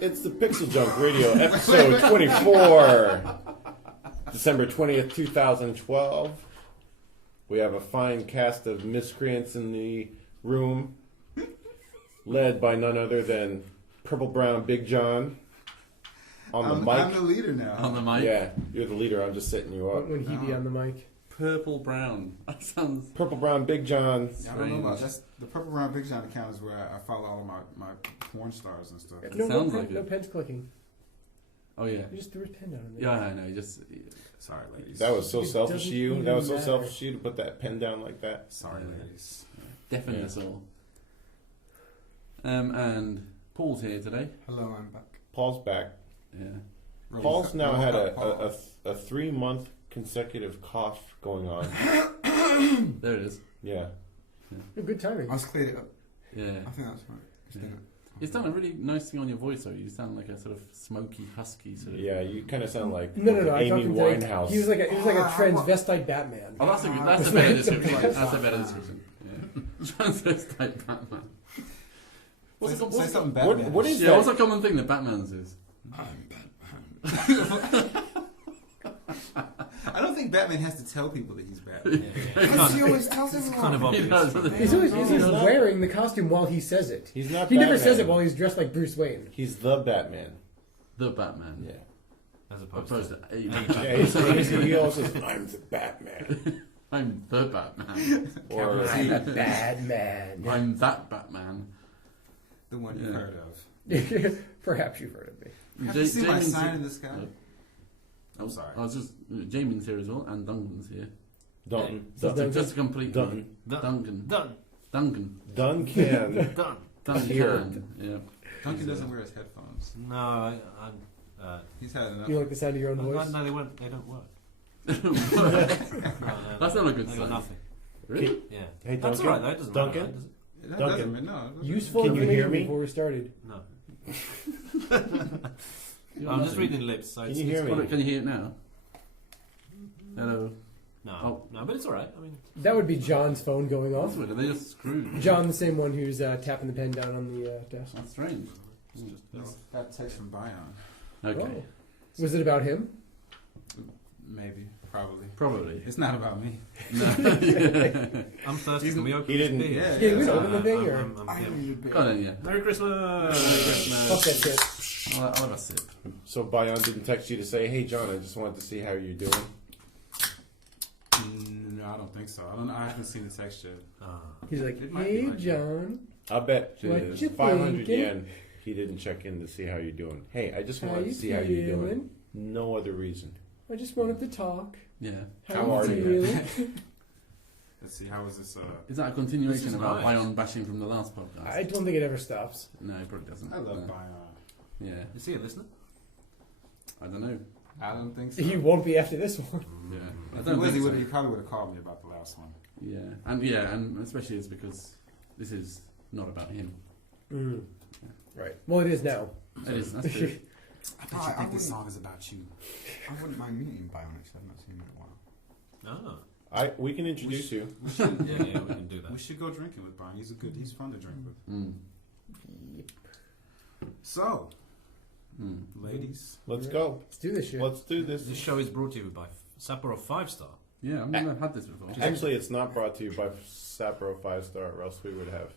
It's the PixelJunk Radio, episode 24, December 20th, 2012. We have a fine cast of miscreants in the room, led by none other than Purple Brown Big John on the mic. I'm the leader now. On the mic? Yeah, you're the leader. I'm just setting you up. When he be on the mic? Purple Brown. That sounds... Purple Brown Big John. I don't know about that's the Purple Brown Big John account is where I follow all of my porn stars and stuff. No pen's clicking. Oh yeah. You just threw his pen down in there. Yeah, I know. Just sorry, ladies. That was so It selfish of you. That was so matter. selfish of you to put that pen down like that. Sorry, ladies. deafening us all. And Paul's here today. Hello, I'm back. Paul's back. Yeah. Paul's now had a 3-month consecutive cough going on. There it is. Yeah. Good timing. I was cleared it up. Yeah. I think that's right. Yeah. It's done a really nice thing on your voice, though. You sound like a sort of smoky, husky sort of. Yeah, you kind of sound like No. Amy Winehouse. He was like a transvestite Batman. Oh, that's a better description. That's a better description. Yeah. Transvestite Batman. Say something Batman. What is that? What's a common thing that Batman's is? I'm Batman. I don't think Batman has to tell people that he's Batman. Because he always tells everyone. Kind of obvious. He's always wearing the costume while he says it. He's not. He never Batman. says it while he's dressed like Bruce Wayne. He's the Batman. The Batman. Yeah. As opposed to Yeah, he also says, "I'm the Batman." I'm the Batman. Or I'm a bad man. I'm that Batman. The one you've heard of. Perhaps you've heard of me. Have you seen my Jaymin's sign here. in the sky? Oh, sorry. I was just Jaymin's here as well, and Duncan's here. Duncan. Just to complete Duncan. Duncan. Done. Duncan. Duncan. Done. Duncan. Yeah. Duncan doesn't wear his headphones. No, I'm. He's had enough. You like the sound of your own voice? No, they don't work. That's not a good They sign. got nothing. Really? Yeah. Hey, That's Duncan. alright. That doesn't Duncan. matter, does it? That Duncan. doesn't, no. Useful Can you hear information me? before we started. No. You got I'm just nothing. reading lips. So Can it's, you hear it's me? Can you hear it now? Hello. No, no, but it's alright. I mean, That would be John's phone going off. That's weird. Are they just screwed? John, the same one who's tapping the pen down on the desk. That's strange. That text from Bion. Okay. Oh. Was it about him? Maybe. Probably. Probably. It's not about me. No. I'm thirsty. Can we open he didn't- this beer? Yeah, Yeah, we yeah. open the thing, or? Go on then, yeah. Merry Christmas! Fuck that shit. I'll have a sip. So Bayon didn't text you to say, "Hey, John, I just wanted to see how you're doing." No, I don't think so. I haven't seen the text yet. He's like, It might be hey, like John. I bet What you 500 thinking? yen. He didn't check in to see how you're doing. Hey, I just How wanted you to see how you're doing. feeling? No other reason. I just wanted to talk. Yeah. How are you? feeling? Let's see, how is this? Is that a continuation This is about nice. Bion bashing from the last podcast? I don't think it ever stops. No, it probably doesn't. I love No. Bion. Yeah. Is he a listener? I don't know. I don't think so. He won't be after this one. Yeah. I If he don't was, think so. he probably would have called me about the last one. Yeah, and especially it's because this is not about him. Right. Well, it is now. It is. That's true. I bet you think this song is about you. I wouldn't mind meeting Bion, actually. I've not seen him in a while. We can introduce you. We should, Yeah, we can do that. we should go drinking with Bion. He's fun to drink with. Mm. So, ladies. Let's go. Let's do this shit. Let's do this. This show is brought to you by Sapporo 5-Star. Yeah, I've never had this before. Actually, it's not brought to you by Sapporo 5-Star, or else we would have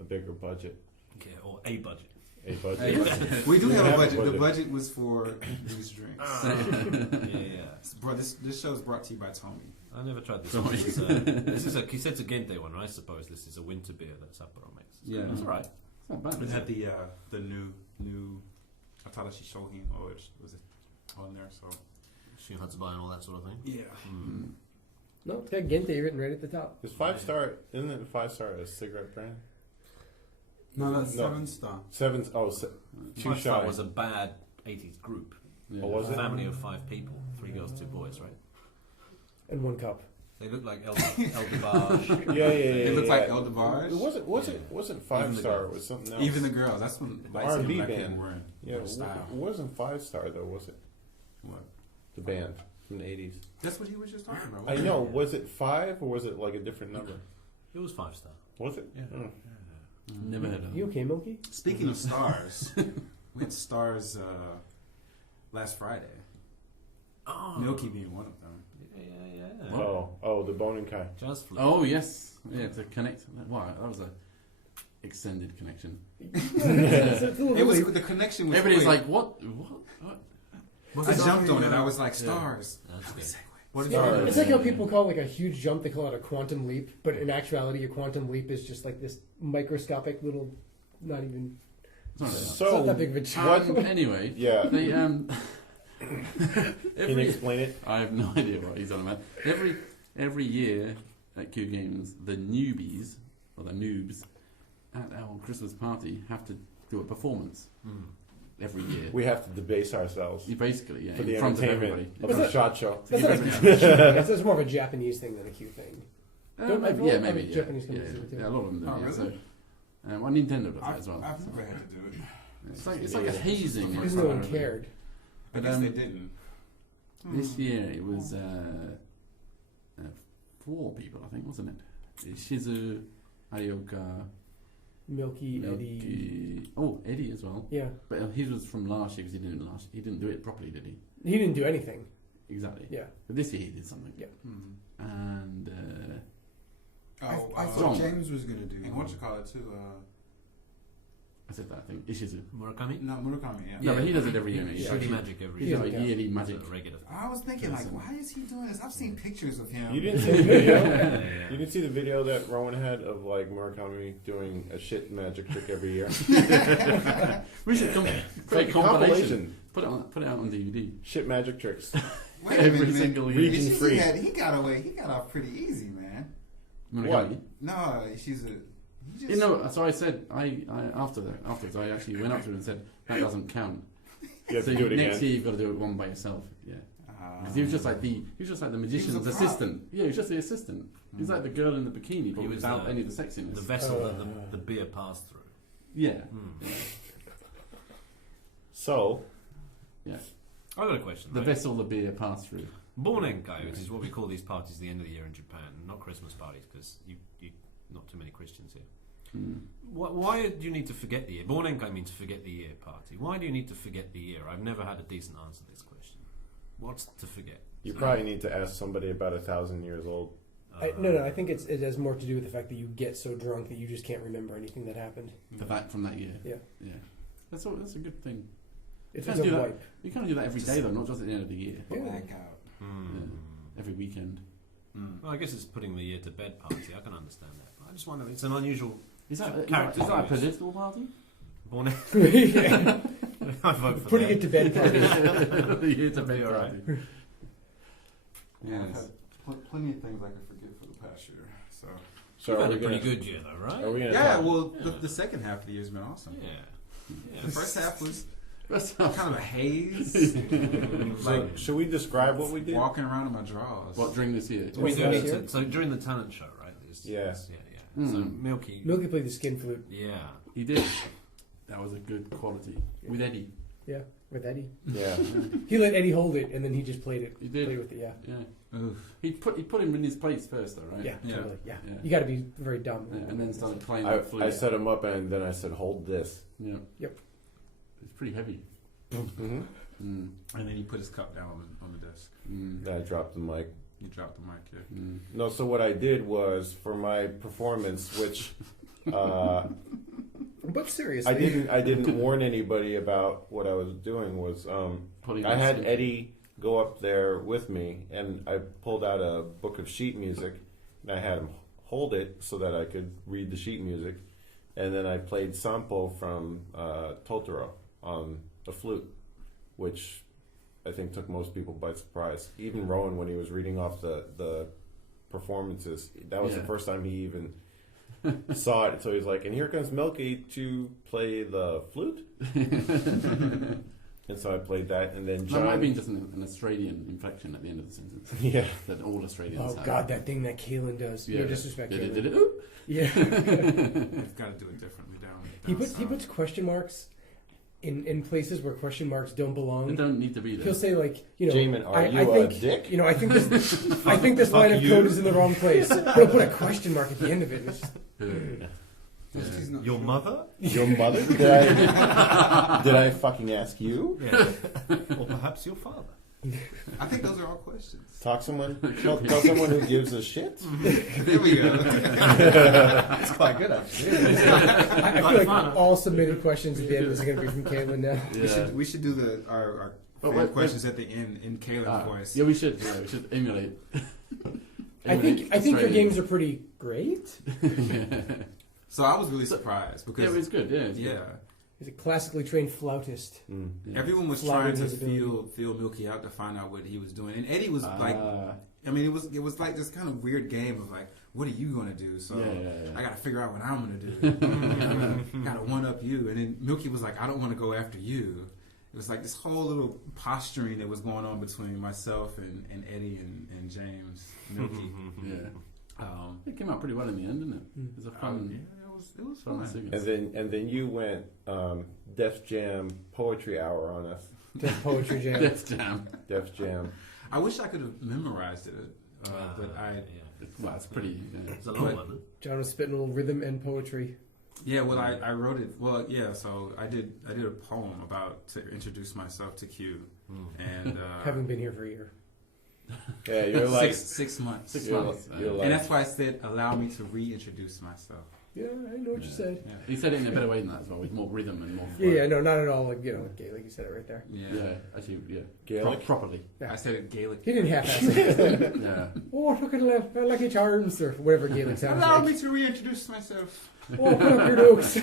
a bigger budget. Okay, or a budget. A budget. We do We have a have a budget. The budget. budget was for these drinks. Yeah. This show is brought to you by Tony. I never tried this. Sorry. This is a Kisetsu Gente one, right? I suppose this is a winter beer that Sapporo makes. Yeah. That's alright. It's not bad. It Is had it? the new Atarashi Shohin, or was it on there? So Shinhatsubai and all that sort of thing. yeah. Mm. No, it's got Gente written right at the top. Is 5-Star, isn't it 5-Star a cigarette brand? No, that's No. 7-star. Seven's, too 5-Star shy. was a bad 80s group. Yeah. Oh, was A it? family of 5 people, 3 girls, 2 boys, right? And one cup. They look like El DeBarge. Yeah. It looked like yeah. El DeBarge. It wasn't 5-Star. It was something else. Even the girls. That's when light R&B skinned black band. people were in Yeah, style. it wasn't 5-Star though, was it? What? The band from the 80s. That's what he was just talking about. I know. Was it 5 or was it like a different number? It was 5-Star. Was it? Yeah. Mm. Never heard of You it. okay, Milky? Speaking of stars, We had stars last Friday. Oh. Milky being one of them. Yeah. Oh, the Bone and Kai. Jazz flute. Oh yes, yeah, to connect. Wow, that was a extended connection. It was the connection was. Everybody's quick. like, what? I jumped on it. I was like stars. That's good. What did Stars. you It's like how people call like a huge jump, they call it a quantum leap, but in actuality, a quantum leap is just like this microscopic little, not even. It's not really It's So, not that big of a jump. anyway, yeah. they Can you explain it? I have no idea what he's on about. Every year at Q Games, the newbies or the noobs at our Christmas party have to do a performance every year. We have to debase ourselves You basically, for in the front of entertainment everybody. of the shot show. To give That's more of a Japanese thing than a Q thing. Don't maybe, I- yeah, I maybe. mean, Yeah, Japanese yeah, companies do it too. yeah, a lot of them do. Oh, yeah, really? so, well, Nintendo does that as well. I've so. never had to do it. It's like a hazing. Because no one cared. I But, guess they didn't. This year it was 4 people, I think, wasn't it? Shizu, Arioka, Milky, Eddie. Milky. Oh, Eddie as well. Yeah. But his was from last year because he didn't do it properly, did he? He didn't do anything. Exactly. Yeah. But this year he did something. Yeah. And I thought John. James was gonna do. And what you call it too? I said that, I think. Ishizu. Murakami? No, Murakami. Yeah. No, but he does it every year. He's Yeah. pretty magic every He's year. like Yeah. yearly magic. It's a regular thing. I was thinking like, Person. why is he doing this? I've seen pictures of him. You didn't see the video? Yeah. You didn't see the video that Rowan had of like Murakami doing a shit magic trick every year? We should create Like a a compilation. compilation. Put it out on DVD. Shit magic tricks. Wait Every a minute, single man. year. Did you Region free. see that? He got away. He got off pretty easy, man. Murakami. No, she's a. He just, You know, so I said afterwards I actually went up to him and said that doesn't count. You have So to do it next again. year you've got to do it one by yourself. Yeah. Because he was just like the magician's prop. assistant. Yeah, he was just the assistant. He was like the girl in the bikini, but He was without the- any of the sexiness. The vessel that the beer passed through. Yeah. Hmm. So, Yeah. I've got a question. The right? vessel the beer passed through. Bornenkai, which is what we call these parties at the end of the year in Japan, not Christmas parties, because you not too many Christians here. Why do you need to forget the year? Bornenkai means forget the year party. Why do you need to forget the year? I've never had a decent answer to this question. What's to forget? you probably need to ask somebody about 1,000 years old. No, I think it has more to do with the fact that you get so drunk that you just can't remember anything that happened. From that year. Yeah. Yeah. That's a good thing. It's You a can't do that. wipe. You can't do that every day though, not just at the end of the year. Black Yeah. out. Hmm. Yeah. Every weekend. Well, I guess it's putting the year to bed party. I can understand that. I just wonder, it's an unusual Is that Character a use. political party? Bornenkai. Yeah. I vote for Putting that. it to bed party. The year to That'd be bed all party. right. Yeah, I've Yes. had plenty of things I can forget for the past year. So. So You've are had we a pretty gonna, good year, though, right? Are we gonna Yeah, talk- well, the second half of the year's been awesome. Yeah. The first half was That's kind of a haze. So, should we describe what we did? Walking around in my drawers. what during this year. We Was do last need year? to. So during the talent show, right? Yeah. Mm. So Milky. Milky played the skin flute. Yeah. He did. That was a good quality with Eddie. Yeah, with Eddie. Yeah. He let Eddie hold it, and then he just played it. He did. Played with it. Yeah. Yeah. Oof. He put him in his place first, though, right? Yeah. Yeah. Totally. Yeah. Yeah. You got to be very dumb. Yeah, and then started playing I, that flute. I set him up and then I said, hold this. Yeah. Yep. It's pretty heavy. Mm-hmm. Mm. And then he put his cup down on the desk. Mm. Then I dropped the mic. He dropped the mic, yeah. Mm. No, so what I did was for my performance, which But seriously, I didn't warn anybody about what I was doing was Putting I his had skin- Eddie go up there with me and I pulled out a book of sheet music and I had him hold it so that I could read the sheet music and then I played Sampo from Totoro on the flute, which I think took most people by surprise. Even Rowan, when he was reading off the performances, that was the Yeah. first time he even saw it. So he's like, and here comes Milky to play the flute. And so I played that, and then That John. might have been just an Australian inflection at the end of the sentence. Yeah. That all Australians oh have. god, that thing that Kalen does. Yeah. No disrespect. Did it, Kalen. did it? Ooh. Yeah. You've got to do it differently down. he down puts south. question marks in places where question marks don't They belong. don't need to be there. He'll say like, you know, Jaymin, are I you think, a dick? You know, I think this line of code is in the wrong place. But I'll put a question mark at the end of it. It's just, She's not Your sure. mother? Your mother? Did I fucking ask you? Yeah. Or perhaps your father? I think those are all questions. Tell someone who gives a shit. There we go. It's quite good, actually. I feel like all submitted questions at the end is going to be from Caitlin now. Yeah. We should do our Oh, fan wait. questions at the end in Caitlin's voice. Yeah, we should. Yeah, we should emulate. I think your Australian. games are pretty great. So I was really surprised Yeah, because it was good. Yeah. It was yeah, good. He's a classically trained flautist. Yeah. everyone was Flattering trying to his ability. feel Milky out to find out what he was doing, and Eddie was like, Ah. I mean, it was like this kind of weird game of like, what are you gonna do? So Yeah. I got to figure out what I'm gonna do. Got to one up you, and then Milky was like, I don't want to go after you. It was like this whole little posturing that was going on between myself and Eddie and James Milky. Yeah. It came out pretty well in the end, didn't it? It was a fun. It was fun fun. sequence. And then you went Def Jam poetry hour on us. Def Poetry Jam. Death Jam. Def Jam. I wish I could have memorized it, but I. Well, it's pretty. Yeah. It's a long one. John was spitting a little rhythm and poetry. Yeah, well, I wrote it. Well, yeah. So I did a poem about to introduce myself to Q, and Having been here for a year. Yeah, you're like 6 months. 6 you're, months. you're And like that's why I said, allow me to reintroduce myself. Yeah, I know what you said. Yeah. He said it in a better way than that as well, with more rhythm and more. Yeah, flow. yeah, no, not at all like, gay, like you said it right there. Yeah. Yeah, actually, yeah. Gaelic? Properly. Yeah. I said it Gaelic. He didn't half-ass it. Yeah. Oh, look at Lucky Charms, or whatever Gaelic sounds Allow like. me to reintroduce myself. Oh, put up your dukes.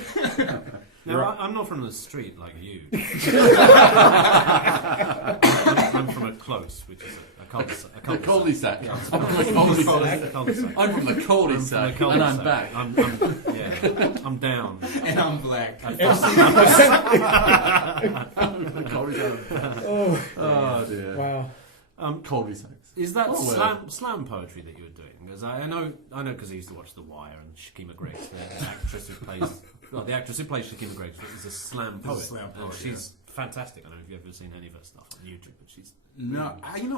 No, I'm not from the street like you. I'm from a close, which is a cul-de-sac. The cul-de-sac. Yeah. I'm from the cul-de-sac. Cul-de-sac. I'm from the cul-de-sac, From the and I'm cul-de-sac. back. I'm down. And I'm black. The cul-de-sac. Oh, Oh dear. wow. Cul-de-sacs. Is that Oh, slam poetry that you were doing? Because I know because I used to watch The Wire and Shakima Grace, the actress who plays Shakima Grace is a slam Is a poet. slam And poet, she's fantastic. I don't know if you've ever seen any of her stuff on YouTube, but she's No, I don't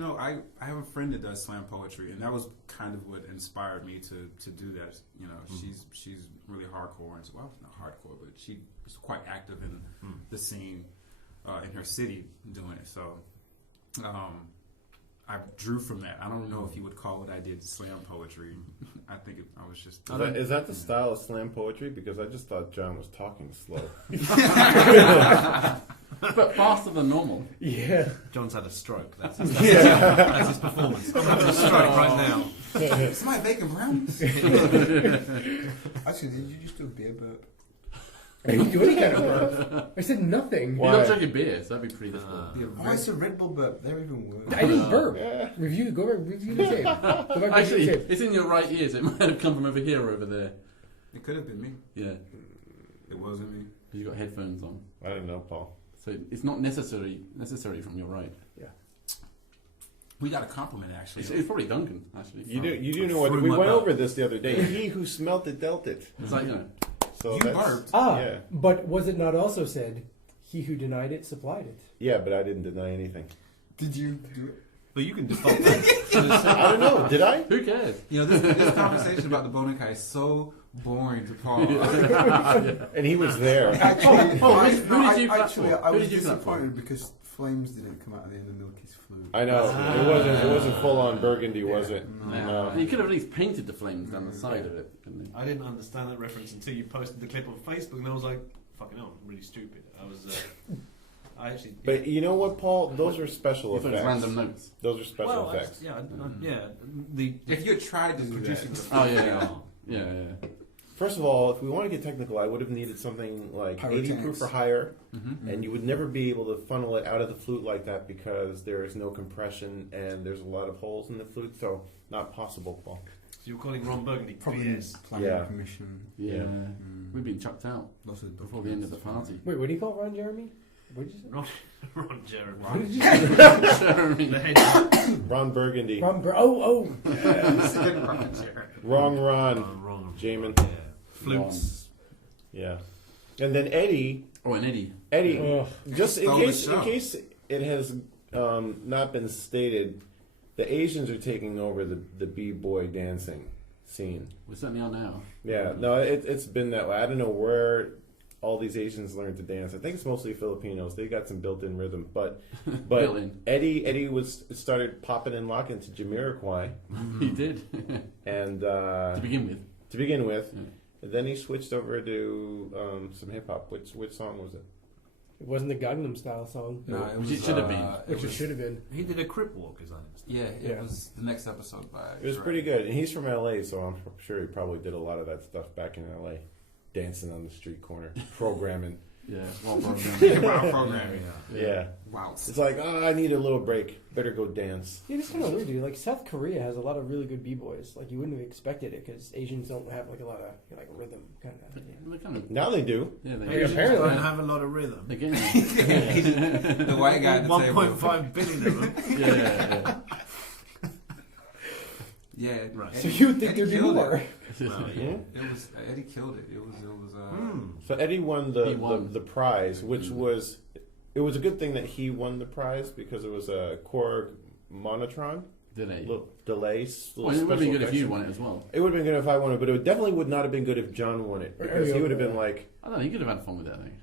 know. I have a friend that does slam poetry, and that was kind of what inspired me to do that. You know, she's really hardcore, and well, not hardcore, but she is quite active in the scene in her city doing it. So I drew from that. I don't know if you would call what I did slam poetry. I think I was just. is that the style of slam poetry? Because I just thought John was talking slow. But faster than normal. Yeah. John's had a stroke. That's his performance. I'm having a stroke right now. Somebody baking brownies. Actually, did you just do a beer burp? I didn't do any kind of burp. I said nothing. You're not drinking beer, so that'd be pretty difficult. Oh, it's a Red Bull burp. They're even worse. I didn't burp. Yeah. Go back, review the tape. Go back, review Actually, the tape. it's in your right ear, so it might have come from over here or over there. It could have been me. Yeah, It wasn't me. because you've got headphones on. I don't know, Paul. So it's not necessary from your right. We got a compliment actually. It's probably Duncan, actually. You do know what Through we my went belt. over this the other day. He who smelt it dealt it. It's like, So You that's, burped. Yeah, But was it not also said, he who denied it supplied it? yeah, but I didn't deny anything. Did you do it? But you can default that. I don't know. Did I? who cares? You know, this conversation about the Bonenkai is so boring to Paul. And he was there. Actually, Oh, I, who did no, I- you clap actually, for? I Who was did you clap for? disappointed because flames didn't come out at the end of Milky's flute. I know. It wasn't full on burgundy, was it? No. You could have at least painted the flames down the side of it, couldn't you? I didn't understand that reference until you posted the clip on Facebook, and I was like, "Fucking hell, I'm really stupid." I actually. But you know what, Paul? Those are special You thought it was effects. random notes. Those are special well, effects. The If you had tried to do that, Oh, yeah. Yeah. First of all, if we want to get technical, I would have needed something like 80 Pyrotechnics. proof or higher, Mm-hmm. and you would never be able to funnel it out of the flute like that because there is no compression and there's a lot of holes in the flute, so not possible, Paul. So you're calling Ron Burgundy Probably BS. planning Yeah. commission. Yeah. Mm. We've been chucked out Lots of before the end of the documents. party. Wait, what do you call Ron Jeremy? What did you say? Ron Jeremy. What did you say? Jeremy. The head. Ron Burgundy. Oh. Wrong Ron. Ron. Jaymin. Yeah. Flutes. Yeah. And then Eddie, Oh, and Eddie. Ugh. just in Stole the case, show. it has not been stated, the Asians are taking over the b-boy dancing. scene. We certainly are now. Yeah, no, it's been that way. I don't know where all these Asians learn to dance. I think it's mostly Filipinos. They got some built-in rhythm, but Built-in. Eddie started popping and locking to Jamiroquai, He did. and To begin with. Yeah. and then he switched over to some hip hop. Which song was it? It wasn't the Gangnam Style song, No, Which it should have been. which it should have been. He did a crip walk, as I understand. Yeah, it Yeah. was the next episode by. It was Shrek. pretty good, and he's from LA, so I'm sure he probably did a lot of that stuff back in LA, dancing on the street corner, programming. Yeah. Well programmed. Wow, programming. Yeah. Wow. It's like, I need a little break. Better go dance. Yeah, it's kind of weird, dude. Like South Korea has a lot of really good b-boys. Like you wouldn't have expected it because Asians don't have like a lot of like rhythm kind of. They kind of. Now they do. Yeah. They Yeah, apparently. don't have a lot of rhythm. Again. The white guy at the table. 1.5 billion of them. Yeah. Yeah, Right. So you would think Eddie there'd be killed more? it. Well, yeah. It was Eddie killed it. It was. So Eddie won He won. the prize, which was it was a good thing that he won the prize because it was a Korg Monotron Delay. little delay. Well, it would have been good if you won it as well. It would have been good if I won it, but it definitely would not have been good if John won it because he would have been like, I don't know. He could have had fun with it. I think.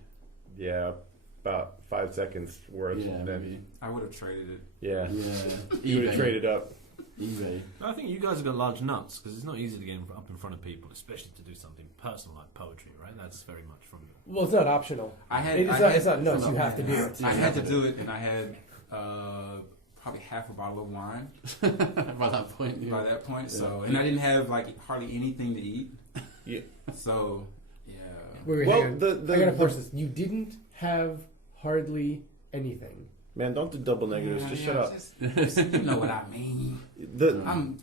yeah, about 5 seconds worth. Yeah. Then, Maybe. I would have traded it. yeah, Yeah. he would have eBay. traded up. eBay. I think you guys have got large nuts because it's not easy to get up in front of people, especially to do something personal like poetry, right? That's very much from you. Well, it's not optional. I had. It's not nuts. You have to do it. I had to do it, and I had probably half a bottle of wine By that point. Yeah. by that point. So, and I didn't have like hardly anything to eat. Yeah. So, yeah. Wait, Well, hang on. the I gotta force this. You didn't have hardly anything. man, don't do double negatives. Just shut up. Just, you know what I mean. The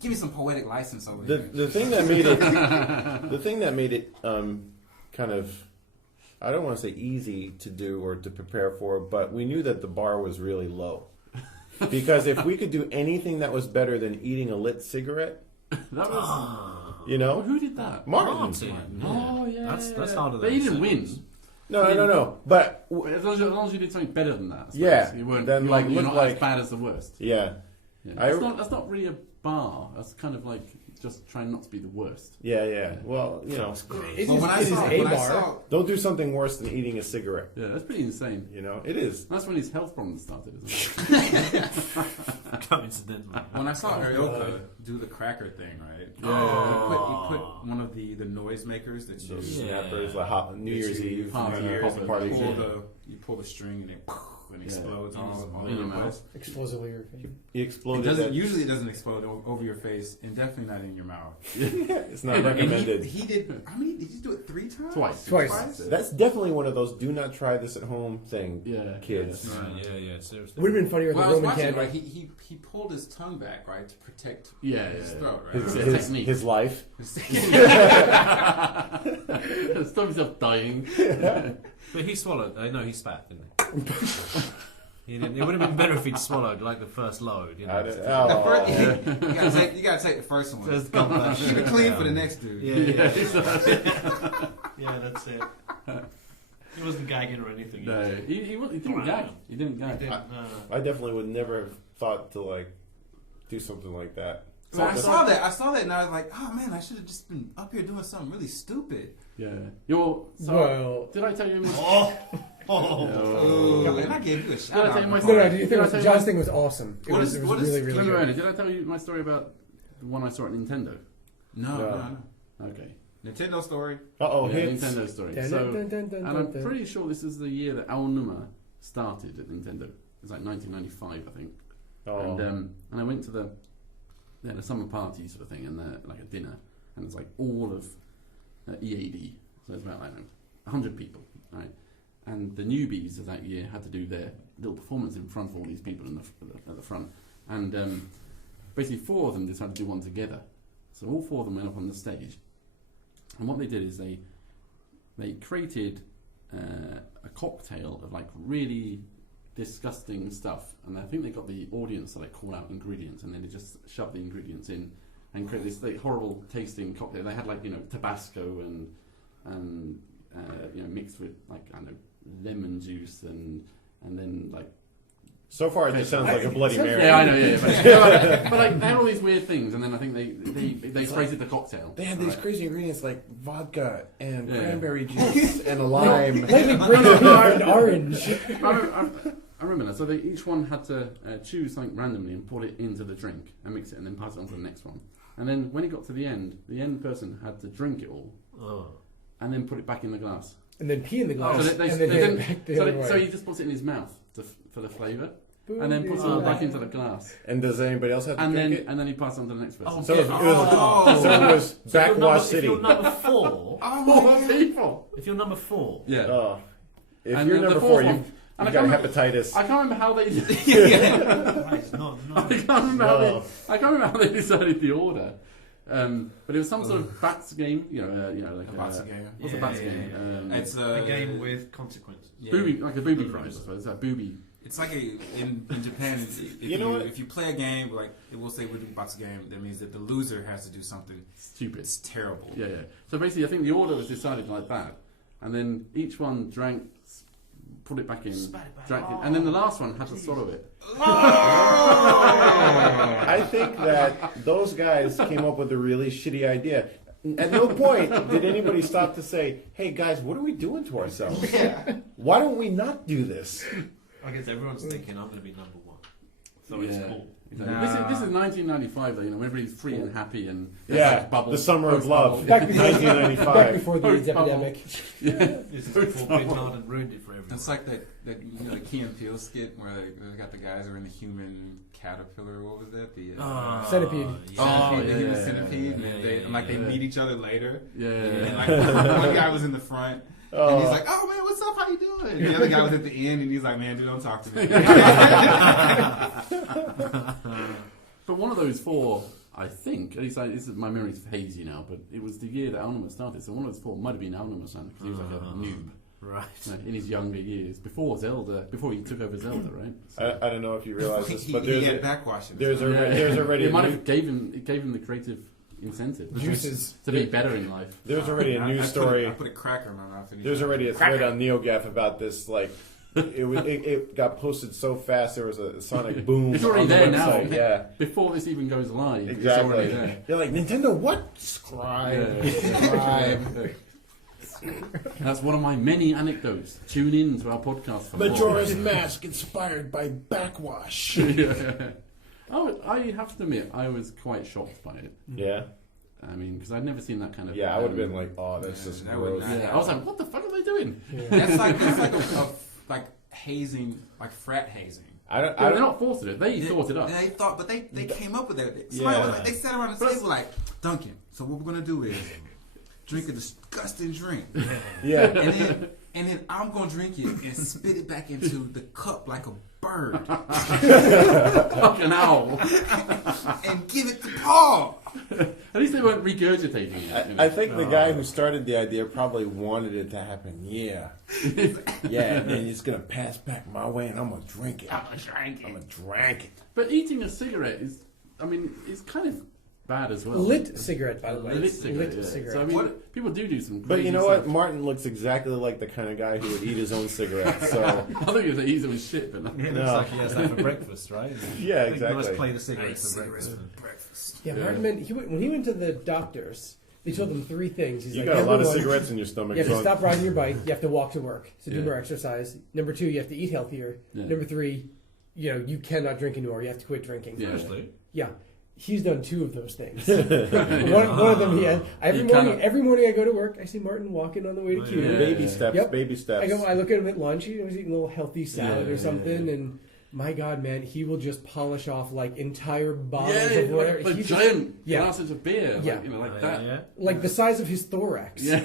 Give me some poetic license over the here. the thing that made it the thing that made it kind of, I don't want to say easy to do or to prepare for, but we knew that the bar was really low. Because if we could do anything that was better than eating a lit cigarette, That was. you Oh, know, who did that? Martin. Oh yeah. That's harder But than he didn't win. No. But As long as you did something better than that. I suppose. Yeah, You weren't. then, You're, like, you're look not like- as bad as the worst. yeah, Yeah. I- That's not really a bar. That's kind of like just trying not to be the worst. yeah. Well, you know, It But is, when I it is saw, a when I bar. saw, don't do something worse than eating a cigarette. Yeah, that's pretty insane. You know, it is. That's when his health problems started, isn't it? coincidentally. when I saw Arioka do the cracker thing, right? Yeah. He put one of the noisemakers that you Those Yeah. snappers, like New Year's Eve, Party, New Year's pop it. parties. you pull the string and it explodes all In over your the mouth. place. Explosively irritating. He It exploded. doesn't usually it doesn't explode over your face and definitely not in your mouth. It's not And recommended. he did. How many did he do it 3 times? Twice. That's definitely one of those "do not try this at home" thing. Yeah. Kids. Yeah, seriously. Would have been funnier with Well, I the was Roman watching, candle. right? He pulled his tongue back, right, to protect Yeah. his throat, right? His, Yeah. his, Technique. his life. Stop himself dying. But he swallowed. No, he spat, didn't he? He didn't, it would have been better if he'd swallowed like the first load. You know. I don't- The oh. first- you gotta take the first one. First couple. Keep it clean for the next dude. Yeah. Yeah, that's it. He wasn't gagging or anything. No, he didn't gag. He didn't He gag. didn't, I definitely would never have thought to like do something like that. So I saw that, and I was like, oh man, I should have just been up here doing something really stupid. Yeah. So Well, did I tell you? Oh, and I gave you a shout Did I tell you my out. story? no, do you Did I think tell you John's my- thing was awesome? It What was, is- it was what is- really, really Remember, good. Andy, did I tell you my story about the one I saw at Nintendo? No. Okay. Nintendo story. Uh-oh, Yeah, hits. Nintendo story. Dun, So, dun, dun, dun, and dun, I'm dun. pretty sure this is the year that Aonuma started at Nintendo. It was like 1995, I think. Oh. And I went to the summer party sort of thing, and like a dinner, and it's like all of EAD. So it's about, I don't know, 100 people, right? And the newbies of that year had to do their little performance in front of all these people at the front. And basically 4 of them decided to do one together. So all 4 of them went up on the stage. And what they did is they created a cocktail of like really disgusting stuff. And I think they got the audience to like call out ingredients, and then they just shoved the ingredients in and create this like, horrible tasting cocktail. They had like, you know, Tabasco and you know, mixed with like, I don't know, lemon juice and then like So far, it just sounds like a Bloody Mary. Yeah, I know. Yeah, but like they had all these weird things, and then I think they created the cocktail. They had these right? crazy ingredients like vodka and Yeah. cranberry juice and a lime. Maybe bring an orange. I remember that. So each one had to choose something randomly and put it into the drink and mix it, and then pass it on to the next one. And then when it got to the end person had to drink it all and then put it back in the glass. And then pee in the glass. So and then hand it back the other way. so he just puts it in his mouth for the flavour, and then puts it all back into the glass. And does anybody else have to And drink then it? and then he passes on to the next person. So it was Backwash City. If you're number 4, Four people. if you're number 4, Yeah. Oh. If And you're then the number fourth 4, one- you and got I can't hepatitis. I can't remember how they. right, no. I can't remember No. how they decided the order. But it was some sort of bats game, like A Bats game. What's a Yeah, bats yeah, game? It's A game with consequences. Booby, like a booby prize, I suppose. It's like booby. It's like in Japan. If You know what? If you play a game like it will say with Bats game, that means that the loser has to do something. Stupid. It's terrible. Yeah. So basically, I think the order was decided like that, and then each one drank, put it back in, drank it, and then the last one had to swallow it. I think that those guys came up with a really shitty idea. At no point did anybody stop to say, "Hey guys, what are we doing to ourselves? Why don't we not do this?" I guess everyone's thinking I'm going to be number 1. So it's cool. Exactly. Nah. This is 1995, though. When everybody's free and happy and there's Yeah, like bubbles, the summer of post-bubble. love, Back before- 1995. Back before the AIDS Post-bubble. epidemic. This is before Bin Laden ruined it for everyone. It's like that the Key and Peele skit where they got the guys who are in the human caterpillar. What was that? The Centipede. the human yeah, centipede. yeah, and yeah, they yeah. meet each other later. Yeah. And like one guy was in the front. And he's like, "Oh man, what's up? How you doing?" And the other guy was at the end, and he's like, "Man, dude, don't talk to me." But one of those four, I think, at least my memory's hazy now, but it was the year that Anonymous started. So one of those four might have been Anonymous, because he was like a noob Right. in his younger years, before he took over Zelda, right? I don't know if you realize this, but he had backwashing. there's already It a might new, have gave him the creative incentive Juices. to be better in life. there's already a news I story. put a cracker in my mouth. And There's already a thread on NeoGaf about this. Like, it got posted so fast. There was a sonic boom. It's already on the there now. website. Yeah, Before this even goes live, it's already exactly. there. You're like, Nintendo, what? Scribe. Scribe. That's one of my many anecdotes. Tune in to our podcast for more. Majora's Mask inspired by backwash. Yeah. Oh, I have to admit, I was quite shocked by it. Yeah, I mean, because I'd never seen that kind of. yeah. I would have been like, oh, that's just that would gross. not- Yeah, I was like, what the fuck are they doing? That's like like hazing, like frat hazing. I don't. They're not forced to do it. They thought it up. They thought, but they came up with that. Somebody was like, they sat around the table like, Duncan. So what we're gonna do is drink a disgusting drink, Yeah. and then I'm gonna drink it and spit it back into the cup like a bird Fucking owl. and give it to Paul. At least they weren't regurgitating it. you know. I think the guy who started the idea probably wanted it to happen. Yeah, yeah. And then it's gonna pass back my way, and I'm gonna drink it. I'm gonna drink it. But eating a cigarette is, I mean, it's kind of bad as well. Lit cigarette, by the way. A lit cigarette. Yeah. cigarette. So I mean, people do some. But crazy you know what? stuff. Martin looks exactly like the kind of guy who would eat his own cigarettes. So I think it's easy with shit, but It No. looks like he has that for breakfast, right? yeah, Let's exactly. play the cigarettes for breakfast. Yeah, Martin, man, when he went to the doctors, they told him three things. He's You like, got a lot number of one, cigarettes in your stomach. You have to drunk. stop riding your bike. You have to walk to work. So do Yeah. more exercise. Number two, you have to eat healthier. Yeah. Number three, you cannot drink anymore. You have to quit drinking. Yeah. Seriously? Yeah. He's done two of those things. one of them he had. Every morning I go to work, I see Martin walking on the way to Oh, Q. yeah. Baby steps, Yep. baby steps. I look at him at lunch. He was eating a little healthy salad Yeah, or something, yeah. and my God, man, he will just polish off like entire bottles yeah, of whatever. like He just- giant yeah. glasses of beer, Yeah. like, like that. Yeah. like the size of his thorax. Yeah.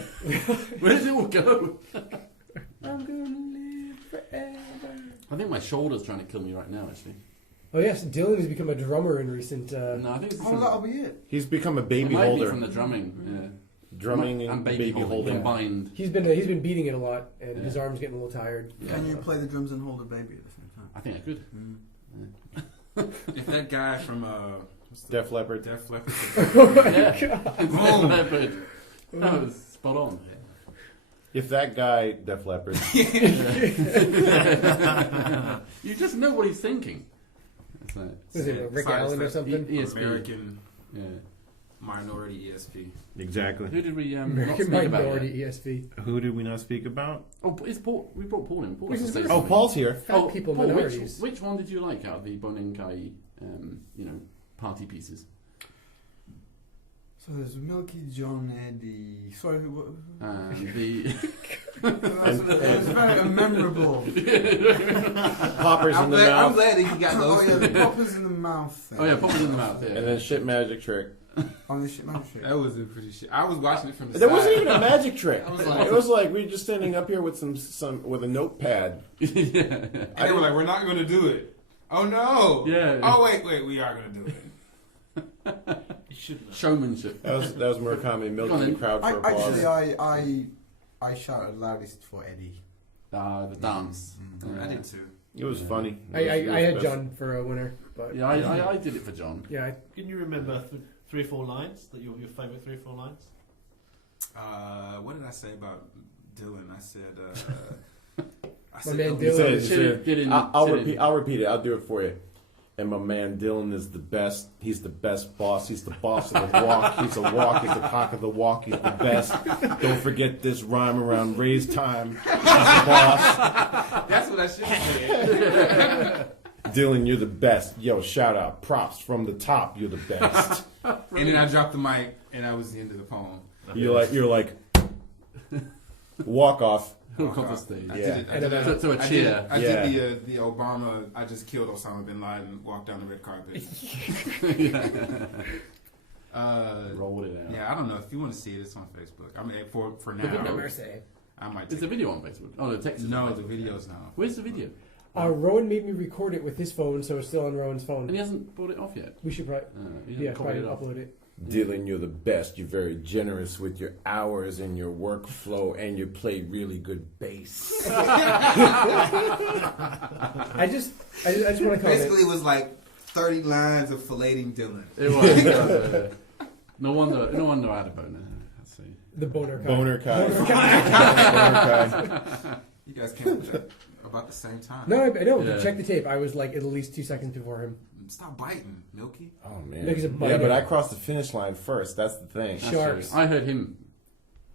Where does it all go? I'm gonna live forever. I think my shoulder's trying to kill me right now, actually. Oh yes, Dylan has become a drummer in recent. No, I think it's Oh, from, that'll be it. He's become a it baby might be holder. from the drumming. Drumming and and baby, baby holding holding. combined. He's been beating it a lot, and Yeah. his arm's getting a little tired. Can you play the drums and hold a baby at the same time? I think I could. If that guy from what's the Def Leppard. Def Leppard. Yeah. Boom. Leopard. That was spot on. If that guy, Def Leppard, You just know what he's thinking. It's like, Was it Rick Allen or something? ESP. American Yeah. minority ESP. exactly. Who did we not American speak about Minority yet? ESV. Who did we not speak about? Oh, it's Paul. We brought Paul in. Paul We has to just- say Oh, something. Paul's here. Fat people Paul, minorities. which one did you like out of the Bonenkai, party pieces? So there's Milky John, Eddie. Sorry, what? And the It was very memorable. Poppers in the mouth. glad he got Oh yeah, the poppers in the mouth thing. oh yeah, poppers in the mouth. Yeah. And then shit magic trick. On the shit, man, shit. That was a pretty shit. I was watching it from the There side. wasn't even a magic trick. I was like- It was like we were just standing up here with some with a notepad. yeah. And they were like, "We're not going to do it." Oh no! Yeah. Oh wait, we are going to do it. You shouldn't have. Showmanship. That was Murakami milking the crowd for applause. Actually, I shouted loudest for Eddie. The dance. I did too. It was funny. I had John for a winner, but Yeah, I did it for John. yeah, Can you remember 3 or 4 lines that your favourite 3 or 4 lines? What did I say about Dylan? I said, My man oh, You said it, Dylan. you said it. I'll Shit in. repeat. I'll repeat it. I'll do it for you. And my man Dylan is the best. He's the best boss. He's the boss of the walk. He's a walk. He's the cock of the walk. He's the best. Don't forget this rhyme around raise time. He's the boss. That's what I should have said. Dylan, you're the best. Yo, shout out. Props from the top. You're the best. And then I dropped the mic, and that was the end of the poem. You're like walk off. Walk off the stage. I Yeah. did it. I did it. To a cheer. I Yeah. did the Obama. I just killed Osama bin Laden. Walked down the red carpet. Rolled it out. Yeah, I don't know if you want to see it. It's on Facebook. I mean, for The video- now, mercy. I might. Is Take the video on Facebook? Oh, the text is No, on the Facebook. video's now. Where's the video? Rowan made me record it with his phone, so it's still on Rowan's And phone. he hasn't brought it off yet. We should probably, He hasn't copied probably it off. upload it. Dylan, you're the best. You're very generous with your hours and your workflow, and you play really good bass. I just want to comment. Basically, it was like 30 lines of filleting Dylan. It was. No wonder I had a boner. Let's see. The boner kind. Boner Kai. Boner Kai. You guys came up with that about the same time. No, I know. Yeah. Check the tape. I was like at least 2 seconds before him. Stop biting, Milky. Oh man. Look, he's a Yeah, biter. but I crossed the finish line first. That's the thing. That's Sharks. true. I heard him.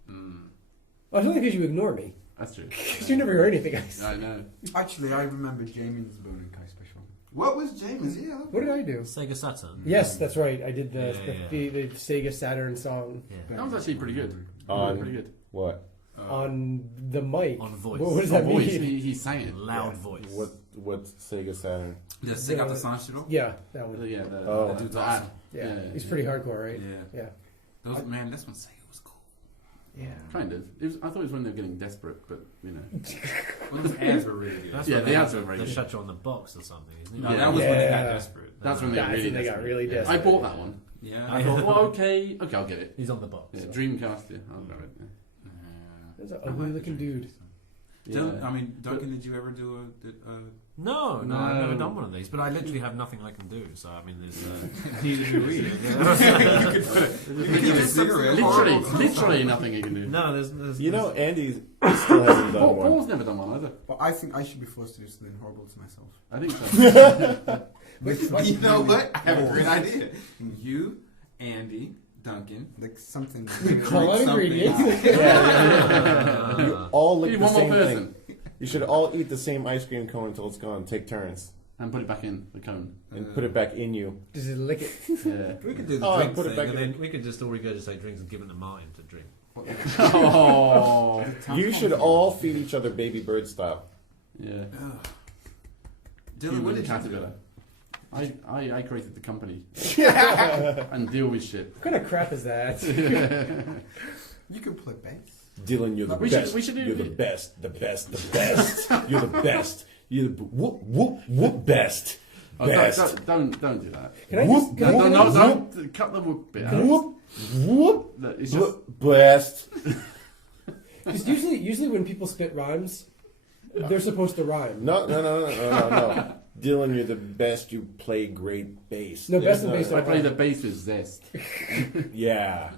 Well, it's only because you ignore me. That's true. Because you never heard anything else. I know. Actually, I remember Jaymin's Bone and Kai special. What was James? Yeah. What did I do? Sega Saturn. Yes, that's right. I did Yeah, the Sega Saturn song Yeah. That was actually pretty good. On Pretty good. what? on the mic. On voice. What does Oh, that voice. mean? He sang it. Loud voice. What Sega Saturn? The Sega the Sanshiro? Yeah, that one. Yeah, Oh. the dude's awesome. Yeah, Yeah, he's yeah. pretty hardcore, right? Yeah. Yeah. Those, man, that's when Sega was cool. Yeah. Kind of. It was, I thought it was when they were getting desperate, but you know. Well, those ads were really good. That's Yeah, when the they ads were very They good. shut you on the box or something, isn't it? No, Yeah. that was when they got Yeah. desperate. That's when they That's really when they got desperate. really Yeah. desperate. I bought that one. Yeah. I thought, well, okay, I'll get it. He's on the box. Yeah, so. Dreamcast, yeah, I'll grab it. Yeah. That's an ugly looking dude. Dylan, Yeah. I mean, Duncan, did you ever do a No, No. I've never done one of these, but I literally have nothing I can do. So I mean, there's neither do we. Literally nothing you can do. no, there's You know, Andy still hasn't done one. Paul's never done one either. But I think I should be forced to do something horrible to myself. I think so. You know what? I have a great idea. You, Andy, Duncan. Like something. Call out ingredients. You all lick Need the one more same person. thing. You should all eat the same ice cream cone until it's gone. Take turns And put it back in the cone. and put it back in you. Just lick it. Yeah. we could do the Oh, drink put it thing, back and in. then we could just all regurgitate drinks and give it to Martin to drink. Oh. You should all feed each other baby bird style. Yeah. Dylan, what did you cat do? together. I created the company. And deal with shit. What kind of crap is that? You can play bass. Dylan, you're the We should- best. we should do- You're the best. The best. The best. You're the best. You're the whoop best. Oh, Best. don't do that. Can I Whoop, just? Can I, No, can I no, just- don't cut the whoop bit out. Whoop whoop Look, it's just best. Because usually when people spit rhymes, they're supposed to rhyme. No. Dylan, you're the best. You play great bass. No, There's best and bass I don't play the rhyme. bass with zest. Yeah.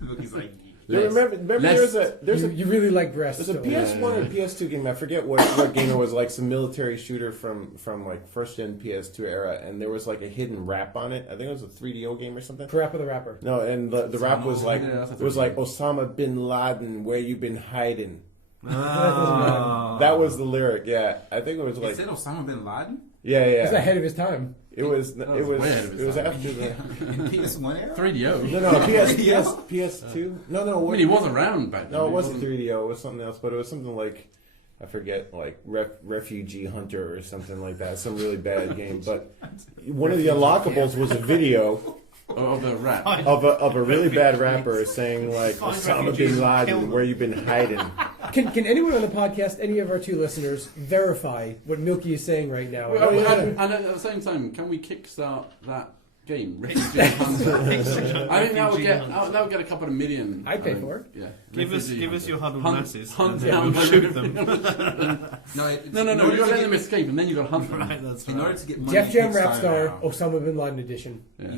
Look, he's like, Remember Less- there's You really like breasts. a don't you? PS1 or PS2 game. I forget what game it was. Like some military shooter from like first gen PS2 era, and there was like a hidden rap on it. I think it was a 3DO game or something. Parappa the Rapper. No, and the rap was like Yeah, that's a was like 3DO. Osama bin Laden, where you been hiding? Ah. That was the lyric. Yeah, I think it was It like said Osama bin Laden yeah. He's ahead of his time. It was was it was way ahead of his time. after the in PS1 era. 3DO. no PS2. No. I mean, he was around back then. No, it but he wasn't 3DO. It was something else, but it was something like I forget, like Refugee Hunter or something like that. Some really bad game. But one of the unlockables was a video of the rap. of a really bad rapper saying like Find Osama refugees bin and kill Laden, them. where you been hiding? Can anyone on the podcast, any of our two listeners, verify what Milky is saying right now? Well, yeah. and at the same time, can we kickstart that game, Refugee Hunter? I think that would get a couple of million. I'd pay for it. Yeah. Give us Refugee your huddled Hunt- masses. hunt and down we'll the shoot them. No, No. You got to let them escape, and then you got to hunt them. Right, that's In order right. to get money Def Jam Kickstarter rap star, now, Osama bin Laden edition. Yeah.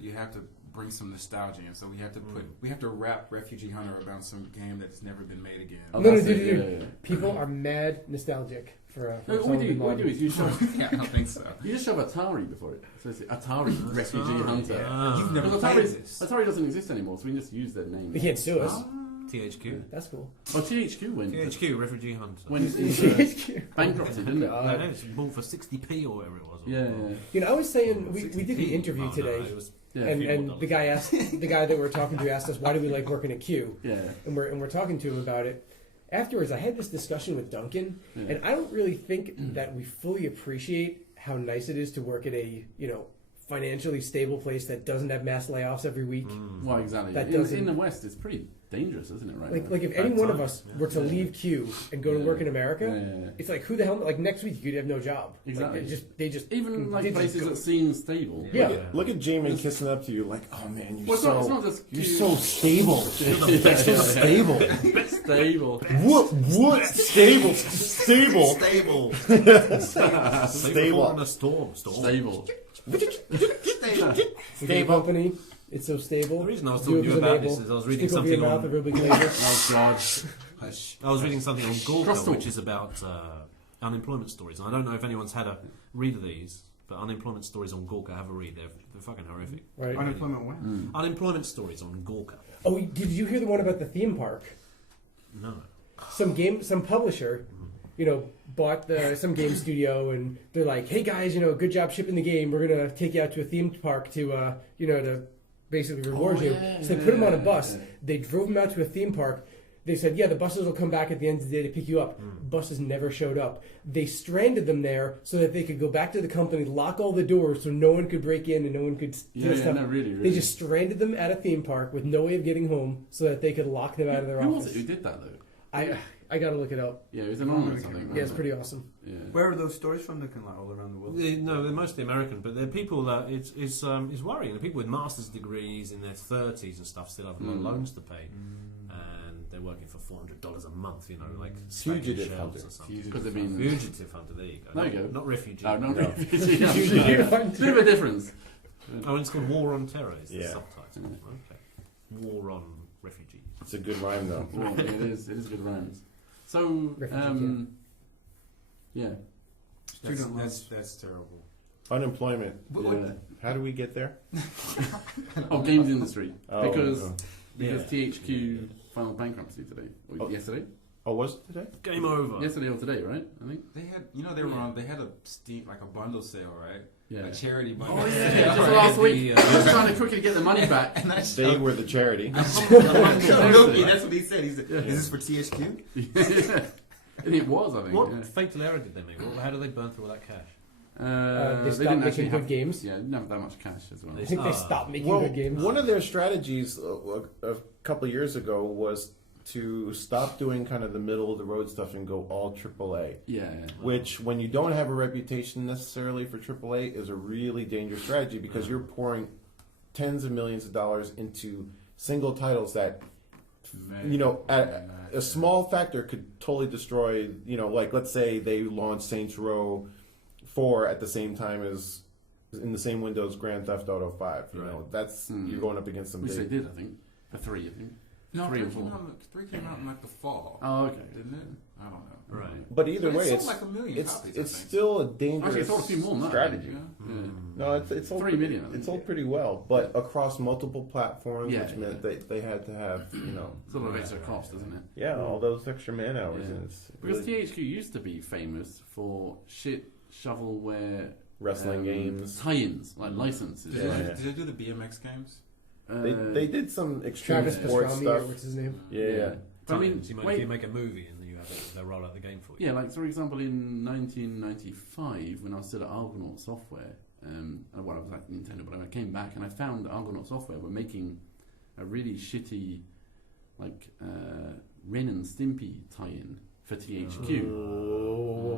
you have to bring some nostalgia in. So we have to wrap Refugee Hunter around some game that's never been made again. Oh, No, that's dude. it, yeah. People are mad nostalgic for No, Osama what bin we do Laden. is you shove, Yeah, I don't think so. you just shove Atari before it. So it's Atari Refugee Hunter. Ah. You've never Because played Atari, this. Atari doesn't exist anymore, so we can just use their name. They can't sue us. THQ. That's cool. Oh, THQ went. THQ, Refugee Hunter. Went bankruptcy, didn't it? I know, it's bought for 60p or whatever it was. Yeah. You know, I was saying we did 60p. the interview Oh, no, today, it was Yeah. and the guy asked the guy that we're talking to asked us why do we like working at Q, Yeah. and we're talking to him about it. Afterwards, I had this discussion with Duncan, Yeah. and I don't really think that we fully appreciate how nice it is to work at a financially stable place that doesn't have mass layoffs every week. Well, exactly. That In doesn't- the West, it's pretty dangerous, isn't it? Right. Like now? if any one of time, us yeah. were to leave Q and go to Yeah. work in America, Yeah. it's like who the hell? Like next week you could have no job. Exactly. Like, they just Even like they just places go. that seem stable. Yeah. Look at Jaymin kissing up to you like, oh man, Well, it's not just you're cute. so stable. You're so stable. stable. What? Stable. Stable. stable. Stable. On a storm. Stable. Game company. It's so The stable. reason I was Do talking to it you with about an this able. is I was reading Stick over your something mouth, on. a real big label. Oh God. Hush. I was reading something on Gorka, Crystal. which is about unemployment stories. And I don't know if anyone's had a read of these, but unemployment stories on Gorka, have a read. They're fucking horrific. Right. Unemployment when? Unemployment stories on Gorka. Oh, did you hear the one about the theme park? No. Some publisher, bought some game studio, and they're like, "Hey guys, good job shipping the game. We're gonna take you out to a theme park to basically reward you." yeah, So they put him on a yeah, bus. yeah. They drove him out to a theme park. They said, "Yeah, the buses will come back at the end of the day to pick you up." Buses never showed up. They stranded them there so that they could go back to the company, lock all the doors so no one could break in and no one could steal Yeah, stuff. no, really. They just stranded them at a theme park with no way of getting home so that they could lock them out of their Who was office. it who did that though? I gotta look it up. Yeah, it was an honor or something. Yeah, it's pretty awesome. Yeah. Where are those stories from? They're kind of like all around the world. No, they're mostly American, but they're people that it's worrying. The people with master's degrees in their 30s and stuff still have a lot of loans to pay, and they're working for $400 a month. Like stacking Fugitive shelves hunter. or something. Because they've been. Fugitive hunter. There you go. There you go. Not refugee. Oh, no, No. refugee. Fugitive Bit of a difference. Oh, and it's called War on Terror. Is the Yeah. subtitle? Okay. War on refugees. It's a good rhyme though. Well, it is good rhymes. So, Refugee yeah. That's terrible. Unemployment. Yeah. How do we get there? Oh, games industry. Oh, because oh. because THQ filed bankruptcy today. Or Oh. yesterday? Oh, was it today? Game over. Yesterday or today, right? I think. They had, they were on. They had a Steam like a bundle sale, right? Yeah. A charity bundle. Oh yeah, sale. just right? last week. The, Just trying to quickly get the money back. And I They were the charity. Milky, that's what he said. He said, Yeah. "Is this for THQ?" And it was, I think. What yeah. fatal error did they make? How did they burn through all that cash? They stopped didn't making actually good have, games. Yeah, didn't have that much cash as well. I think they stopped making Well, good games. one of their strategies a couple of years ago was to stop doing kind of the middle of the road stuff and go all AAA. Yeah, Which, when you don't have a reputation necessarily for AAA, is a really dangerous strategy because you're pouring tens of millions of dollars into single titles that, a small factor could totally destroy. Like let's say they launch Saints Row 4 at the same time as in the same window as Grand Theft Auto 5. Right. That's you're going up against some which they big. did, I think, for 3, I think. No, 3 and 4. Three came out in like the fall, Oh, okay. didn't it? I don't know. Right. But either But way, it it's sold like 1 million it's copies, I it's think. still a Actually, dangerous it's sold a few more than that. strategy. Yeah. Yeah. No, it's sold 3 million, I think. It sold pretty well, but across multiple platforms, Yeah, which meant they had to have It's a lot of extra cost, isn't it? all those extra man hours, Yeah. and it's Because really THQ used to be famous for shit shovelware wrestling games. tie-ins, like licenses. Did, Yeah. they, did they do the BMX games? They did some extreme Travis sports Pastrami, stuff. or what's his name? Yeah. But I mean, So you wait, you make a movie and you have it, they'll roll out the game for you. yeah, like for example, in 1995, when I was still at Argonaut Software, well, I was at Nintendo, but I came back and I found that Argonaut Software were making a really shitty, like Ren and Stimpy tie-in for THQ.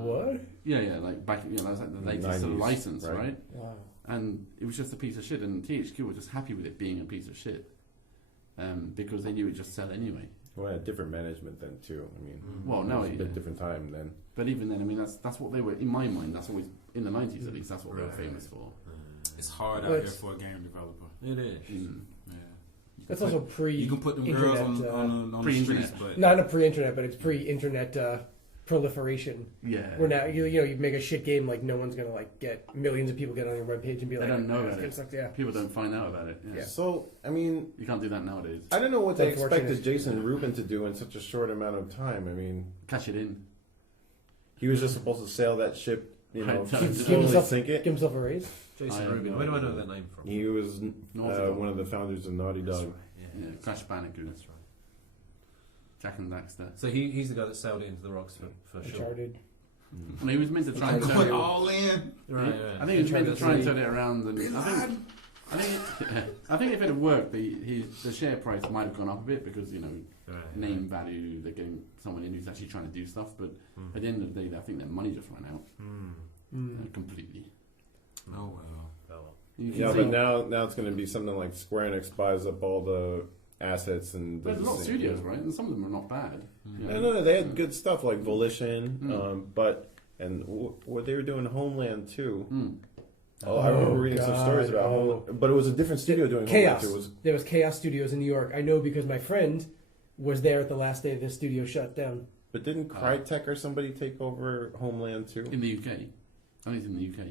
What? Yeah, like back, that was like the latest sort of 90s, license, right? right? Wow. And it was just a piece of shit, and THQ were just happy with it being a piece of shit, because they knew it just sell anyway. Well, had different management then too. I mean, Well, it no, was a yeah. bit different time then. But even then, I mean, that's what they were, in my mind, that's always, in the 90s at least, that's what they were famous for. It's hard Well, out it's- here for a game developer. It is. Mm. Yeah. That's also You can put them girls pre-internet. on the Pre-internet. streets, but Not a pre-internet, but it's pre-internet proliferation. Yeah. Where now you make a shit game, like no one's gonna like get millions of people get on your webpage and be They like, don't know about it's it. like, yeah. People don't find out about it. Yeah. So I mean, You can't do that nowadays. I don't know what they It's unfortunate. expected Jason Rubin to do in such a short amount of time. I mean, Cash it in. he was just supposed to sail that ship, Right. slowly Give himself- sink Give it. himself a raise. Jason I have Rubin. no Where do I know idea. that name from? He was Naughty Dog. one of the founders of Naughty That's Dog. right. Yeah. Yeah. Crash Bandicoot. That's right. Jack and Daxter. So he's the guy that sailed into the rocks for sure. Uncharted. And he was meant to try and turn put it. all in. Right, I think he was meant to Uncharted try and 3. turn it around, and I think if it had worked, the share price might have gone up a bit because Right. name value, they're getting someone in who's actually trying to do stuff. But at the end of the day, I think their money just ran out completely. Oh well. You can Yeah, see, but now it's going to be something like Square Enix buys up all the assets and. but there's a lot of does the same studios, thing. right? And some of them are not bad. No, they had good stuff like Volition, Mm. what they were doing Homeland too. Mm. Oh, I remember reading some God, stories about Homeland, but it was a different studio doing Chaos. Homeland too. It was There was Chaos Studios in New York. I know because my friend was there at the last day this studio shut down. But didn't Crytek or somebody take over Homeland too? In the UK, I think it's in the UK.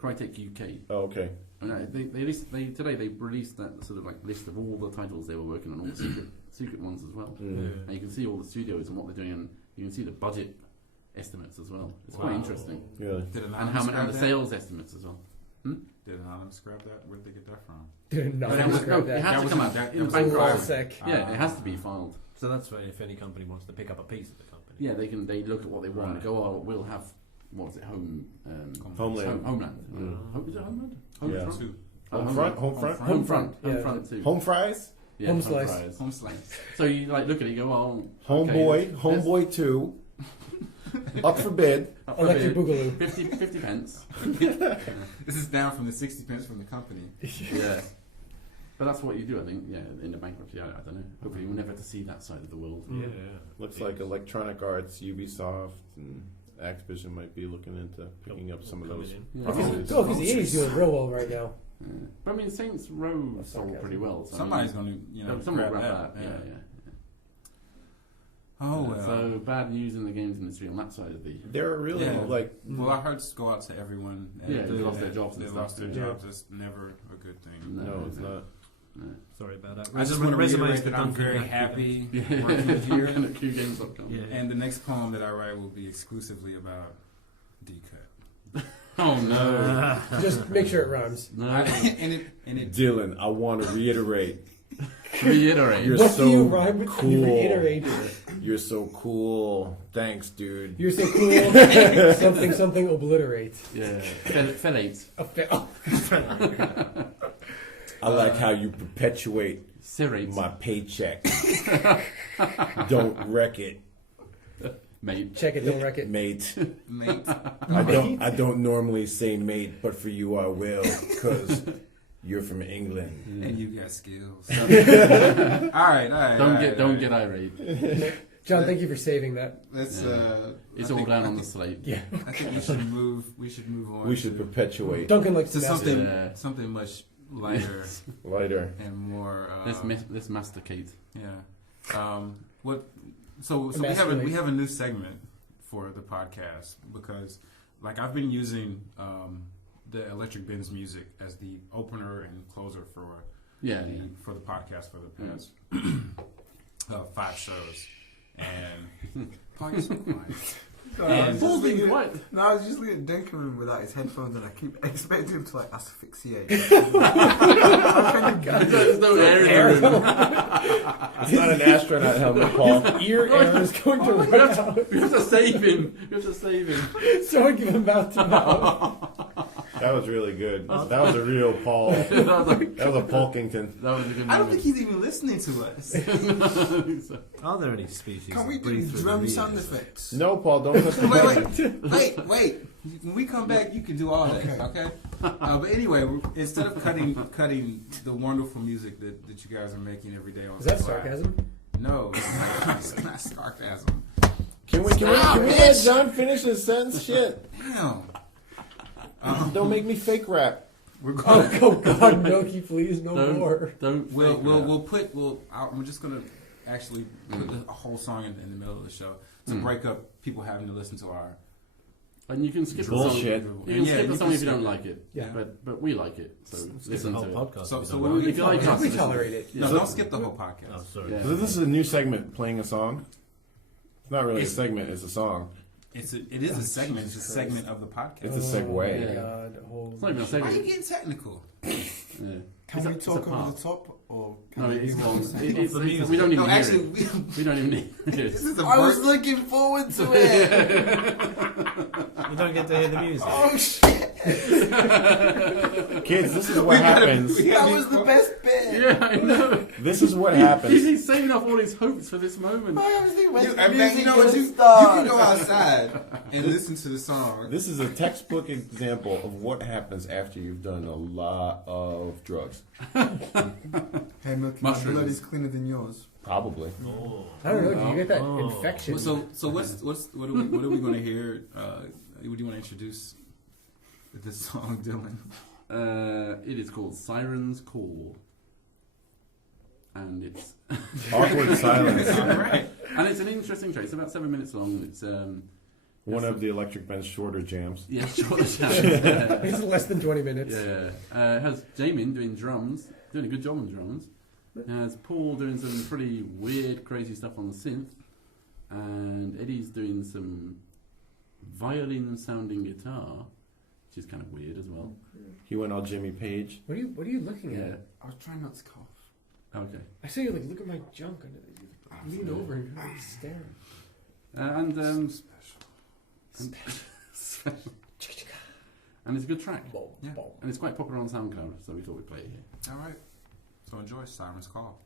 Crytek UK. Oh, okay. I know, today they released that sort of like list of all the titles they were working on, all the secret ones as well. Mm. And you can see all the studios and what they're doing, and you can see the budget estimates as well. It's quite interesting, Really? Did and how many and the sales estimates as well. Did Anonymous grab that? Where'd they get that from? Did not But it was- describe no, it that. has to was come in- out that- in that the was bank in Ball file. sec. Yeah, it has to be filed. So that's why if any company wants to pick up a piece of the company. Yeah, they look at what they want and go, oh, we'll have what's it, Homeland. Homeland. Is it Homeland? Yeah. Homefront? Two. Homefront? Homefront. Yeah. Homefront too. Home fries? Yeah, Home home slice. fries. Home slice. So you like look at it, you go, oh, Homeboy, okay, Homeboy 2, up for bid. up for Electric bid, Boogaloo. 50 pence. This is down from the 60 pence from the company. Yeah. But that's what you do, I think, in the bankruptcy. I don't know. Hopefully we'll never have to see that side of the world. Yeah. Looks like Electronic Arts, Ubisoft, and Activision might be looking into picking up some of those. Yeah. properties. Oh, because EA's doing real well right now. Yeah. But I mean, Saints Row sold pretty well. So Somebody's I mean, going to, someone will grab grab that. that. Yeah. Oh well. So bad news in the games industry on that side of the. They're really Yeah. like Well, our hearts go out to everyone. Yeah, they lost their jobs and They stuff. lost their Yeah. jobs. That's never a good thing. no, it's not. No. Sorry about that. I just want to reiterate Resumes that I'm Duncan very Mac- happy Yeah. working here. At QGames.com. Yeah. And the next poem that I write will be exclusively about D-Cut. Oh no. Just make sure it rhymes. No. and it Dylan, I want to reiterate. Reiterate. You're What so do you rhyme with? cool. You reiterate. You're so cool. Thanks, dude. You're so cool. something obliterate. Yeah. Phthalate. A fa- I like how you perpetuate Serrate. my paycheck. Don't wreck it, Mate. Check it, don't wreck it. mate. mate. I don't normally say mate, but for you I will, because you're from England. And you got skills. all right. Don't get irate. John, thank you for saving that. Let's. Yeah. It's I all think- down I on the think- slate. I think we should move. We should move on. We should to, perpetuate. Duncan likes to to something. Yeah. Something much lighter Lighter. and more. Let's masticate. Yeah. What? So we Emasculate. have a new segment for the podcast because, like, I've been using the Electric Benz music as the opener and closer for Yeah. for the podcast for the past 5 shows. And Paul, you're so quiet. And- Paul being quiet. No, I was just looking at Denkerman without his headphones, and I keep expecting him to like asphyxiate. There's no air in the room. It's not an astronaut helmet, Paul. Ear air is going to run out. We have to save him. We have to save him. Someone give him mouth to mouth. That was really good. That was a real Paul. That was That was a Polkington. a good I don't moment. think he's even listening to us. Are there any species Can we that do breathe through drum their sound ears? effects? No, Paul, don't touch the button. wait. When we come back, you can do all that, okay? But anyway, instead of cutting the wonderful music that you guys are making every day on Is that Slack- sarcasm? No, it's not sarcasm. Can we let John finish his sentence? Shit. Damn. Don't make me fake rap. We're going. Oh God, Milky, please, no Don't- more. Don't. I'm just gonna actually put the whole song in the middle of the show to break up people having to listen to our. And you can skip Bullshit. the song. You can skip the song if you don't skip like it. Yeah. But we like it, so It's the listen whole to it. podcast. So we so don't what like. do we If you like call us, We listen. tolerate it. No, So- don't skip the whole podcast. Oh, sorry. Yeah. So this is a new segment, playing a song. It's not really a It's- segment, it's a song. It is a segment. It's a segment of the podcast. It's a Oh, segue. Yeah. God, It's not even a Why are you segment. getting technical? Yeah. Can It's we a- it's talk a over part. the top, or can No, we it's hear what long. we're saying? We don't even No, hear actually, it. We don't even need it. this is a I was birth- looking forward to it. You don't get to hear the music. Oh shit! Kids, this is what happens. That was the best bit. Yeah, I know. This is what happens. He's saving up all his hopes for this moment. I was thinking, when's the I mean, music you know what? gonna You start? can go outside and listen to the song. This is a textbook example of what happens after you've done a lot of drugs. Hey, Milky, my Mushrooms. blood is cleaner than yours. Probably. Oh. I don't know. Do you get that Oh. infection? So what are we going to hear? What do you want to introduce this song, Dylan? It is called Siren's Call. And it's Awkward silence. Right. and it's an interesting track. It's about 7 minutes long. It's One of the Electric Benz shorter jams. yeah, short as hell. It's less than 20 minutes. Yeah. It has Jaymin doing drums, doing a good job on drums. It has Paul doing some pretty weird, crazy stuff on the synth. And Eddie's doing some violin-sounding guitar, which is kind of weird as well. He went all Jimmy Page. What are you looking Yeah. at? I was trying not to cough. Okay. I saw you like look at my junk. And you lean over and kind of stare. And and it's a good track. Yeah. And it's quite popular on SoundCloud, so we thought we'd play it here. All right. So enjoy Siren's Call.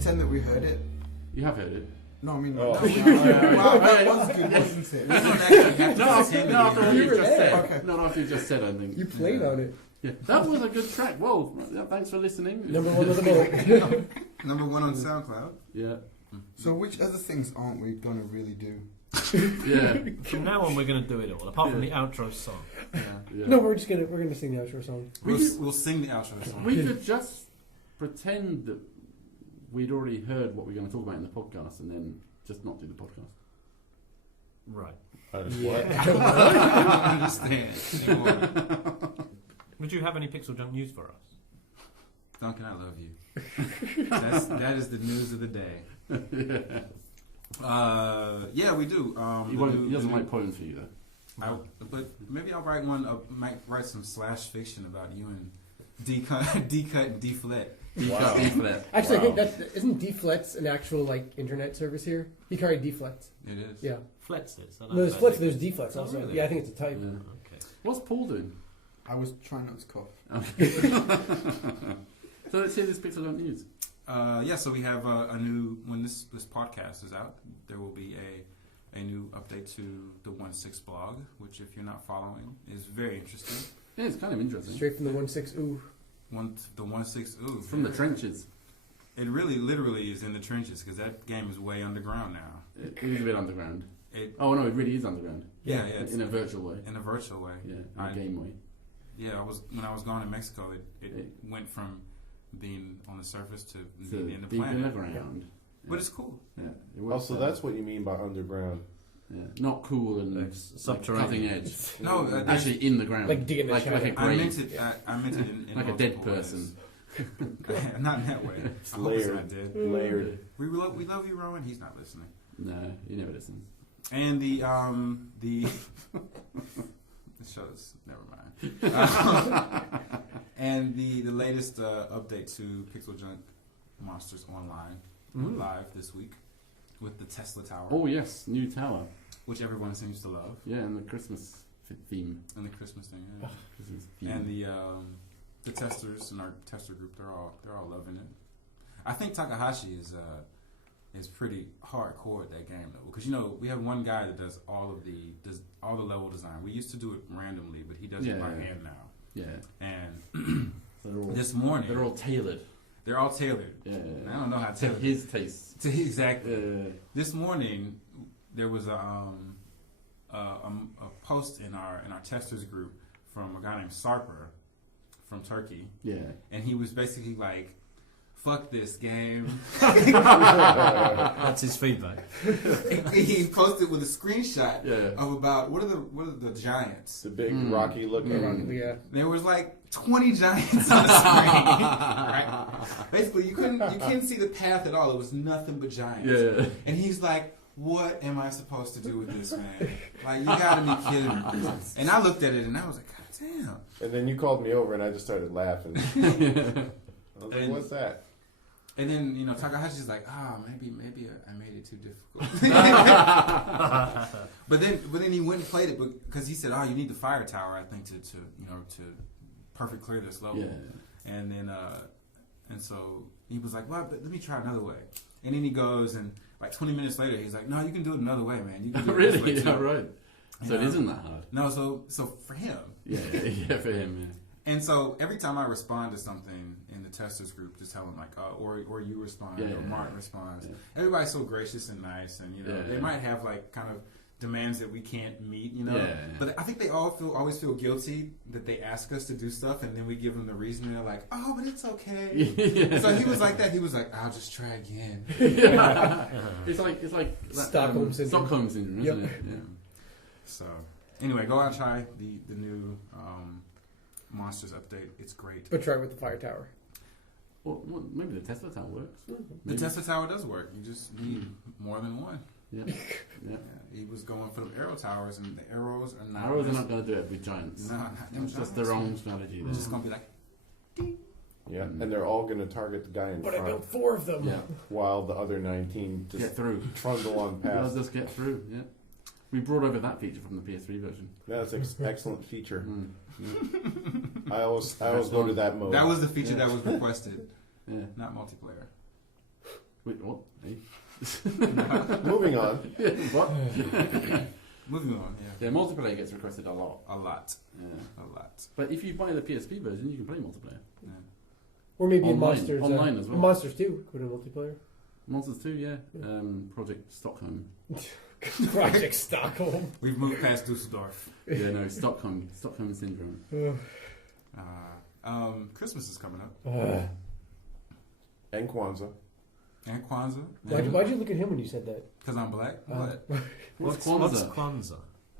pretend that we heard it? You have heard it. No, I mean, Oh. wow, that was good, wasn't it? We don't actually have to No, pretend no, that after we what heard you You were just there. said. Okay. Not after you just said, I think. You played on it. Yeah, that was a good track. Whoa, yeah, thanks for listening. Number one of the moment. Number 1 on SoundCloud. Yeah, So which other things aren't we gonna really do? yeah, From now on, we're going to do it all, apart from the outro song. yeah. No, we're gonna sing the outro song. We'll sing the outro song. We could just pretend that we'd already heard what we're going to talk about in the podcast, and then just not do the podcast. Right. What? I don't understand anymore. Would you have any PixelJunk news for us? Duncan, I love you. That is the news of the day. Yeah, we do. He doesn't like poems for you, though. But maybe I'll write one. Might write some slash fiction about you and D-cut and D-flat. Wow. Actually, I think Wow. that isn't D-Flets an actual like internet service here? He carried D-Flets. It is. Yeah. Flets is. I know No, there's that. Flets. There's D-Flets Oh, also. really? Yeah, I think it's a type. Yeah. Okay. What's Paul doing? I was trying not to cough. So let's hear this PixelJunk news. Yeah. So we have a new. When this podcast is out, there will be a new update to the 1.6 blog, which if you're not following is very interesting. Yeah, it's kind of interesting. Straight from the 1.6. Ooh. The 1.6. Ooh. From the trenches. It really, literally is in the trenches because that game is way underground now. It is a bit underground. It, Oh no, it really is underground. yeah, it's In a virtual way. in a virtual way. Yeah, in I- a game way. Yeah, when I was gone in Mexico, it went from being on the surface to So being in the deep in planet. the ground. But it's cool. Yeah. It works Also, better. that's what you mean by underground. Yeah. Not cool and It's like subterranean. cutting edge. No, Actually in the ground. Like digging a like shadow. a I grave. meant it. I meant it in Like a dead multiple person. ways. Not in that way. It's I hope it's layered. not dead. Layered. We love you, Rowan. He's not listening. No, he never listens. And the shows. Never mind. And the latest update to PixelJunk Monsters Online went live this week with the Tesla Tower, Oh yes, new tower. which everyone seems to love, Yeah, and the Christmas theme. and the Christmas thing. Yeah. Christmas theme. And the testers in our tester group, they're all loving it. I think Takahashi is pretty hardcore at that game though, because we have one guy that does all the level design. We used to do it randomly, but he does it by Yeah. hand now. Yeah. And So they're all, this morning, they're all tailored. they're all tailored. Yeah. I don't know how To tailored. his taste. Exactly. This morning, there was a post in our testers group from a guy named Sarper from Turkey, Yeah. and he was basically like, "Fuck this game." That's his feedback. He posted with a screenshot Yeah. of about what are the giants. The big Mm. rocky looking. Yeah. There was like 20 giants on the screen. Right? Basically, you couldn't see the path at all. It was nothing but giants. Yeah. And he's like, "What am I supposed to do with this, man? Like, you gotta be kidding me." And I looked at it and I was like, "God damn." And then you called me over and I just started laughing. I was like, And- what's that? And then Takahashi's like, maybe I made it too difficult. but then he went and played it because he said, you need the fire tower, I think, to perfect clear this level. Yeah. And then and so he was like, well, but let me try another way. And then he goes and like 20 minutes later, he's like, no, you can do it another way, man. You can do it this way Really? too." Yeah, right. So it Yeah. isn't that hard. No, so for him. Yeah, yeah, for him, And so every time I respond to something in the testers group, just tell them like, or you respond, Yeah, or yeah, Martin yeah. responds. Yeah. Everybody's so gracious and nice, and Yeah, they yeah. might have like kind of demands that we can't meet, Yeah. But I think they always feel guilty that they ask us to do stuff, and then we give them the reason, and they're like, "Oh, but it's okay." Yeah. So he was like that. He was like, "I'll just try again." Yeah. It's like that, Stockholm syndrome. Stockholm syndrome, isn't Yep. it? Yeah. So anyway, go out and try the new Monsters update. It's great. But try it with the fire tower. Well, maybe the Tesla tower works. The Maybe. Tesla Tower does work. You just need more than one. Yeah. Yeah. Yeah, he was going for the arrow towers, and the arrows are not. Arrows are not going to do it with giants. No, not them It's just the giants. wrong strategy. It's just gonna be like. Yeah, and they're all going to target the guy in But I front built 4 of them. Yeah. while the other 19 Get just through. trundle on They'll past. just get through, yeah. We brought over that feature from the PS3 version. That's an excellent feature. Mm. I always go to that mode. That was the feature that was requested, Yeah. not multiplayer. Wait, what? Eh? Moving on. What? Moving on. Yeah. Yeah, multiplayer gets requested a lot. A lot. Yeah. A lot. But if you buy the PSP version, you can play multiplayer. Yeah. Or maybe in Online- Monsters. online as well. Monsters 2 could have multiplayer. Monsters 2, yeah. Project Stockholm. Project Stockholm. We've moved past Dusseldorf. Yeah, no, Stockholm syndrome. Christmas is coming up. And Kwanzaa. And Kwanzaa. Why'd you look at him when you said that? Because I'm black. What? What's What's Kwanzaa? Kwanzaa?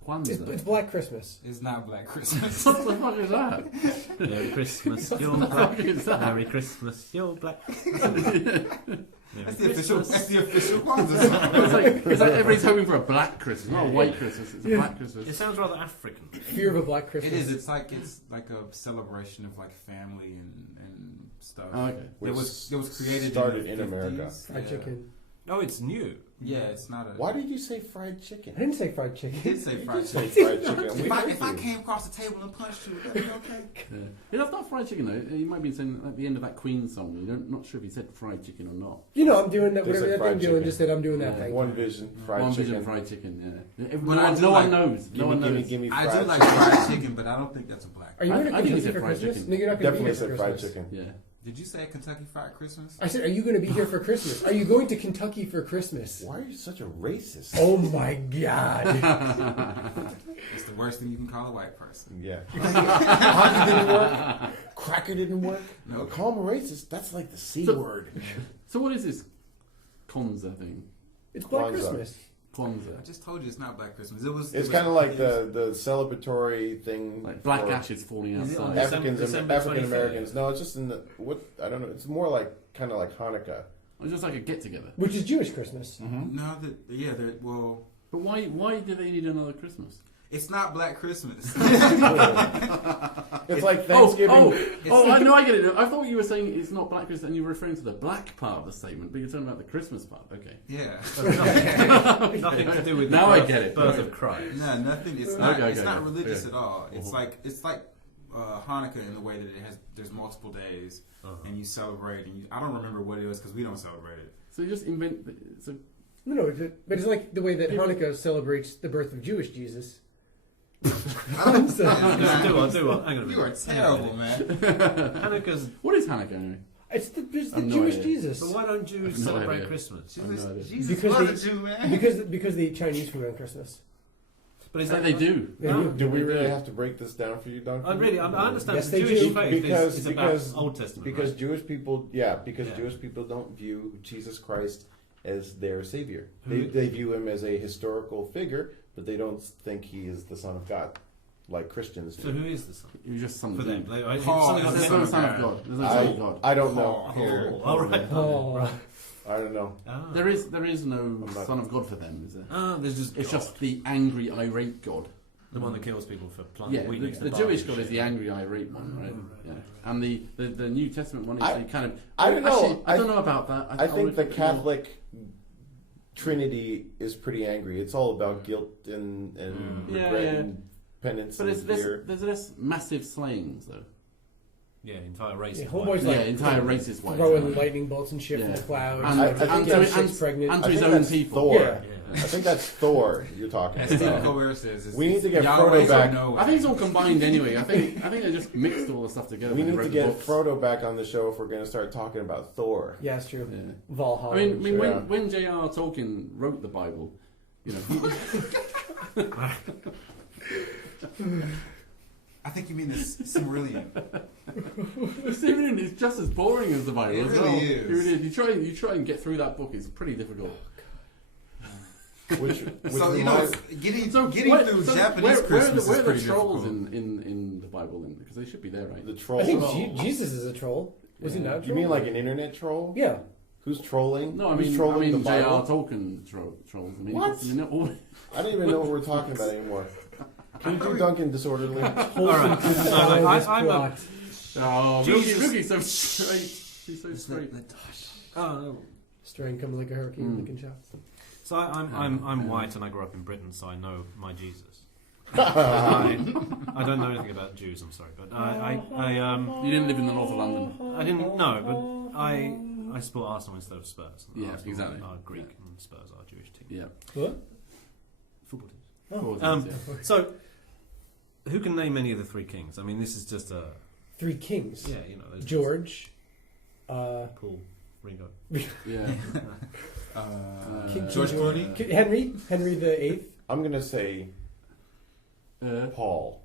Kwanzaa. It's Black Christmas. It's not Black Christmas. What the fuck is that? Merry Christmas, you're What the fuck black. is that? Merry Christmas, you're black. That's the official Kwanzaa song. It's like everybody's hoping for a black Christmas, not a white Christmas. It's a black It Christmas. sounds rather African. Fear of a Black Christmas. It is. It's like a celebration of like family and stuff. Oh, okay. It was created started in in the America. 50s. Fried chicken. Oh, it's new. Yeah, it's not a. Why did you say fried chicken? I didn't say fried chicken. You did say You fried did say chicken. fried chicken. We heard If I you. came across the table and punched you, would that be okay? Yeah. That's not fried chicken though. You might be saying at the end of that Queen song. You're not sure if he said fried chicken or not. You know, I'm doing that. They Whatever said that fried thing doing, chicken. just said I'm doing that Yeah. thing. One vision, fried One chicken. vision fried chicken. Yeah. But I do No like- one knows. No one knows. Give me I fried do like chicken. fried chicken, but I don't think that's a black. Are you going to I think he Kentucky said for fried Christmas? chicken. No, you're not going to be Definitely here for said fried Christmas. chicken. Yeah. Did you say Kentucky Fried Christmas? I said, are you going to be here for Christmas? Are you going to Kentucky for Christmas? Why are you such a racist? Oh my God. It's the worst thing you can call a white person. Yeah. Hockey didn't work. Cracker didn't work. No. Call him a racist. That's like the C So- word. So what is this Kwanzaa thing? It's Black Kwanzaa. Christmas. I Kwanzaa. just told you it's not Black Christmas. It was. It's kind of like the celebratory thing. Like black for ashes falling Is it on outside. December African 23rd? Americans. No, it's just in the what I don't know. It's more like kind of like Hanukkah. It's just like a get together. Which is Jewish Christmas. No, well, But why do they need another Christmas? it's not Black Christmas. It's like Thanksgiving. I know, I get it. I thought you were saying it's not Black Christmas and you were referring to the black part of the statement, but you're talking about the Christmas part. Okay. Yeah. Nothing to do with Now the I get it. birth of Christ. No, nothing. It's not. Okay, it's okay, not okay. religious Yeah. at all. It's Uh-huh. like Hanukkah in the way that it has. There's multiple days, and you celebrate. And I don't remember what it was because we don't celebrate it. So you just invent. So No, but it's like the way that People- Hanukkah celebrates the birth of Jewish Jesus. I'm Do what? Hang on a minute. You are terrible, man. Hanukkah's. what is Hanukkah anyway? It's the I've no Jewish idea. Jesus. But why don't Jews No celebrate idea. Christmas? I have no idea. Jesus Because was they- a Jew, man. Because the Chinese remember Christmas. But is So that they do. They No. do. Do we really have to break this down for you, Duncan? I understand Yes, the they Jewish do. faith Because- is because- about Old Testament. Because right? Jewish people, because Yeah. Jewish people don't view Jesus Christ as their savior. Who- They view him as a historical figure, but they don't think he is the Son of God, like Christians So do. who is the son? It was just some For them. dude. Like, Paul something is like the There's Son no of son of God. God. There's no son of God. I don't know. Paul. All right. Oh. I don't know. Ah. There is no not- son of God for them, is there? There's just It's God. just the angry, irate God. the one that kills people for planting Yeah, wheat next to the the Jewish barbecue God is the shit. angry, irate one, right? Yeah. And the New Testament one is I- the kind of. I don't know. Actually, I don't know about that. I think the Catholic Trinity is pretty angry. It's all about guilt and Yeah, regret yeah. and penance But and fear. there's less massive slayings though. Yeah, entire race. Yeah, is homeboys wiped Yeah, out. entire racist ones. Throwing lightning bolts and shit from Yeah. the clouds. And, I like, think and, that's- to, shit's pregnant. and I to his think own that's people. Thor. Yeah. I think that's Thor you're talking As Stephen about. Colbert says, We need to get Yahweh Frodo back. I think it's all combined anyway. I think they just mixed all the stuff together. We when they need wrote to the get books. Frodo back on the show if we're going to start talking about Thor. Yeah, it's true. Yeah. Valhalla. I mean, Yeah. when J.R. Tolkien wrote the Bible, you know, I think you mean this Silmarillion. Stephen is just as boring as the Bible. It as really well. is. It really is. You try and get through that book is pretty difficult. So Which you know, reminds- getting So through Japanese Christmas where is are pretty the trolls difficult. in the Bible then? Because they should be there, right? the I trolls. think Jesus is a troll. Was he Yeah. not a troll? You mean like an internet troll? Yeah. Who's trolling? No, I Who's mean trolling the J.R. Bible? Tolkien trolls. I mean, What? I mean, all- I don't even know what we're talking about anymore. Can you do Duncan disorderly? All right. So I'm a, Oh, Jesus. Rookie's so straight. She's so straight. oh, Strain coming like a hurricane, licking chops. so I'm white and I grew up in Britain, so I know my Jesus. I don't know anything about Jews. I'm sorry, but I You didn't live in the north of London. didn't know, but I I support Arsenal instead of Spurs. Yeah, Arsenal exactly. are Greek Yeah. and Spurs are a Jewish team. Yeah. What? Football teams. Oh. So, who can name any of the three kings? I mean, this is just a... Three kings. Yeah, you know. there's George. Paul, Ringo. Yeah. George Clooney. Henry the Eighth. I'm gonna say Uh, Paul.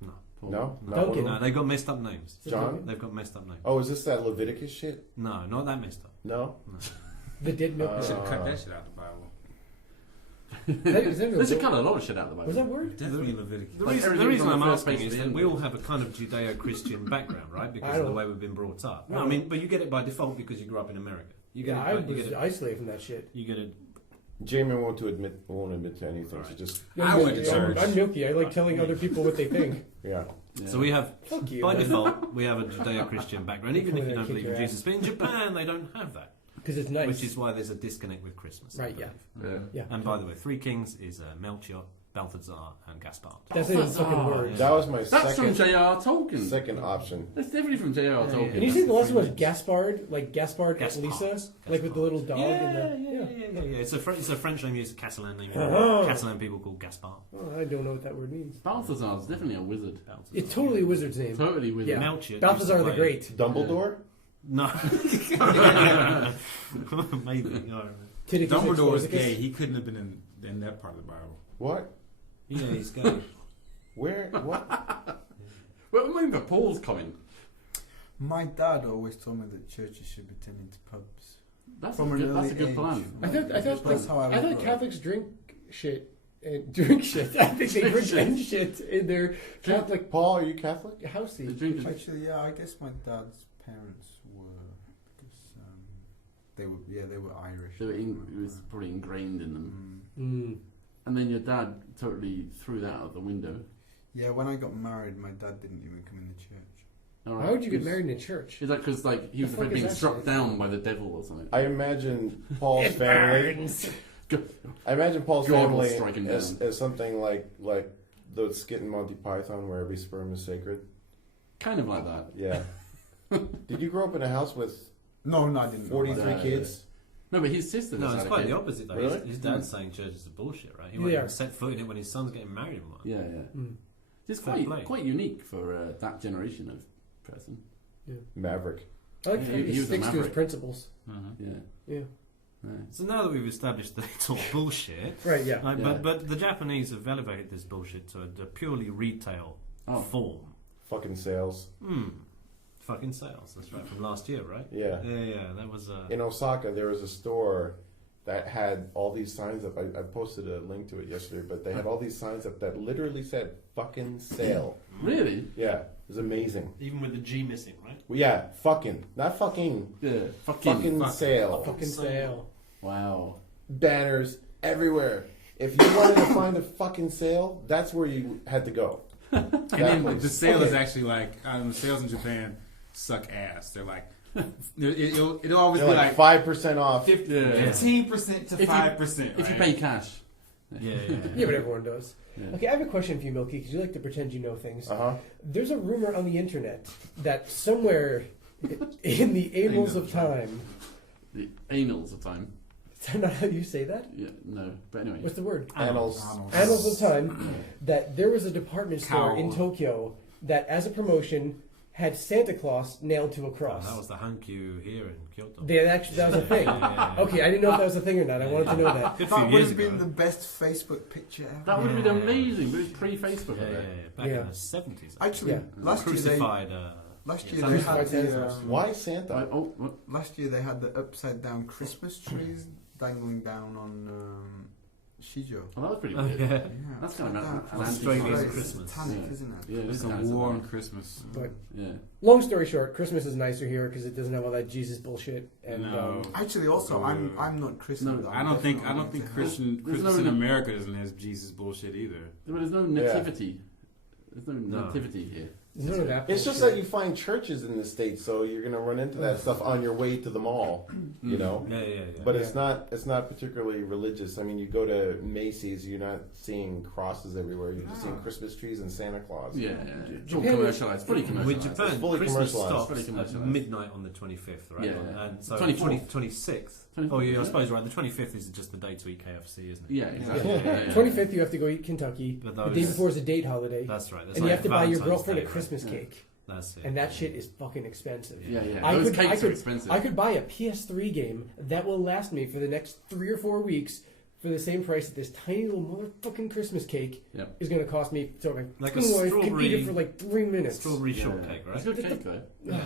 No. Paul. No, not Duncan. one of No, them? they've got messed up names. John. They've got messed up names. Oh, is this that Leviticus shit? No, not that messed up. No. No. The dead milk. You should have cut that shit out of the Bible. They should cut a lot of shit out of the Bible. Was that word? Definitely Leviticus. The Like reason, everything from I'm the first asking page is to the that end. we all have a kind of Judeo-Christian background, right? Because of the way we've been brought up. No, I mean, but you get it by default because you grew up in America. You get Yeah, it. I You was get it. isolated from that shit. You get it. Jaymin won't admit to anything. So just I went to church. I'm milky. I like telling other people what they think. yeah. Yeah. So we have, Fuck you. by default, we have a Judeo-Christian background, even if you don't Kick believe in your Jesus. But in Japan, they don't have that, Because it's nice. which is why there's a disconnect with Christmas. I Right, yeah. believe. Yeah. Yeah. And by the way, three kings is Melchior, Balthazar, and Gaspard. That's not even fucking Balthazar. word. That was my That's from second J.R. Tolkien. second option. That's definitely from J.R. Yeah, Tolkien. And you That's see the last three one was names. Gaspard, like Gaspard Gaspard. and Lisa, Gaspard. like with the little dog. Yeah, and the, yeah. It's a French name. It's a Catalan name. Oh. Catalan people called Gaspard. Oh, I don't know what that word means. Balthazar's definitely a wizard. Balthazar. It's totally a wizard's name. Totally wizard. Yeah. Melchior. Balthazar used the to play- Great. Dumbledore. No. Maybe. No. Tidicus Dumbledore was Exposicus. gay. He couldn't have been in that part of the Bible. What? Yeah, he's gay. Where? What? Well, remember Paul's comment. My dad always told me that churches should be turned into pubs. That's From a an good, that's a early good age. plan. I thought That's how I thought was Catholics drink shit and drink shit. I think they drink shit in their Catholic Paul, are you Catholic? They housey. drink Actually, yeah, I guess my dad's parents were, because they were Irish. it was probably ingrained in them. Mm. And then your dad totally threw that out the window. Yeah, when I got married, my dad didn't even come in the church. All Why would you get married in a church? Is that because like he was The afraid fuck of being is that struck shit? down by the devil or something? I imagine Paul's family. I imagine Paul's God will family strike him as something like the skit in Monty Python where every sperm is sacred. Kind of like that. Yeah. Did you grow up in a house with No, I didn't. 43 No. kids? No, but his sister. No, was it's had a quite kid. the opposite though. Really? His dad's saying churches are bullshit, right? He won't Yeah. even set foot in it when his son's getting married and what. Yeah, yeah. Mm. It's Fair quite play. quite unique for that generation of person. Maverick. I like Yeah, how he he was a sticks to his maverick. principles. Yeah. Yeah. Right. So now that we've established that it's all bullshit, Right. Yeah. like, Yeah. but the Japanese have elevated this bullshit to a purely retail Oh. form. Fucking sales. Fucking sales. That's right, from last year, right? Yeah. Yeah. That was. In Osaka, there was a store that had all these signs up. I posted a link to it yesterday, but they had all these signs up that literally said fucking sale. Really? Yeah, it was amazing. Even with the G missing, right? Well, yeah, fucking. Not fucking. Yeah. Fucking sale. Fucking sale. Wow. Banners everywhere. If you wanted to find a fucking sale, that's where you had to go. And That then place. the sale is actually like sales in Japan suck ass. They're like it'll always They're be like like 5% off. 15% to If you- 5%. If you right? pay cash. Yeah. Yeah, but everyone does. Yeah. Okay, I have a question for you, Milky, because you like to pretend you know things. Uh-huh. There's a rumor on the internet that somewhere in the annals of time, The annals of time. is that not how you say that? Yeah. No. But anyway. What's the word? Annals. Annals of time, that there was a department store in Cow. Tokyo that, as a promotion, had Santa Claus nailed to a Oh, cross. that was the Hankyu here in Kyoto. That was a thing. Yeah. Okay, I didn't know if that was a thing or not. I wanted to know that. Good That few would years have ago. been the best Facebook picture ever. That would have Yeah. been amazing, but it was pre-Facebook. Yeah, I bet. Back Yeah. in the 70s. Actually, Yeah. last year Crucified. they yeah, had Crucified Santa the, Claus. Why Santa? last year they had the upside down Christmas trees dangling down on Shijo. Well, that was pretty Oh, weird. yeah. Yeah, That's kind of upside down. an Australia's It's Christmas. satanic, Yeah. isn't it? Yeah, It's it's a kind of war on something. Christmas. But Yeah. long story short, Christmas is nicer here because it doesn't have all that Jesus bullshit. And No. Actually, also, I'm not Christian. No, I don't think Christmas There's in no- America doesn't have Jesus bullshit either. But there's no nativity. There's no No. nativity here. None of that It's just bullshit. that you find churches in the States, so you're gonna run into that stuff on your way to the mall, you know. Yeah. But it's not particularly religious. I mean, you go to Macy's, you're not seeing crosses everywhere. You're just seeing Christmas trees and Santa Claus. Yeah, it's all Japan- commercialized, fully With commercialized. Japan, It's fully Christmas commercialized. stops Fully at commercialized. midnight on the 25th, right? Yeah. And so 24th. 26th. 24th, Oh, yeah, I yeah. suppose, right. The 25th is just the day to eat KFC, isn't it? Yeah, exactly. Yeah. Yeah, yeah. 25th, you have to go eat Kentucky. But The those- day before is a date holiday. That's right. That's And you like have to buy your Valentine's girlfriend Day, a right? Christmas cake. That's it. And that shit is fucking expensive. Yeah, yeah. I Those could- cakes I are could- expensive. I could buy a PS3 game that will last me for the next 3 or 4 weeks for the same price that this tiny little motherfucking Christmas cake Yep. is going to cost me. So my Like a fucking wife can eat strawberry- it for like 3 minutes. Strawberry Yeah. shortcake, It's right? good cake, though. Yeah.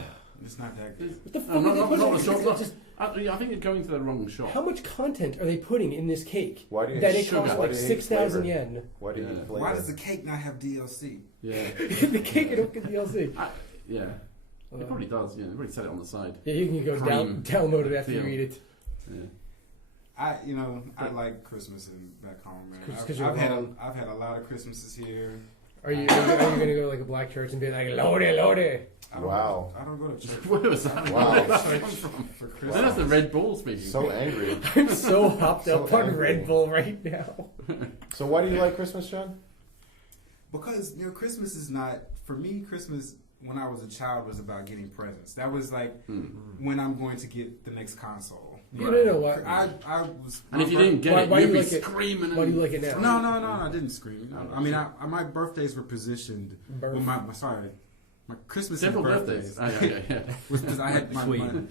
It's not that good. What the fuck No, are they not putting a in short- it? not- Just- I think you're going to the wrong shop. How much content are they putting in this cake Why do you that hate it sugar? costs Why like do you hate 6,000 flavor? yen? Why do you Yeah. eat flavor? Why does the cake not have DLC? Yeah, The cake, you don't get DLC. yeah. It probably does. Yeah, they probably set it on the side. Yeah, you can go Cream. download it after you Feel. eat it. Yeah. I like Christmas back home, man. 'Cause you're I've had wrong. I've had a lot of Christmases here. Are you going to go to like a black church and be like, Lordy, Lordy? I don't Wow. I don't go to church. Where was that? Wow. for Then Christmas. that's the Red Bull speaking. So angry. I'm so hopped So up on angry. Red Bull right now. So why do you like Christmas, John? Because Christmas is not for me. Christmas when I was a child was about getting presents. That was like when I'm going to get the next console. You know what? I was. And if you didn't get Why it, do you'd you be like it? screaming. Why do you like it now? No, I didn't scream. I mean, my birthdays were positioned. Birth. Well, my Christmas Several and birthdays. birthdays. Yeah. Was because I had my Between.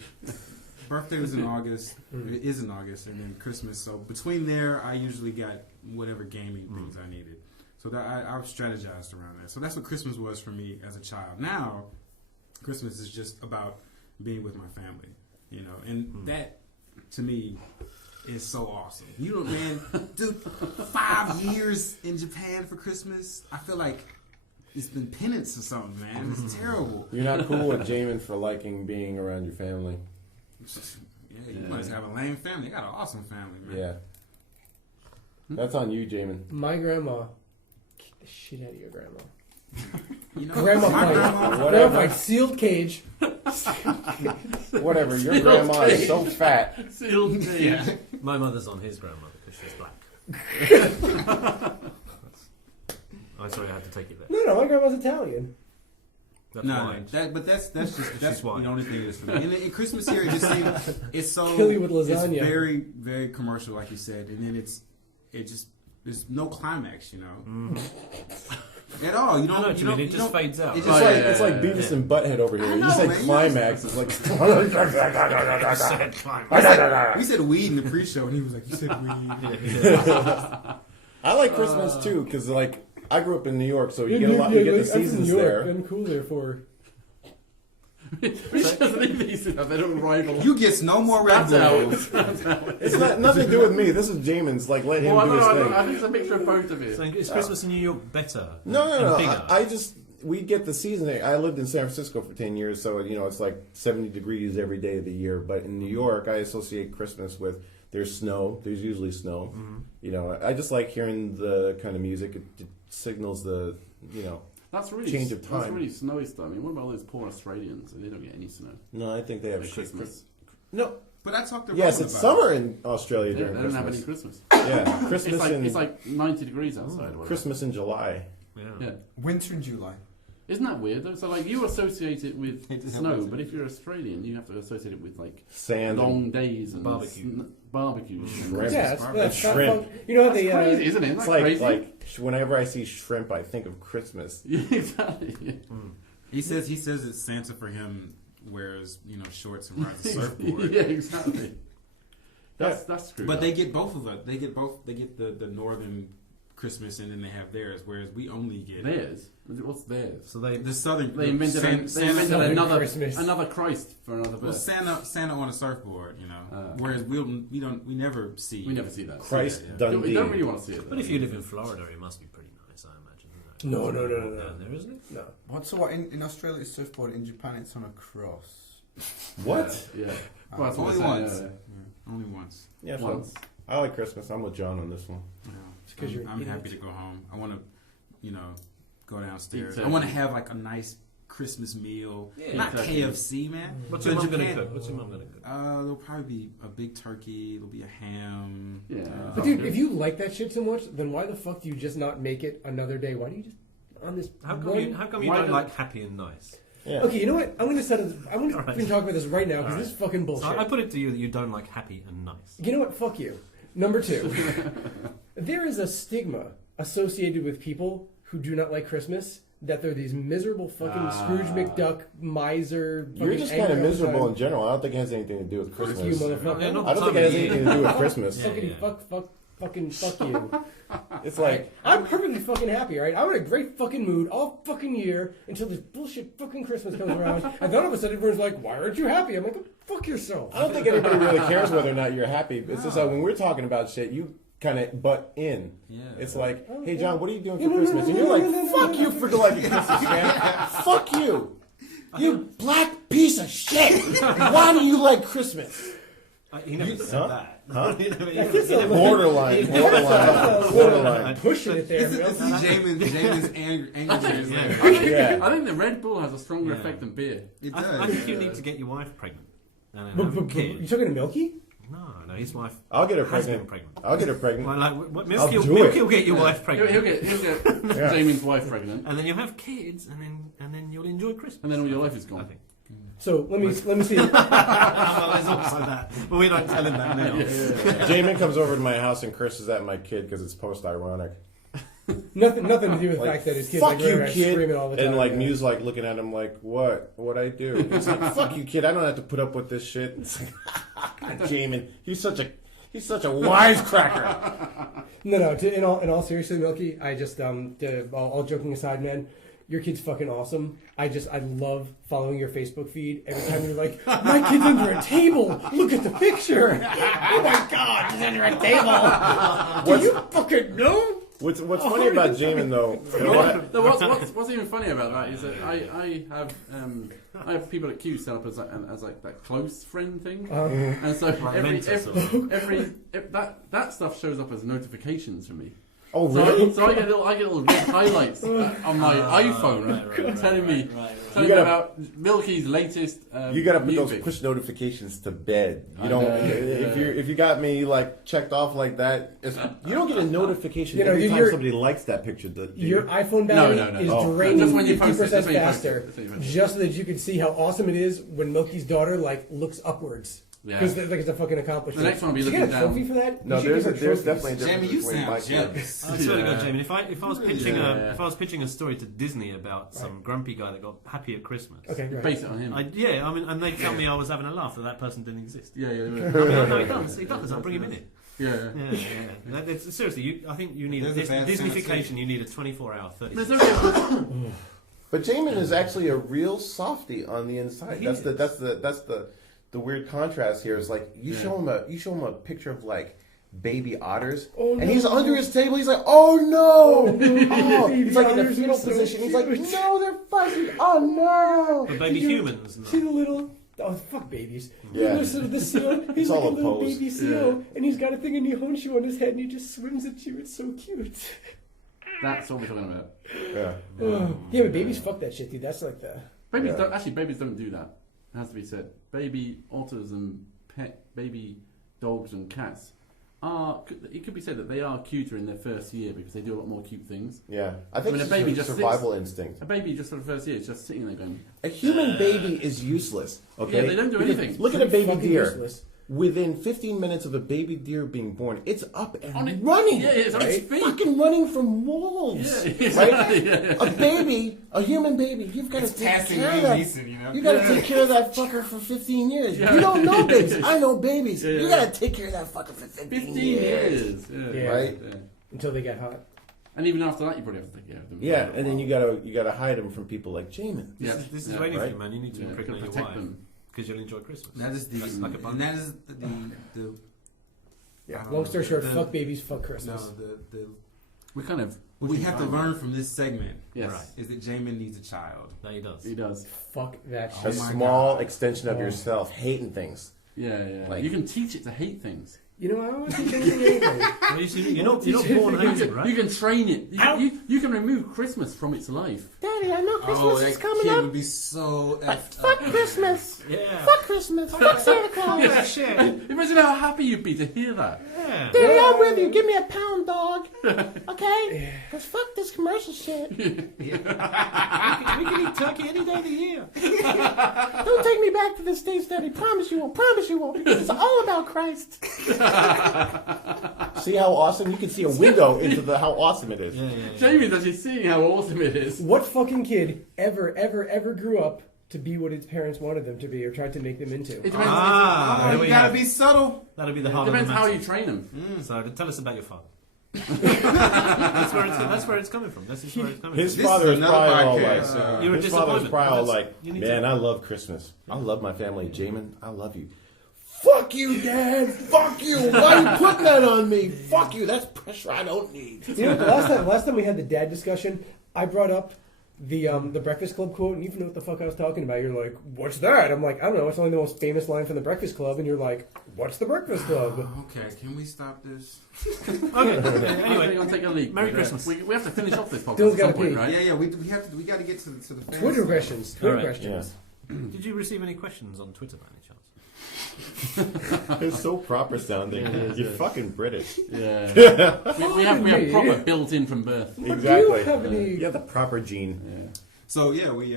birthday was in August. It is in August, and then Christmas. So between there, I usually got whatever gaming things I needed. So that I've strategized around that. So that's what Christmas was for me as a child. Now, Christmas is just about being with my family, and that to me is so awesome. Man, dude, 5 years in Japan for Christmas. I feel like it's been penance or something, man. It's terrible. You're not cool with Jaymin for liking being around your family. Yeah, you must have a lame family. You got an awesome family, man. Yeah. That's on you, Jaymin. My grandma kicked the shit out of your grandma. my Grandma fight. grandma. Grandma fight. Sealed cage. Whatever. Your grandma is so fat. Sealed cage. My mother's on his grandmother because she's black. I'm sorry, I had to take it there. No, my grandma's Italian. That's No, why. that's just She's that's white. the only thing it is for me. And in Christmas here, it just seems it's so Kill you with it's lasagna. very very commercial, like you said, and then there's no climax, at all. You I know don't. what you mean. It just fades out. It's It's just like yeah, it's like yeah, Beavis yeah. and Butthead over here. I You know, said man. climax. It's like we said weed in the pre-show, and he was like, "You said weed." I like Christmas too because like I grew up in New York, so you get a lot. You get the I'm from seasons New York. there. Been cool there for. We should leave these in. They don't rival. You get no more Red That's Bulls. It's not nothing to do with me. This is Jamin's. Like let him Well, do his I thing. think it's a mixture of both of you. So is Christmas in New York better? No. And bigger? I just we get the season. I lived in San Francisco for 10 years, so it's like 70 degrees every day of the year. But in New York, I associate Christmas with there's snow. There's usually snow. I just like hearing the kind of music. It signals the That's really change of That's time. really snowy stuff. I mean, what about all those poor Australians? They don't get any snow. No, I think they have At shit. Christmas. No. But I talked to Yes, Roman it's about summer in Australia They during don't have Christmas. any Christmas. Yeah, Christmas It's like 90 degrees outside. or whatever. Christmas in July. Yeah. it. Winter in July. Isn't that weird though? So like you associate it with It is snow, weird. but if you're Australian, you have to associate it with like Sand. long days and Barbecue. barbecues. Shrimp. Yeah, that's not shrimp. fun. You know how That's they crazy, isn't it? Isn't It's that like crazy? whenever I see shrimp, I think of Christmas. Yeah, exactly. Yeah. He says that Santa for him wears shorts and rides a surfboard. Yeah, exactly. That's screwed But up. they get both of it. They get the northern Christmas and then they have theirs, whereas we only get theirs. What's theirs? So they the southern. They invented, Santa, Southern another Christmas. another Christ for another well, birth. Santa on a surfboard, whereas we never see. We never see that. Christ Yeah. Dundee. We don't really want to see it. But though. if you live in Florida, it must be pretty nice, I imagine. No. Down there, isn't it? No. So what? In Australia, it's surfboard. In Japan, it's on a cross. What? Yeah. Well, that's what Only I'm once. saying, Only once. Yeah, so Once. I like Christmas. I'm with John on this one. It's 'cause you're an I'm happy idiot. to go home. I want to, go downstairs. Eat I want to have like a nice Christmas meal. Yeah. Not Turkey. KFC, man. What's your But mum you gonna can- cook? What's your mum gonna cook? There'll probably be a big turkey. There'll be a ham. Yeah. But dude, if you like that shit so much, then why the fuck do you just not make it another day? Why do you just on this? How come one- you? How come you Why don't don't- like happy and nice? Yeah. Okay, you know what? I'm gonna set it. I'm gonna Alright. fucking talk about this right now because Alright. this is fucking So bullshit. I put it to you that you don't like happy and nice. You know what? Fuck you. Number 2, there is a stigma associated with people who do not like Christmas. That they're these miserable fucking Scrooge McDuck miser. You're fucking just kind of angry all the miserable time. in general. I don't think it has anything to do with Fuck Christmas. you, motherfucker. Yeah, not I don't think it has anything to do with Christmas. Yeah. Fucking fuck you. It's like, I'm perfectly fucking happy, right? I'm in a great fucking mood all fucking year until this bullshit fucking Christmas comes around. And then all of a sudden everyone's like, why aren't you happy? I'm like, oh, fuck yourself. I don't think anybody really cares whether or not you're happy. It's just like when we're talking about shit, you kind of butt in. Yeah. It's like, hey John, what are you doing for No, no, no, Christmas? no, And you're no, like, no, no, no, fuck no, you no. for liking Christmas, man. Fuck you. You black piece of shit. Why do you like Christmas? He never said Huh? that. Huh? He never- Borderline. I'm pushing it there. This is Jaymin's anger. Yeah. I think the Red Bull has a stronger Yeah. effect than beer. It I does. think you need to get your wife pregnant. And then But, have a you kid. talking to Milky? No, his wife I'll get her has been pregnant. pregnant. I'll get her pregnant. Well, like, what, I'll Milky, do Milky it. will get your wife He'll pregnant. get Yeah. Jamie's wife pregnant, And then you'll have kids, and then you'll enjoy Christmas. and then all your life is I gone. think. So let me see. Well, there's also that, but we don't tell him that now. Jaymin comes over to my house and curses at my kid because it's post-ironic. nothing to do with the Like, fact that his kids fuck like you, running around kid. screaming all the time. And like yeah. Mew's like looking at him like, what? What'd I do? It's like, fuck you, kid. I don't have to put up with this shit. It's like, God, Jaymin, he's such a wisecracker. No. In all seriousness, Milky, I just all joking aside, man. Your kid's fucking awesome. I love following your Facebook feed. Every time you're like, my kid's under a table. Look at the picture. Oh my god, he's under a table. Do you fucking know? What's funny about Jaymin though? No, what's even funny about that is that I have people at Q set up as like that close friend thing, and so that stuff shows up as notifications for me. Oh So, really? so I get little red highlights on my iPhone telling me gotta- about Milky's latest. You gotta put those music. push notifications to bed. You I don't. know. If you got me like checked off like that, you don't get a notification You know, every time you're- somebody likes that picture. Do you? Your iPhone battery No. is Oh. draining Just when you post it, 50% just when you post it, faster, just when you post it. just so that you can see how awesome it is when Milky's daughter like looks upwards. Yeah. Because like it's a fucking accomplishment. The next one will be Should you get a looking trophy down. for that? No, You should give her there's trophies. definitely a difference Jamie, you between my sound kids. jealous. I swear to God, Yeah. Jamie, if I was pitching Yeah. if I was pitching a story to Disney about some grumpy guy that got happy at Christmas, Okay, right. Base it on him. I mean, and they tell me I was having a laugh that person didn't exist. Yeah. I mean, no, he does. He does. I'll bring him in it. Yeah. Seriously, I think you need There's a bad Disneyfication. You need a 24-hour, 30. There's only But Jaymin is actually a real softie on the inside. He That's is. the weird contrast here. Is like you show him a picture of like baby otters, Oh, and no. he's under his table. He's like, oh no, oh. Baby He's like in the otters are fetal so position. He's like, cute. no, they're fuzzy. Oh no. But baby humans. See the little. Oh fuck babies! Yeah. Listen to the seal. He's all like a a little pose. baby seal, and he's got a thing of Nihonshu on his head, and he just swims at you. It's so cute. That's what we're talking about. Yeah. Yeah, but babies fuck that shit, dude. That's like the. Babies Yeah. babies don't do that. It has to be said. Baby otters and baby dogs and cats it could be said that they are cuter in their first year because they do a lot more cute things. Yeah. I think mean, it's a baby a just survival instinct. A baby just for the first year is just sitting there going, A human baby is useless. Okay. Yeah, they don't do Because anything. Look at a baby Fucking deer. useless. Within 15 minutes of a baby deer being born, it's up and On it- running. yeah, it's on its right? feet. Fucking running from wolves. yeah, Right? yeah. A baby, a human baby, you've got to It's take passing care of Liam that. Neeson, you know? You got to take care of that fucker for 15 years. Yeah. You don't know babies. I know babies. Yeah, You yeah. got to take care of that fucker for 15 years. years. Yeah. Yeah. Right? Yeah. Until they get hot. And even after that, you probably have to take care of them. Yeah, and then you gotta hide them from people like Jaymin. Yeah. This is Yeah. waiting for Right? you, man. You need to Yeah. impregnate your Protect wife them. because you'll enjoy Christmas. That is the That's like a and bun. that is the Yeah. I don't Long know, story short, the- fuck babies, fuck No, Christmas. the We kind of. what we have to learn from this segment Yes. Right. is that Jaymin needs a child. No, he does. He does. Fuck that A Oh my small God. extension of Oh. yourself, hating things. Yeah. Like- You can teach it to hate things. You know, I don't want to teach anything anything. Well, you're not born hating, right? You can train it. You can remove Christmas from its life. Daddy, I know Christmas Oh, is that coming kid up. would be so effed Fuck up. Christmas. Yeah. Fuck Christmas. Fuck Santa Claus. Yeah, shit. Imagine how happy you'd be to hear that. Yeah. Daddy, I'm with you. Give me a pound, dog. Okay? Because fuck this commercial shit. We can eat turkey any day of the year. Don't take me back to the States, Daddy. Promise you won't. Promise you won't. Because it's all about Christ. See how awesome? You can see a window into how awesome it is. Yeah. Jaymin's actually seeing how awesome it is. What fucking kid ever grew up to be what his parents wanted them to be or tried to make them into? It depends. Ah, there You we gotta have. be subtle. That'll be the It heart of the depends how matter. you train them. So tell us about your father. That's where it's coming from. That's where it's coming His This father is is another probably all like, podcast. You're a his father's disappointment. probably all That's- like, you need man, to- I love Christmas. I love my family. Jaymin, I love you. Fuck you, Dad. Fuck you. Why are you putting that on me? Fuck you. That's pressure I don't need. You know, the last time we had the dad discussion, I brought up the Breakfast Club quote, and you know what the fuck I was talking about. You're like, what's that? I'm like, I don't know. It's only the most famous line from the Breakfast Club, and you're like, what's the Breakfast Club? Okay, can we stop this? Okay. Anyway, Anyway, gonna take a leak. Merry But, Christmas. We have to finish off this podcast Dylan's at some gotta point, pee. right? Yeah, we got to get to the fans. Twitter questions. Twitter All right. questions. did you receive any questions on Twitter by any chance? It's so proper sounding. You're fucking British. Yeah. we have proper built in from birth. Exactly. you have any- You have the proper gene. Yeah. So yeah, we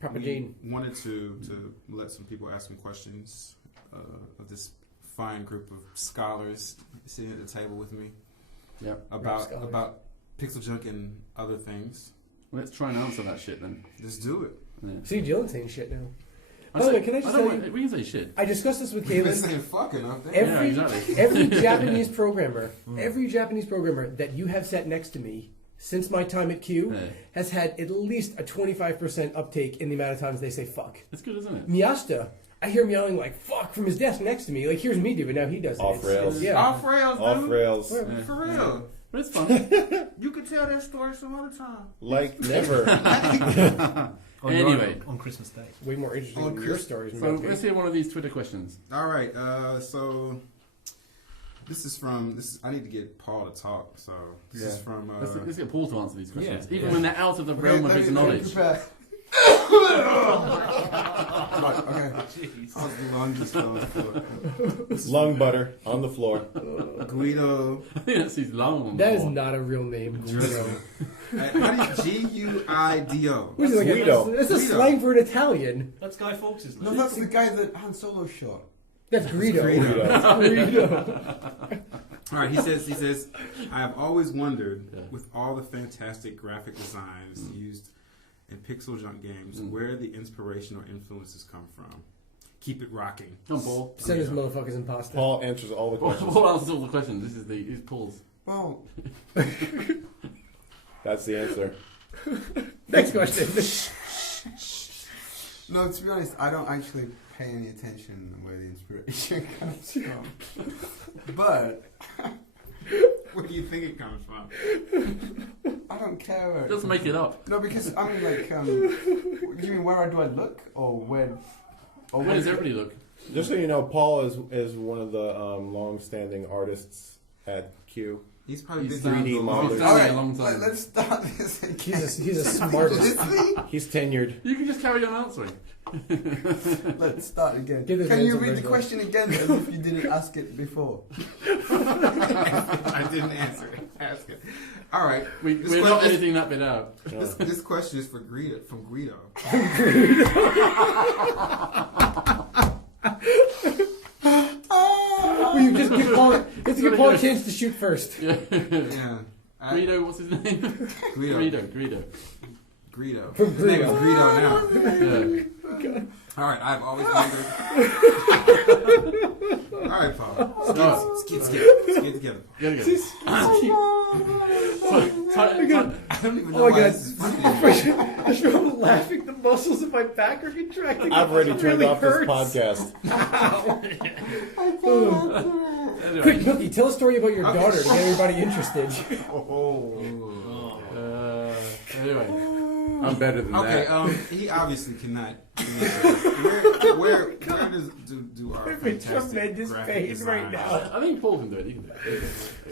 Propagate. wanted to let some people ask some questions of this fine group of scholars sitting at the table with me Yeah. about PixelJunk and other things. Let's try and answer that shit then. Let's do it. Yeah. See, Dylan's saying shit now. I By the say- way, can I just don't tell want- you- we can say shit. I discussed this with We've been Caitlin. saying fucking up there. Every Yeah, exactly. every Japanese programmer, that you have sat next to me since my time at Q Yeah. has had at least a 25% uptake in the amount of times they say fuck. It's good, isn't it? Miyashita, I hear him yelling like fuck from his desk next to me. Like here's me do it now. He does it. Off It's- rails. Yeah. Off rails, dude. Off rails. Yeah. For real. But it's fun. You could tell that story some other time. Like never. Anyway. on Christmas Day. Way more interesting On than your Chris- stories. So let's hear one of these Twitter questions. All right. So this is from I need to get Paul to talk. So this is Yeah. from. Let's get Paul to answer these questions, Yeah. even when they're out of the realm of his knowledge. Right, okay. How's the longest one? Lung butter on the floor. Guido. Yes, he's long. That is not a real name. Guido. How do you Guido? Which is like Guido. It's a Guido. slang for an Italian. That's Guy Fawkes' No, name. that's the guy that Han Solo shot. That's Greedo. Greedo. That's Greedo. All right. He says, I have always wondered, Yeah. with all the fantastic graphic designs used in PixelJunk games, where the inspiration or influences come from. Keep it rocking. Come on, Paul. Send his motherfuckers in pasta. Paul answers all the questions. Paul answers all the questions. This is Paul's. Well, That's the answer. Next question. no, to be honest, I don't actually pay any attention where the inspiration comes from. But Where do you think it comes from? I don't care where. Just make it up. No, because I mean, like, you mean where do I look, or where? Or Where does everybody look? Just so you know, Paul is one of the long-standing artists at Q. He's probably He's been 3D down model. for He's a done long it time. a long time. Let's start this again. He's a smartest. Seriously? He's tenured. You can just carry on answering. Let's start again. Give the Can you answer read the first, question again as if you didn't ask it before? I didn't answer it. Ask it. All right. We're not editing that bit out. This question is for Guido. From Guido. Will you just give Paul? Let's give Paul a chance to shoot first. Yeah. Greedo, what's his name? Guido. Greedo. Guido. From His name is Guido now. Yeah. All right. I've always wondered. All right, Paul. Let's get together. Gotta go. I don't even know Oh my why God. this is funny. I start laughing. The muscles in my back are contracting. I've already It turned really off hurts. this podcast. Quick, Nookie, tell a story about your daughter to get everybody interested. Oh. Anyway. I'm better than Okay, that. he obviously cannot. Where do our fantastic tremendous graphic pain design right now. I think Paul can do it. He can do it.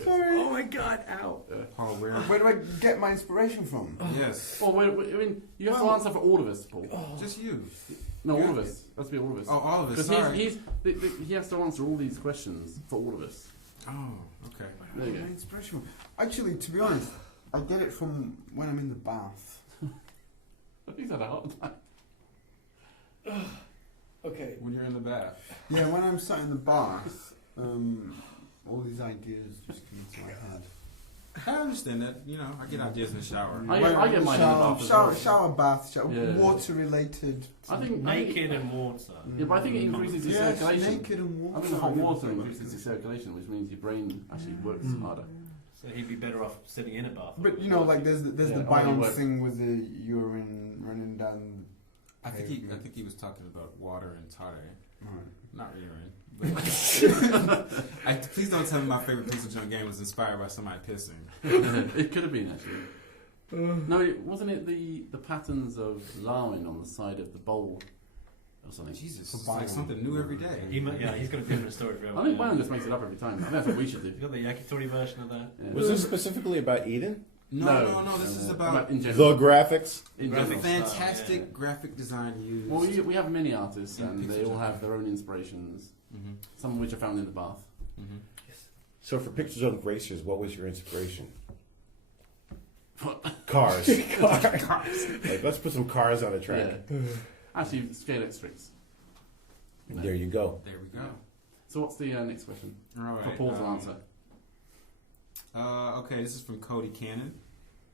Sorry. Oh my god, ow. Paul, Where do I get my inspiration from? yes, Well, I mean, you have to answer for all of us, Paul. just you. No, all of us. Let's be all of us. Oh, all of us. Because Sorry. he has to answer all these questions for all of us. Oh, okay. There you go. My inspiration from. Actually, to be honest, I get it from when I'm in the bath. He's had a hard time. Okay. When you're in the bath. Yeah, when I'm sat in the bath, all these ideas just come into my head. I understand that. You know, I get ideas in the shower. I get mine in the bath as well. Shower, bath, Yeah. water related. I think Naked and water. Yeah, but I think it increases your Yes, circulation. naked and water. I think the hot water increases your circulation, which means your brain actually works harder. So he'd be better off sitting in a bath. But you know, like there's the Yeah, biome work. thing with the urine running down. I think he was talking about water and tare, Right. not urine. Please don't tell me my favorite PixelJunk game was inspired by somebody pissing. It could have been actually. No, wasn't it the patterns of Larwin on the side of the bowl or something? Jesus, For it's like biome. something new every day. He's got a different story for I everyone. think Byron just makes it up every time. I think that's what we should do. You got the yakitori version of that? Yeah. Was this specifically about Eden? No. This is about in The general. graphics? In graphic general. style, fantastic yeah. graphic design used. Well, we have many artists, In and they all PixelJunk. have their own inspirations. Mm-hmm. Some of which are found in the bath. Mm-hmm. So for PixelJunk Racers, what was your inspiration? Cars. Cars. Like, let's put some cars on the track. Yeah. Actually, scale extras. There you go. There we go. So what's the next question? All right. For Paul to answer. Okay, this is from Cody Cannon.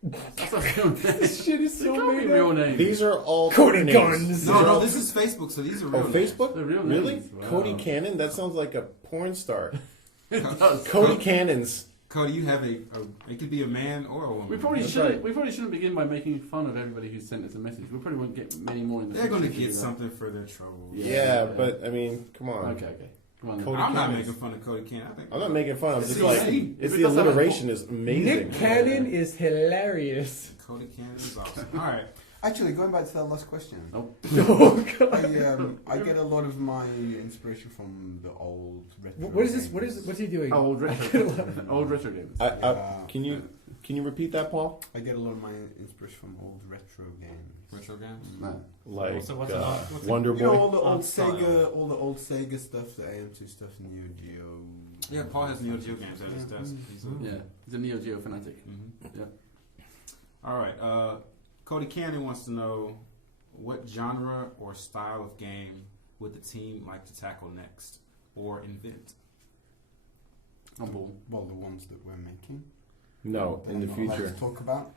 That's not real name. This shit is It so can't be made real up. names. These are all Cody names. Guns. These No, are no, all- this is Facebook, so these are real Oh, names. Facebook? They're real Really? names. Wow. Cody Cannon? That sounds like a porn star. It does. Cody Cannons. Cody, you have it could be a man or a woman. We probably That's shouldn't. right. We probably shouldn't begin by making fun of everybody who sent us a message. We probably won't get many more in the They're going to future, get so- something for their trouble. Yeah, but I mean, come on. Okay. Come on. Then. Cody I'm not Cannons. making fun of Cody Cannon. I think I'm not making fun. I'm just See, like, see, it's if it the does have a- alliteration is amazing. Nick Cannon is hilarious. Cody Cannon is awesome. All right. Actually, going back to that last question, Oh. Oh god. I get a lot of my inspiration from the old retro. What is this? games. What's he doing? Oh, old retro. Old retro games. Yeah. Can you repeat that, Paul? I get a lot of my inspiration from old retro games. Retro games? No. Like So what's what's Wonder You know Boy? all the old Art style. Sega, all the old Sega stuff, the AM2 stuff, Neo Geo. Yeah, Paul has Neo Geo games at his desk. He's a, Yeah, he's a Neo Geo fanatic. Mhm. Yeah. All right. Cody Cannon wants to know what genre or style of game would the team like to tackle next or invent? On ball. Well, the ones that we're making. No, that in the I'm not allowed future. to talk about.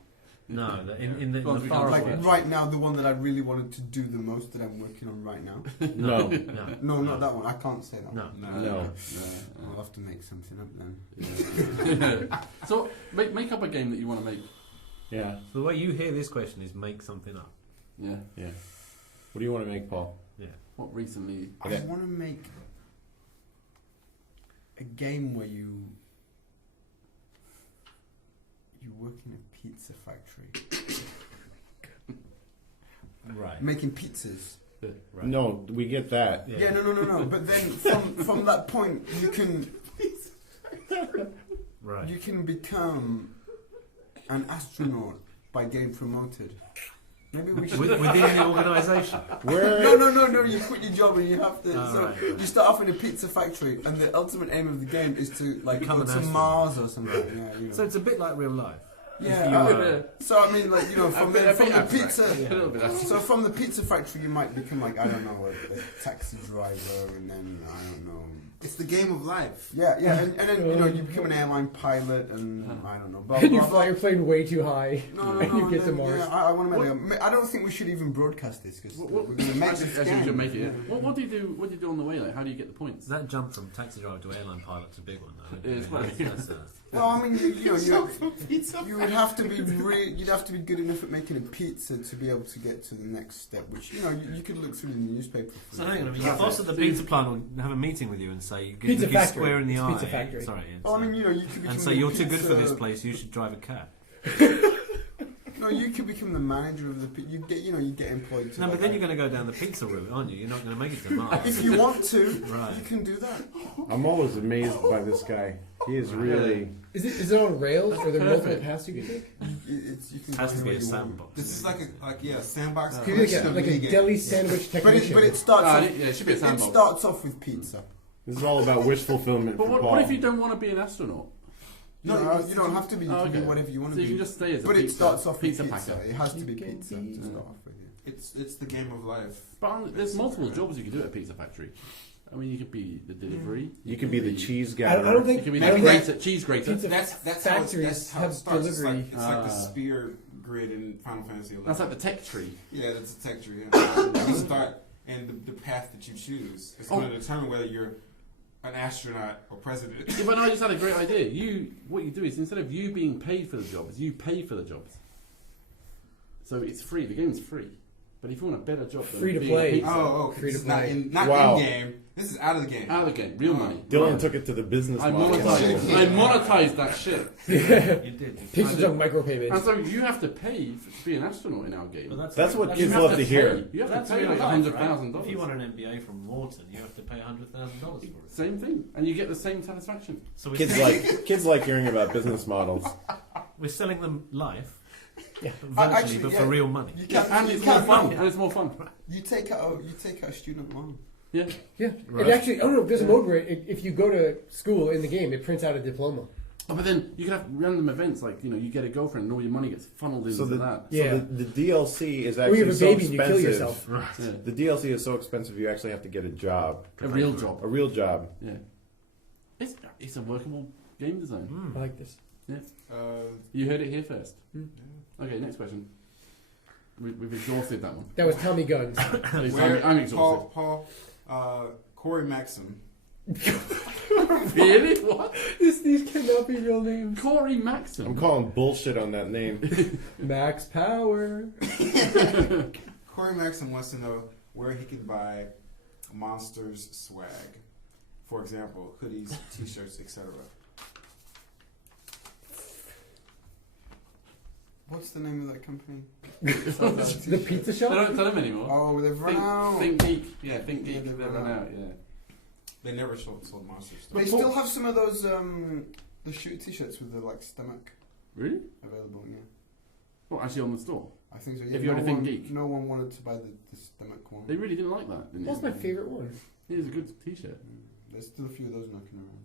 No, in the Well, we far can't away. Like right now, the one that I really wanted to do the most that I'm working on right now. No. No. No, not that one. I can't say that. No. One. No. I'll have to make something up then. So make up a game that you want to make. Yeah. So the way you hear this question is make something up. Yeah. Yeah. What do you want to make, Paul? What recently? I Okay. want to make a game where you work in a pizza factory, Right. making pizzas. Right. No, we get that. Yeah, no. But then from that point, you can Right. you can become an astronaut by getting promoted. Maybe we should. Within the organisation. Where? No. You quit your job and you have to. Oh, so right. you start off in a pizza factory, and the ultimate aim of the game is to like Become go an to astronaut. Mars or something. Yeah, you know. So it's a bit like real life. Yeah. If you were- So I mean, like from the abstract. pizza. A little bit. So from the pizza factory, you might become like I don't know a taxi driver, and then I don't know. It's the game of life. Yeah, and then you become an airline pilot, and I don't know. Blah, And you blah, fly blah. your plane way too high. No, and you and get to then, Mars. Yeah, I want to make. I don't think we should even broadcast this because we're going to make this As you game. should make it. Yeah. What do you do? What do you do on the way? Like, how do you get the points? That jump from taxi driver to airline pilot's a big one, though. It is quite a big one. Well, I mean, you would have to be you'd have to be good enough at making a pizza to be able to get to the next step, which you could look through the newspaper. So hang on a minute. Your boss at the pizza plant will have a meeting with you and say, "Get Pizza look you factory. square in the It's eye." pizza factory. Sorry. Oh, I mean, you could be. and say you're too good for this place. You should drive a cab. No, you could become the manager of the. You get employed. To No, but then you're going to go down the pizza route, aren't you? You're not going to make it to Mars. If you want to, Right. you can do that. I'm always amazed by this guy. He is really. Is it on rails or are there multiple paths you can take? You can It has to do be a what you want. sandbox. This is like a sandbox. Could be like collection a, of like a mini games. deli sandwich technician. But it starts. Ah, Off, yeah, it should be a it sandbox. starts off with pizza. This is all about wish fulfillment But for what, Paul. what if you don't want to be an astronaut? No, you don't have to be. You Oh, can be okay. whatever you want So to you be. can just stay as a But pizza, it starts off pizza with pizza. packer. It has to be You can pizza be- to start off with. Yeah. It's the game of life. But there's multiple jobs you can do at a pizza factory. I mean, you could be the delivery. You could be the cheese guy. I don't You think. could be I the don't think cheese grater. pizza That's factories how it have starts. It's delivery. like the spear grid in Final Fantasy XI. That's like the tech tree. Yeah, that's a tech tree. Yeah. You start, and the path that you choose is going to determine whether you're an astronaut or president. Yeah, but I just had a great idea. What you do is instead of you being paid for the jobs, you pay for the jobs. So it's free. The game's free. But if you want a better job, than Free to being play. a pizza, Okay. Free to This is not play. not Wow. in game. This is out of the game. out of the game, real money. Dylan took it to the business I model. monetized that shit. You did. PixelJunk And micropayments. so you have to pay to be an astronaut in our game. But That's what You kids have love to to hear. pay. You have That's to pay real like life, $100,000. right? If you want an MBA from Wharton, you have to pay $100,000 for it. Same thing, and you get the same satisfaction. So we're Kids like hearing about business models. we're selling them life, Yeah. virtually, Actually, but yeah. for real money. You can't. And you it's more can't fun. know. And it's more fun. You take out a student loan. Yeah. Yeah. Right. It actually, oh no, there's a mode where if you go to school in the game, it prints out a diploma. Oh, but then you can have random events like you get a girlfriend and all your money gets funneled into So that. Yeah. the DLC is Or actually you have a so baby and you expensive. kill yourself. Yeah. The DLC is so expensive you actually have to get a job, A real job. a real job. Yeah. It's a workable game design. I like this. You heard it here first. Hmm. Okay, next question. We've exhausted that one. That was Tommy Guns. I'm exhausted. Paul, Corey Maxim. Really? What? These cannot be real names. Corey Maxim. I'm calling bullshit on that name. Max Power. Corey Maxim wants to know where he can buy Monsters swag. For example, hoodies, T-shirts, etc. What's the name of that company? The pizza They shop? don't tell him anymore. Oh, they've run out. Think Geek. Yeah, Think Yeah, Geek. they've They've run run out. out, yeah. They never sold Monsters. They still have some of those the shoot T-shirts with the like stomach Really? available. Yeah, What, actually on the store? I think so. Yeah, If you had a Think one, Geek. no one wanted to buy the stomach one. They really didn't like that, didn't What's they? my favorite one? It was a good t-shirt. There's still a few of those knocking around.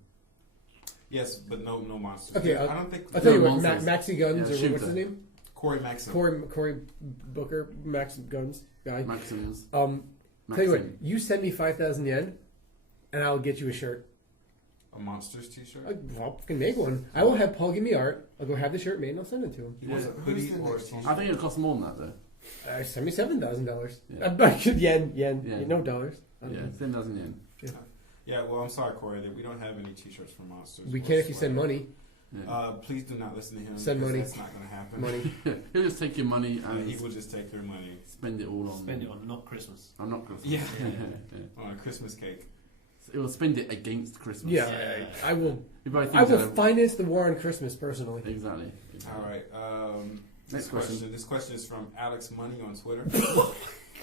Yes, but no Monsters. Okay, I don't think. I'll tell you No what, monsters. Maxi Guns, Yeah, or shooter. what's his name? Corey Maxim. Corey Booker, Max Guns guy. Maxims. Tell you what, Maxim. you send me 5,000 yen, and I'll get you a shirt. A Monsters T-shirt. I'll fucking make one. I will have Paul give me art. I'll go have the shirt made, and I'll send it to him. He wants a Who's hoodie the or a next T-shirt. I think it'll cost more than that, though. Send me $7,000. Yeah. Yen, Yeah. no dollars. Yeah, 10,000 yen. Yeah, well, I'm sorry, Corey, that we don't have any T-shirts for Monsters. We or can if you send swag. money. Yeah. Please do not listen to him. Send because money. That's not going to happen. Money. He'll just take your money and He will just take your money spend it all on. Spend it on not Christmas. I'm not Christmas. Yeah. Yeah. on a Christmas cake. It will spend it against Christmas. Yeah, Yeah. I will. You buy things I will that are- finance the war on Christmas personally. Exactly. All right. Next Next question. question. This question is from Alex Money on Twitter.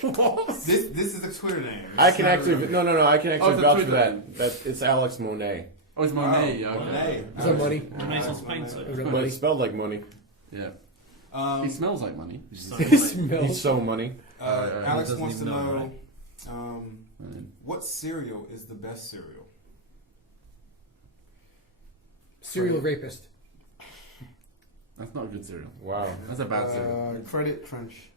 What? This is a Twitter name. I It's can not actually real. no. I can actually it's a vouch for Twitter. that. It's Alex Monet, Oh, it's Monet. Oh, Okay. Monet. Is that money? Renaissance painter. Is it but money? it's spelled like money. Yeah. He smells like money. So, It like, smells. He's so money. Alex doesn't wants to even know, know right? what cereal is the best cereal? Serial rapist. That's not a good cereal. Wow. That's a bad cereal. Credit crunch.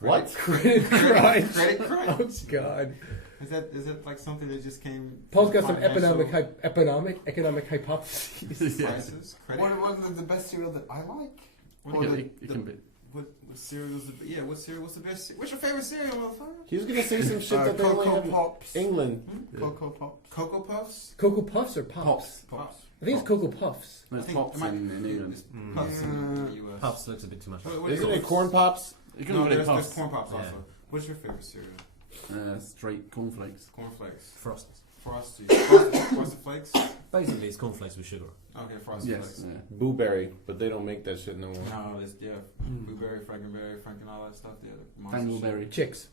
What? Credit crunch. Credit Oh crunch. God. Is that like something that just came? Paul's got from some financial economic hypotheses. Yeah. prices? Credit. What are the best cereal that I like? What, It can be. what cereal's the what cereal? What's the best? What's your favorite cereal, motherfucker? He was gonna say some shit that they only Cocoa have in Pops. England. Yeah. Cocoa Pops. Cocoa Puffs. Cocoa Puffs or Pops? Pops. Pops. I think it's Cocoa Puffs. No, I it's think Pops it might- in England. it's Puffs in the US. Puffs looks a bit too much. What Isn't is it corn pops? You can No, put it there's Pops. corn pops also. Yeah. What's your favorite cereal? Straight cornflakes. Cornflakes. Frosties. Frosty. Frosted Flakes. Basically, it's cornflakes with sugar. Okay, Frosted Yes. Flakes. Yeah. Blueberry, but they don't make that shit no more. No, it's blueberry, frankenberry, franken, all that stuff. Yeah, the monster Dangleberry. Do Chicks.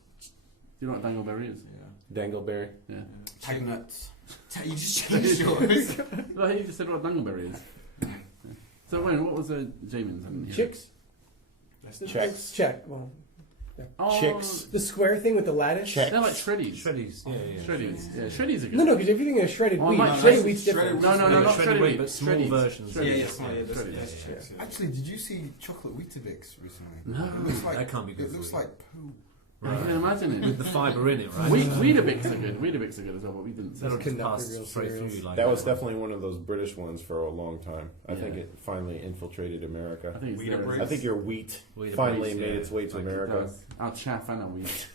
you know what dangleberry is? shit. Yeah. Dangleberry. Yeah. Tag nuts. You just changed yours. Well, you just said what dangleberry is. Yeah. So, Wayne, what was Jaymin's? Chicks. That's Checks. Check. Well, Oh, Chicks. the square thing with the lattice. Check. They're like shreddies. Shreddies. Yeah, yeah. Shreddies. Yeah, shreddies are good. No, because everything is shredded Oh, wheat. my- Shredded no, wheat's different. No, not shredded shredded wheat, wheat, but small shreddies. versions. Shreddies. That's checks. Yeah. Actually, did you see chocolate Weetabix recently? No. It looks like That can't be good It for looks you. like poo. I can imagine With it. the fibre in it, right? Weetabix are good. Weetabix are good as well, but we didn't. That'll just Cannot pass be real straight cereals. through you like That was definitely one of those British ones for a long time. I think Yeah. it finally infiltrated America. I think it's Weetabix. there. I think your wheat Weetabix, finally yeah. made its way to Like it America. Our chaff and our wheat.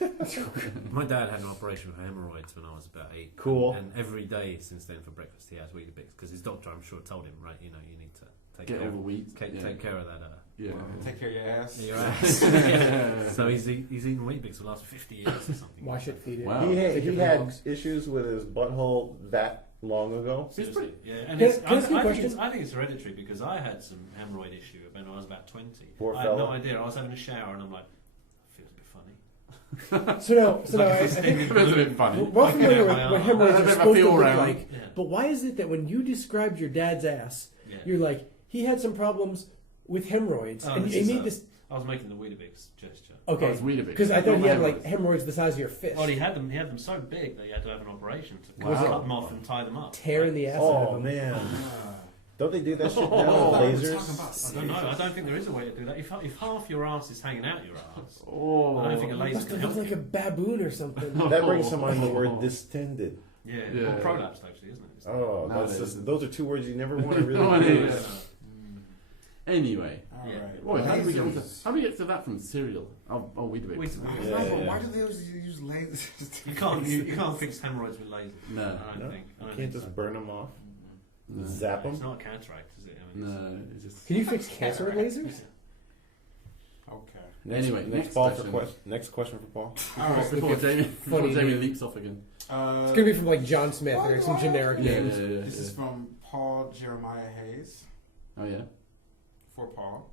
My dad had an operation for hemorrhoids when I was about 8. Cool. And every day since then for breakfast he has Weetabix because his doctor, I'm sure, told him, right, you know, you need to take Get care over of wheat. take care of that. Yeah. Take care of your ass. Your ass. Yeah. So he's eaten Weetabix for the last 50 years or something. Wash it, feed it. Wow. He Take had, it he from had dogs. issues with his butthole that long ago. Seriously, yeah, and Can- it's, can I ask you a I think question? it's hereditary because I had some hemorrhoid issue when I was about 20. Poor I had no fella. idea. I was having a shower and I'm like, feels a bit funny. So now I think It was a bit funny. we're all familiar with Yeah, what yeah. hemorrhoids A are bit of a supposed to feel look around. like. Yeah. But why is it that when you described your dad's ass, Yeah. you're like, he had some problems with hemorrhoids, Oh, and this you is made a- this. I was making the Weetabix gesture. Okay, Oh, it's Weetabix. because I thought Not he had hemorrhoids. like hemorrhoids the size of your fist. Oh, he had them so big that he had to have an operation to Wow. cut them off and tie them up. tearing the ass out Oh of him. man, Ah. don't they do that shit now Oh. with We're lasers? talking about I don't know. I don't think there is a way to do that. If half your ass is hanging out your ass, Oh. I don't think a laser Must can have help looked like a you. baboon or something. That brings to mind the word distended. Yeah, Yeah. well, prolapsed actually, isn't it? Oh, that's Nowadays. just, those are two words you never want to No, I really know, use. yeah. Anyway. All Yeah. right. Boy, how did we get Lasers. how do we get to that from cereal? Oh, Weetabix. Weetabix. Yeah, yeah. Why do they always use lasers? You can't fix hemorrhoids with lasers. No. I don't No, think. I You don't can't think just so. burn them off, No. zap It's them. not a cataract, is it? I mean, No, it's just. Can you fix cancer with lasers? Okay. Anyway, next Paul question. for next question for Paul. All right. Before Jamie Funny. leaps off again. It's gonna be from like John Smith or some generic Yeah, names. yeah, yeah. This is from Paul Jeremiah Hayes Oh yeah, for Paul.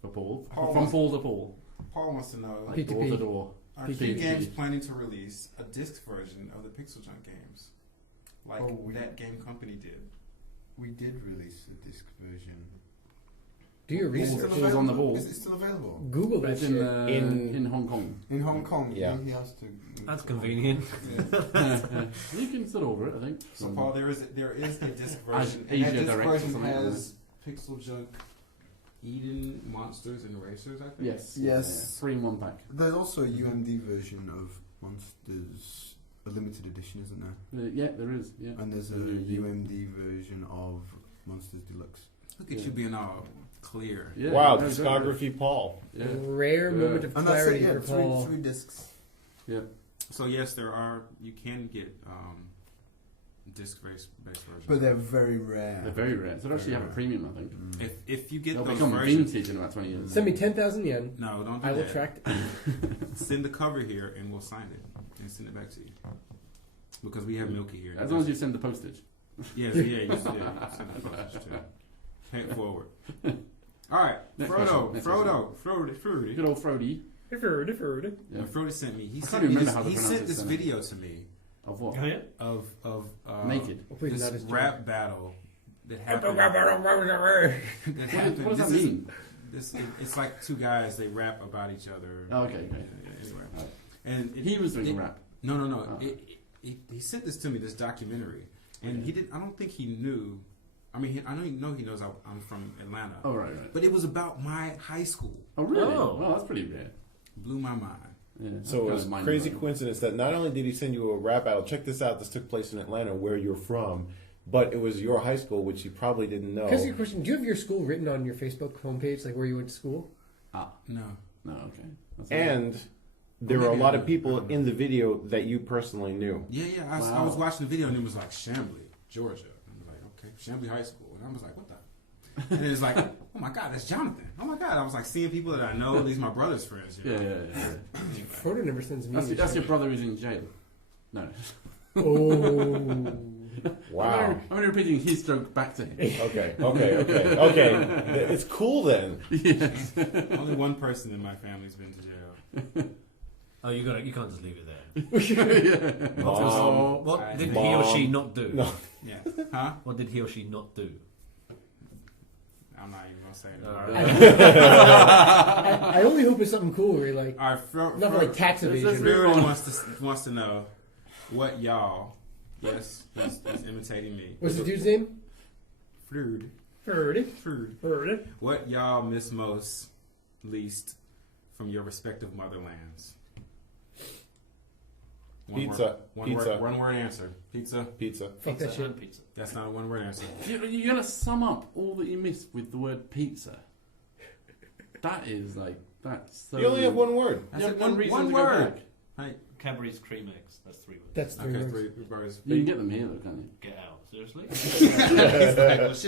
for Paul. Paul From was- Paul to Paul. Paul wants to know: Like P to door P. to door. Are P- Q P- Games P. planning to release a disc version of the PixelJunk games, like Oh, we- that game company did? We did release a disc version. Do your Is it research. still It was on the available? ball. Is it still available? Google But that it's shit. in Hong Kong. In Hong Kong, Yeah. he has to. That's convenient. Yeah. You can still order it, I think. So Paul, there is a disc version, and Asia that disc Direct or version something, has PixelJunk, Eden, Monsters, and Racers. I think. Yes. Yes. 3 in 1 pack. There's also a UMD version of Monsters, a limited edition, isn't there? Yeah, there is. Yeah. And there's a UMD. UMD version of Monsters Deluxe. Look at you being all clear. Yeah, Wow, no, it's discography Paul. Yeah. Rare Yeah. moment of And that's it, clarity yeah, for Paul. three discs. Yeah. So yes, there are. You can get disc-based versions. But they're very rare. They're very rare. So they actually have a premium, I think. Mm. if you get They'll those become versions, vintage in about 20 years. Send me 10,000 yen. no, don't do I will that. track. Send the cover here, and we'll sign it and send it back to you. Because we have Milky here. As long as you send the postage. Yes, yeah, you send the postage too. Pay it forward. All right, Next Frodo, question, next Frody. Good old Frody. Deferred. Yeah. When Frody sent me. He I sent can't me remember this, how to he pronounce sent his this surname. video to me Of what? Oh yeah. of Naked. Oh, please, this not his rap battle that happened. joke. that happened. What does that This is- mean? It's like two guys. They rap about each other. Oh, okay, okay. Anyway. Right. And He was doing it- rap. No. Oh. He sent this to me, this documentary, and he didn't. I don't think he knew. I mean, I know he knows I'm from Atlanta, Oh, right. but it was about my high school. Oh, really? Oh. Well, that's pretty rare. Blew my mind. Yeah, So it that's was kinda crazy mind-blowing. coincidence that not only did he send you a rap battle, check this out, this took place in Atlanta, where you're from, but it was your high school, which you probably didn't know. Can I ask you a question? Do you have your school written on your Facebook homepage, like where you went to school? Ah, No. no, okay. That's And there Well, were a maybe lot I of did. people in the video that you personally knew. Yeah. I Wow. was watching the video and it was like Chamblee, Georgia. And I was like, okay, Chamblee High School, and I was like, what the? And it was like, oh my God, that's Jonathan. Oh my God, I was like seeing people that I know. These are my brother's friends. You know? Yeah. Frodo never sends me. That's your brother who's in jail. No. Oh. Wow. I'm only repeating his joke back to him. Okay. It's cool then. Yes. Only one person in my family's been to jail. Oh, you can't just leave it there. Mom. What did he Mom. or she not do? No. Yeah. Huh? What did he or she not do? I'm not even gonna say it. I only hope it's something cool where you're like, All right, nothing like tax evasion. Everyone wants to know what y'all. Yes, he's imitating me. What's the dude's name? Frude. Ferdy. Frude. What y'all miss least from your respective motherlands? Pizza. One word answer. Pizza. Fuck that shit. Pizza. That's not a one word answer. You're gonna sum up all that you missed with the word pizza. That is that's so. You only have one word. You have one reason to go word. back. Hey, Cadbury's cream eggs. That's 3 words. That's three okay, words. 3 words. You can get them here, though, can't you? Get out. Seriously?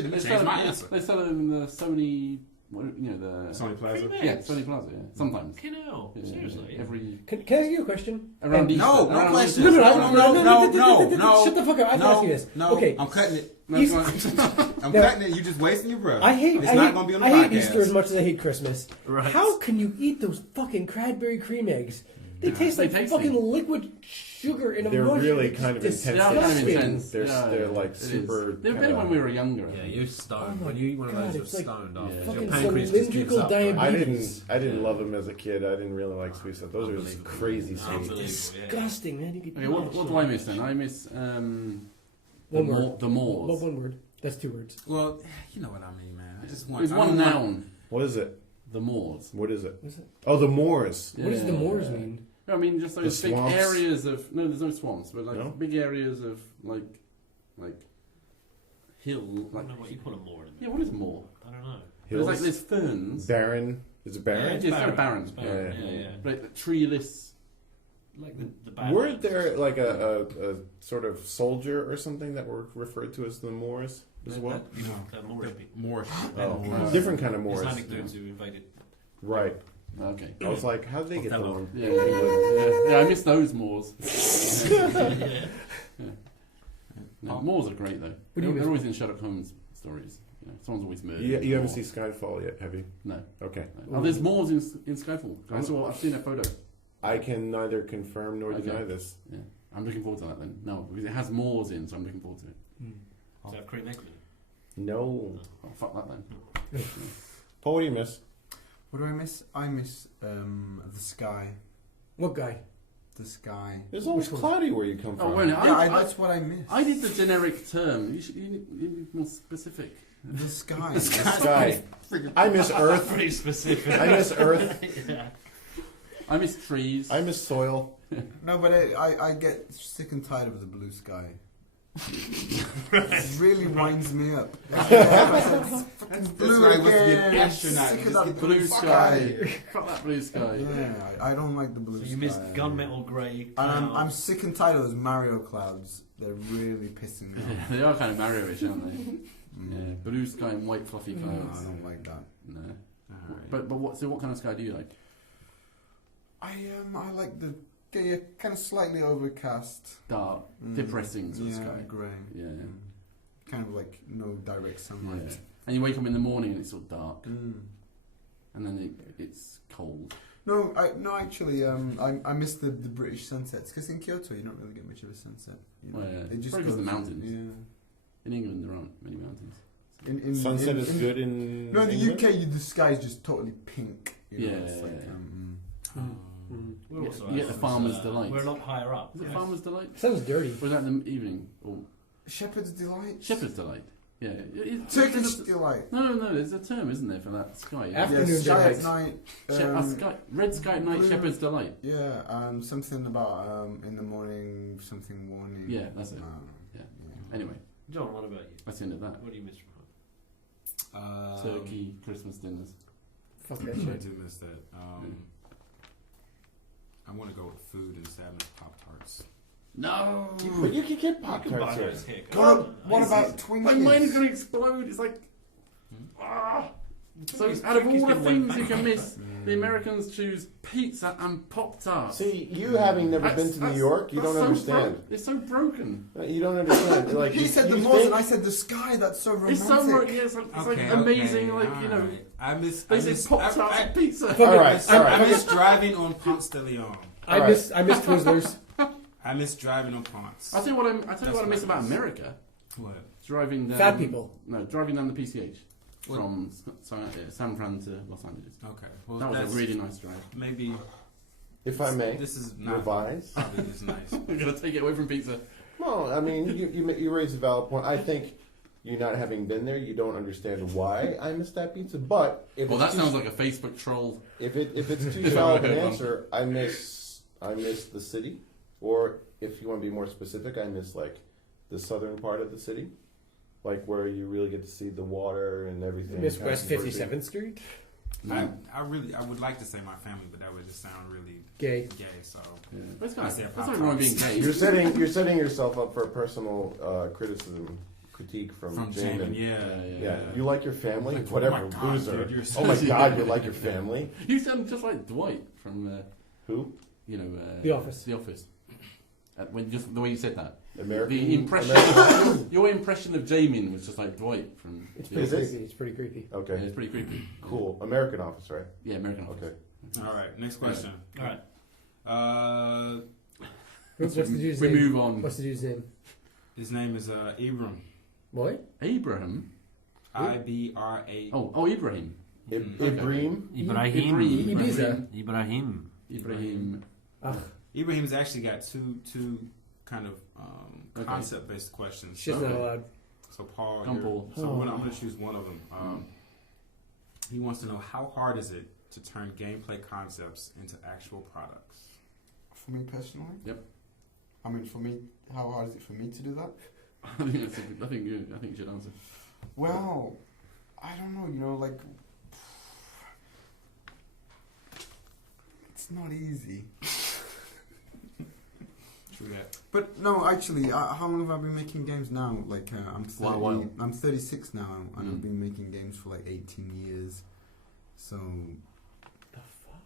They sell, my them, answer. they sell them in the Sony, the Sony Plaza. Cream yeah, eggs? Sony Plaza. Yeah, sometimes. Fucking hell. Yeah, Seriously? every Can I ask you a question? around Easter. No around questions. Easter. No. Shut the fuck up. I have to ask you this. No, Okay. I'm cutting it. No, East- come on. I'm No. cutting it. You just wasting your breath. I hate gonna be on the I hate podcast. Easter as much as I hate Christmas. Right. How can you eat those fucking cranberry cream eggs? They taste They like taste fucking it. liquid sugar in a They're mush. really It's kind of disgusting. intense. They are kind of Sweet. intense. They're Yeah, like it is. super. They're better when we were younger. Yeah, you're stoned. Oh when my you eat one of God, those, you're it's like stoned Yeah. after. Your fucking pancreas just gives cylindrical up. Right? diabetes. I didn't love them as a kid. I didn't really like sweet stuff. Those are just Unbelievable. crazy sweet. Unbelievable, yeah. Disgusting, man. You could Okay, what do I miss then? I miss One word. the Well, Moors. one word. That's 2 words. Well, you know what I mean, man. I just want. It's I one don't want- noun. What is it? The Moors. What is it? What is it? Oh, the Moors. What does the Yeah. Moors mean? I mean, just those The big swamps? areas of there's no swamps, but like No? big areas of like hill. I Like don't know what you call a moor. yeah, what is a moor? I don't know. There's like Hills. there's ferns. Barren. Is it barren? Yeah, it's kind of barren. It's barren. Yeah, Yeah. But like, treeless. Like the bad Weren't ones. there like a sort of soldier or something that were referred to as the Moors as well? The Moorish people. More. Oh, different kind of Moors. Islamic dudes who invaded. Right. Okay. I was like, how'd they get the Othello. one? Yeah, I miss those moors. Yeah. No, moors are great though. do you They're miss? always in Sherlock Holmes stories. You know, someone's always murdered. You haven't Moor. seen Skyfall yet, have you? No. Okay. Oh, there's moors in Skyfall. I've seen a photo. I can neither confirm nor Okay. deny this. Yeah, I'm looking forward to that then. No, because it has moors in, so I'm looking forward to it. Does it have cream eggs in it? No. Oh, fuck that then. Paul, what do you miss? What do I miss? I miss the sky. What guy? The sky. It's always Which one? cloudy where you come Oh, from. wait a minute. Yeah, I that's what I miss. did the generic term. You need more specific. The sky. The sky. I miss Earth. Pretty specific. I miss Earth. Yeah. I miss trees. I miss soil. No, but I get sick and tired of the blue sky. It really winds me up. Fucking blue why I was again. an astronaut. Sick You of just that get blue sky. sky. Fuck that blue sky. Yeah, I don't like the blue So sky. you missed gunmetal grey. And I'm clouds. sick and tired of those Mario clouds. They're really pissing me off. They are kind of Mario-ish, aren't they? Yeah, blue sky and white fluffy No, clouds. I don't like that. No. Alright. But what? So what kind of sky do you like? I like the kind of slightly overcast, Dark, depressing sort of yeah, sky. grey. Yeah. Kind of like no direct sunlight. Yeah. And you wake up in the morning and it's all dark, Mm. and then it's cold. No, actually, I miss the British sunsets because in Kyoto you don't really get much of a sunset. You know? Well, yeah. They just Probably 'cause go of the through- mountains. Yeah. In England, there aren't many mountains. Sunset is good in. No, in the England? UK, the sky is just totally pink. You know, Yeah, it's like, yeah. We're also You get the farmer's delight. We're a lot higher up. Is it Yes. Farmer's Delight? Sounds dirty. Or is that in the evening? Or Shepherd's delight. Shepherd's Delight? Yeah. Turkish delight. No, there's a term, isn't there, for that sky? Yeah. Afternoon Yeah, sky delight. at night. Red sky at night, blue- Shepherd's Delight. Yeah, something about in the morning, something warning. Yeah, that's it. Yeah. Anyway, John, what about you? that's the end of that. What do you miss from home? Turkey, Christmas dinners. Fuck that I shit. do miss that. I want to go with food instead of Pop Tarts. No! But you can get You Pop can buy Tarts here. those here. God, what Easy. about Twinkies? My mind is going to explode. It's like, So out of all the things you can miss, The Americans choose pizza and Pop-Tarts. See, you having never been to New York, you don't understand. It's so broken. You don't understand. Like He said the you moors think- and I said the sky. That's so romantic. It's so it's like amazing. Like you know, alright. I miss. they I say miss. Pop-Tarts I, and pizza. All right, all I right. miss driving on Ponce de Leon. I miss Twizzlers. I miss driving on Ponce. I tell you what I miss about America. What? Driving down. Fat people. No, driving down the PCH What? from San Fran to Los Angeles. Okay. Well, That was that's a really nice drive. maybe. If I may, This is not revise. probably as nice. We're gonna take it away from pizza. Well, I mean, you raise a valid point. I think you not having been there, you don't understand why I miss that pizza. But if Well, it's that too, sounds like a Facebook troll. if it's too solid an answer, I miss the city. Or if you want to be more specific, I miss like the southern part of the city, like where you really get to see the water and everything. Miss West Controversy. 57th Street. I would like to say my family, but that would just sound really Gay. gay. So Yeah. But it's kind I of, say that's not wrong being gay. You're setting yourself up for a personal critique from Jaymin, Jaymin. yeah. You like your family? Like, Whatever, oh my God, loser. dude, you're so- Oh my God, you like your family? You sound just like Dwight from Who? The Office. The Office. When just the way you said that. American. The impression. American? Your impression of Jaymin was just like Dwight from. It's The pretty Is it? Office. creepy. It's pretty creepy. Yeah, Okay, it's pretty creepy. cool. American Office, right? Yeah, American Office. Okay. All right. Next question. All right. What's the dude's We name? move on. What's the dude's name? His name is Ibram. What? Abraham. IBRA. Oh, Ibrahim. Ibrahim. Ibrahim. Ibiza. Ibrahim. Ibrahim. Ibrahim's actually got two kind of Okay. concept-based questions. Shit's Okay. not allowed. So Paul, Come, here- Paul. so I'm going to choose one of them. He wants to know how hard is it to turn gameplay concepts into actual products. For me personally? Yep. I mean, for me, how hard is it for me to do that? I think you should answer. Well, I don't know, like, it's not easy. True that. But no, actually, how long have I been making games now? Like, I'm 30, While. I'm 36 now, and Mm. I've been making games for like 18 years. So, The fuck?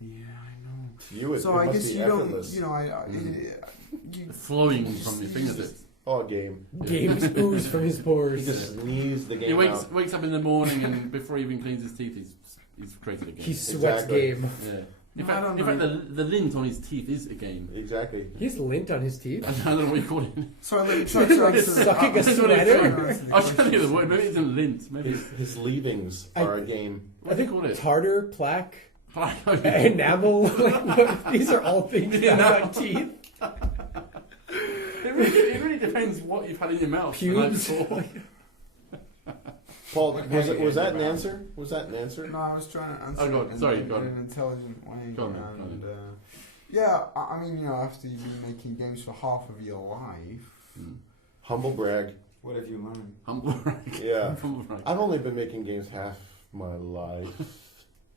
yeah, I know. You. So it I must guess be you don't, effortless. you, Flowing just- from your you fingertips. Oh, game. Games ooze from his He pores. just sneezed the game He out. wakes up in the morning and before he even cleans his teeth, he's created a game. He sweats Exactly. game. Yeah. No, I don't In fact, know. the lint on his teeth is a game. Exactly. He has lint on his teeth. I don't know what you call it. So let me try to Like answer. sucking a That's what it's sweater. called. I was trying to think of the word. Maybe it's in lint. Maybe it's, His leavings are a game. what do you call it? Tartar, plaque, Enamel. enamel. Like, these are all things that have on teeth. It really depends what you've had in your mouth the night Pubes. before. Paul, was that an answer? Was that an answer? No, I was trying to answer Oh, go it on. Sorry, in go on. an intelligent way. Go on, go and, on. yeah, I mean, after you've been making games for half of your life, Humble brag. what have you learned? Humble brag. Yeah. Humble brag. I've only been making games half my life.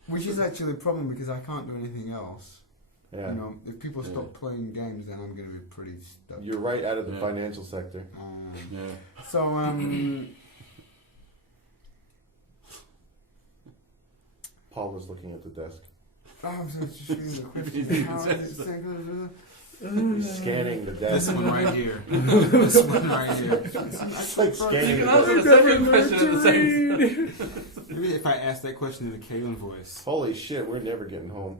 Which is actually a problem because I can't do anything else. Yeah. If people Yeah. stop playing games, then I'm going to be pretty stuck. You're right out of the Yeah. financial sector. Yeah. So, Paul was looking at the desk. I was just reading the question. How is it He's scanning the This desk. one right here. This one right here. It's like You scanning can the answer desk. the second question at the same time. Maybe if I ask that question in the Kalen voice. Holy shit, we're never getting home.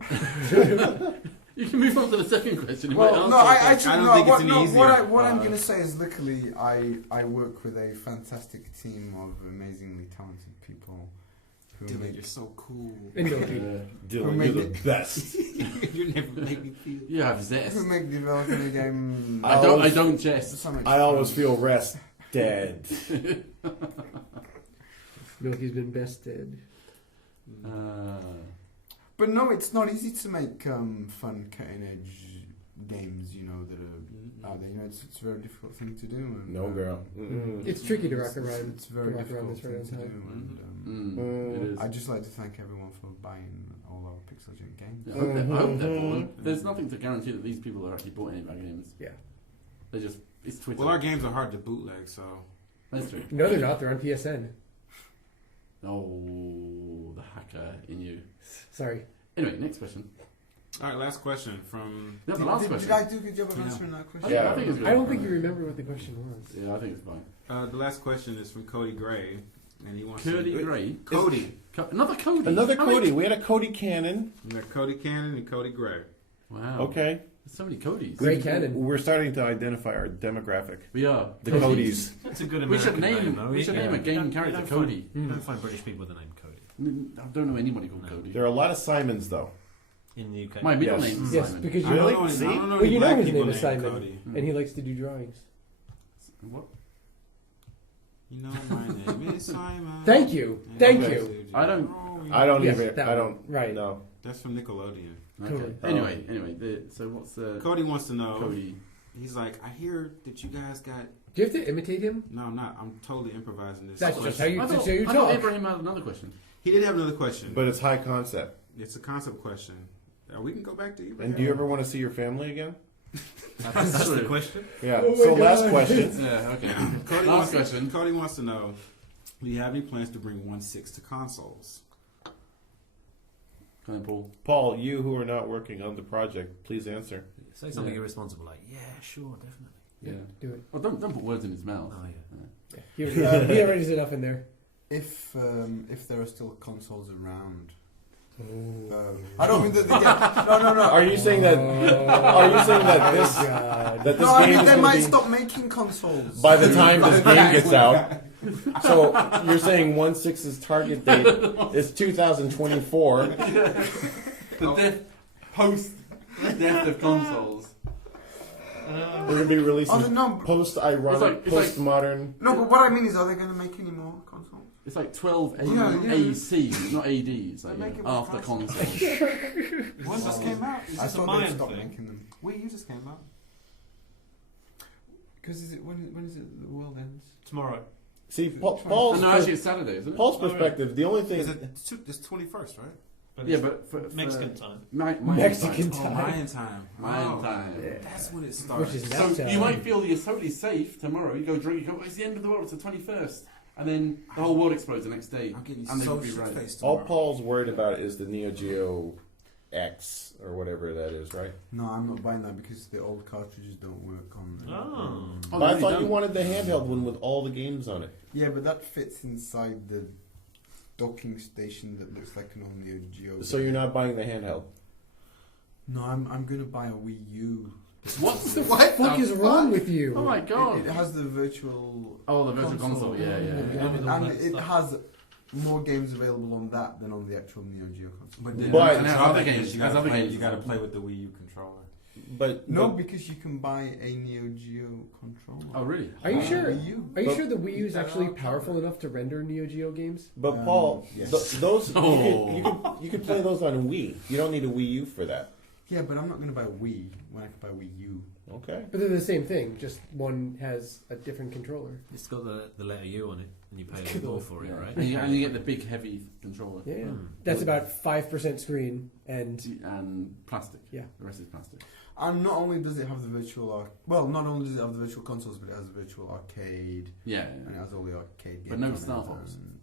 You can move on to the second question. You Well, might no, answer I it. actually I don't no, think what, it's no, any what, easier. what I'm going to say is, luckily, I work with a fantastic team of amazingly talented people who Dylan, make you're so cool. And no Yeah. teeth. Dylan, made you're the it? best. You never make me feel. You have zest. who make developing a game. I don't jest. so much I always fun. feel rest dead. Milky's been bested. But no, it's not easy to make fun, cutting edge games. That are out there. It's a very difficult thing to do. And, No, girl. Mm-mm. It's tricky to rock around. It's very to rock around difficult this thing right to do. on And, It is. I'd just like to thank everyone for buying all our PixelJunk games. Yeah, I hope they're bought. There's nothing to guarantee that these people are actually bought any of our games. Yeah. They just, it's Twitter. Well, our games are hard to bootleg, so. That's true. No, they're not. They're on PSN. Oh, the hacker in you. Sorry. Anyway, next question. All right, last question from. No, the last Did question. I do a good job of answering that question? Yeah. I think it's good. I don't think you remember what the question was. Yeah, I think it's fine. The last question is from Cody Gray, and he wants Cody to. Gray. Cody. Another Cody. Another How many- Cody. We had a Cody Cannon. We got Cody Cannon and Cody Gray. Wow. Okay. There's so many Codys. Gray Cannon. We're starting to identify our demographic. We are. The Codys. It's a good We should American name. though. We should name a You game don't- character you don't Cody. Find, you don't find British people with the name Cody I don't know anybody called Cody. There are a lot of Simons, though. in the UK. My middle Yes. name is Yes, Simon. because I you don't Really? know any- See? I don't know Well, any you know black his people name is named Simon, Cody. and he likes to do drawings. What? You know my name is Simon. Thank you. And Thank I'm you. Susie. I don't- Oh, I don't Yes, even. that I one. don't. Right. No. That's from Nickelodeon. Okay. Totally. Anyway. So what's the Cody wants to know. Cody? He's like, I hear that you guys got. Do you have to imitate him? No, I'm not. I'm totally improvising this. That's just question. how you, I that's thought, how you I thought talk. Abraham had another question. He did have another question, But it's high concept. it's a concept question. We can go back to you. And do you ever want to see your family again? That's the true. question. Yeah. Oh my So last God. question. Yeah. Okay. Cody Last wants, question. Cody wants to know: do you have any plans to bring 1.6 to consoles? Come on, Paul. Paul, you who are not working on the project, please answer. Say something Yeah. irresponsible like, yeah, sure, definitely. Yeah. Do it. Well, don't put words in his mouth. Oh, yeah. Yeah. He already has enough in there. If there are still consoles around, I don't mean that they get. No. Are you saying that? Are you saying that this that this No, I game mean is they going might to be stop making consoles. by the time this game gets out? So you're saying 1.6's target date is 2024? The death post death of consoles. We're going to be releasing Oh, no, post-ironic, It's like- postmodern. no, but what I mean is, are they going to make any more consoles? It's like 12 Yeah. AC, not AD. It's like Make it more after console. consoles. When just came out? It's I just a thought they'd Mayan stop thing. making them. Wii U just came out. Because when is it the world ends? Tomorrow. See, Oh, Paul's, no, actually, it's Saturday, isn't it? Paul's Oh, yeah. perspective, the only thing... Is it? It's 21st, right? But Yeah, it's but for Mexican time. Mexican Oh, time. Mayan time. Mayan Oh, time. That's when it starts. Which is So now you might feel you're totally safe tomorrow. You go drink. You go. It's the end of the world. It's the 21st, and then the whole world explodes the next day. I'm getting And they so could be right. shit-faced All tomorrow. Paul's worried about is the Neo Geo X, or whatever that is, right? No, I'm not buying that because the old cartridges don't work on them. Oh. Oh, But I no, thought don't. you wanted the handheld one with all the games on it. Yeah, but that fits inside the docking station that looks like an old Neo Geo. So you're not buying the handheld? No, I'm going to buy a Wii U. What the fuck is wrong with you? Oh my god! It has the virtual. Oh, the virtual console. Yeah. And it has more games available on that than on the actual Neo Geo console. But, But- And has other games. You Has gotta other play. games. You got to play with the Wii U controller. But No, but- because you can buy a Neo Geo controller. Oh really? Are you sure? Wii U. Are you But- sure the Wii U is actually powerful enough to render Neo Geo games? But Paul, yes. those Oh. you could play those on Wii. You don't need a Wii U for that. Yeah, but I'm not going to buy a Wii when I can buy Wii U. Okay. But they're the same thing. Just one has a different controller. It's got the letter U on it, and you pay a little more for it, right? And you get the big heavy controller Yeah, yeah. Hmm. That's about 5% screen and and plastic. Yeah. The rest is plastic. And not only does it have the not only does it have the virtual consoles, but it has the virtual arcade, Yeah. and it has all the arcade games. But no on it, Star Fox. and-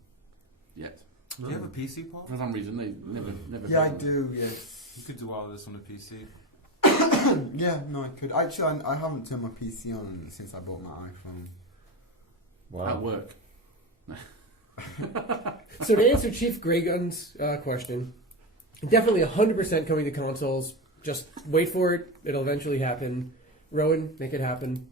Yet. Do you have a PC, Paul? For some reason they never. Yeah, I built one. do. Yes. You could do all of this on the PC. Yeah, no, I could. Actually, I haven't turned my PC on since I bought my iPhone. At work. So to answer Chief Greygun's question, definitely 100% coming to consoles. Just wait for it; it'll eventually happen. Rowan, make it happen.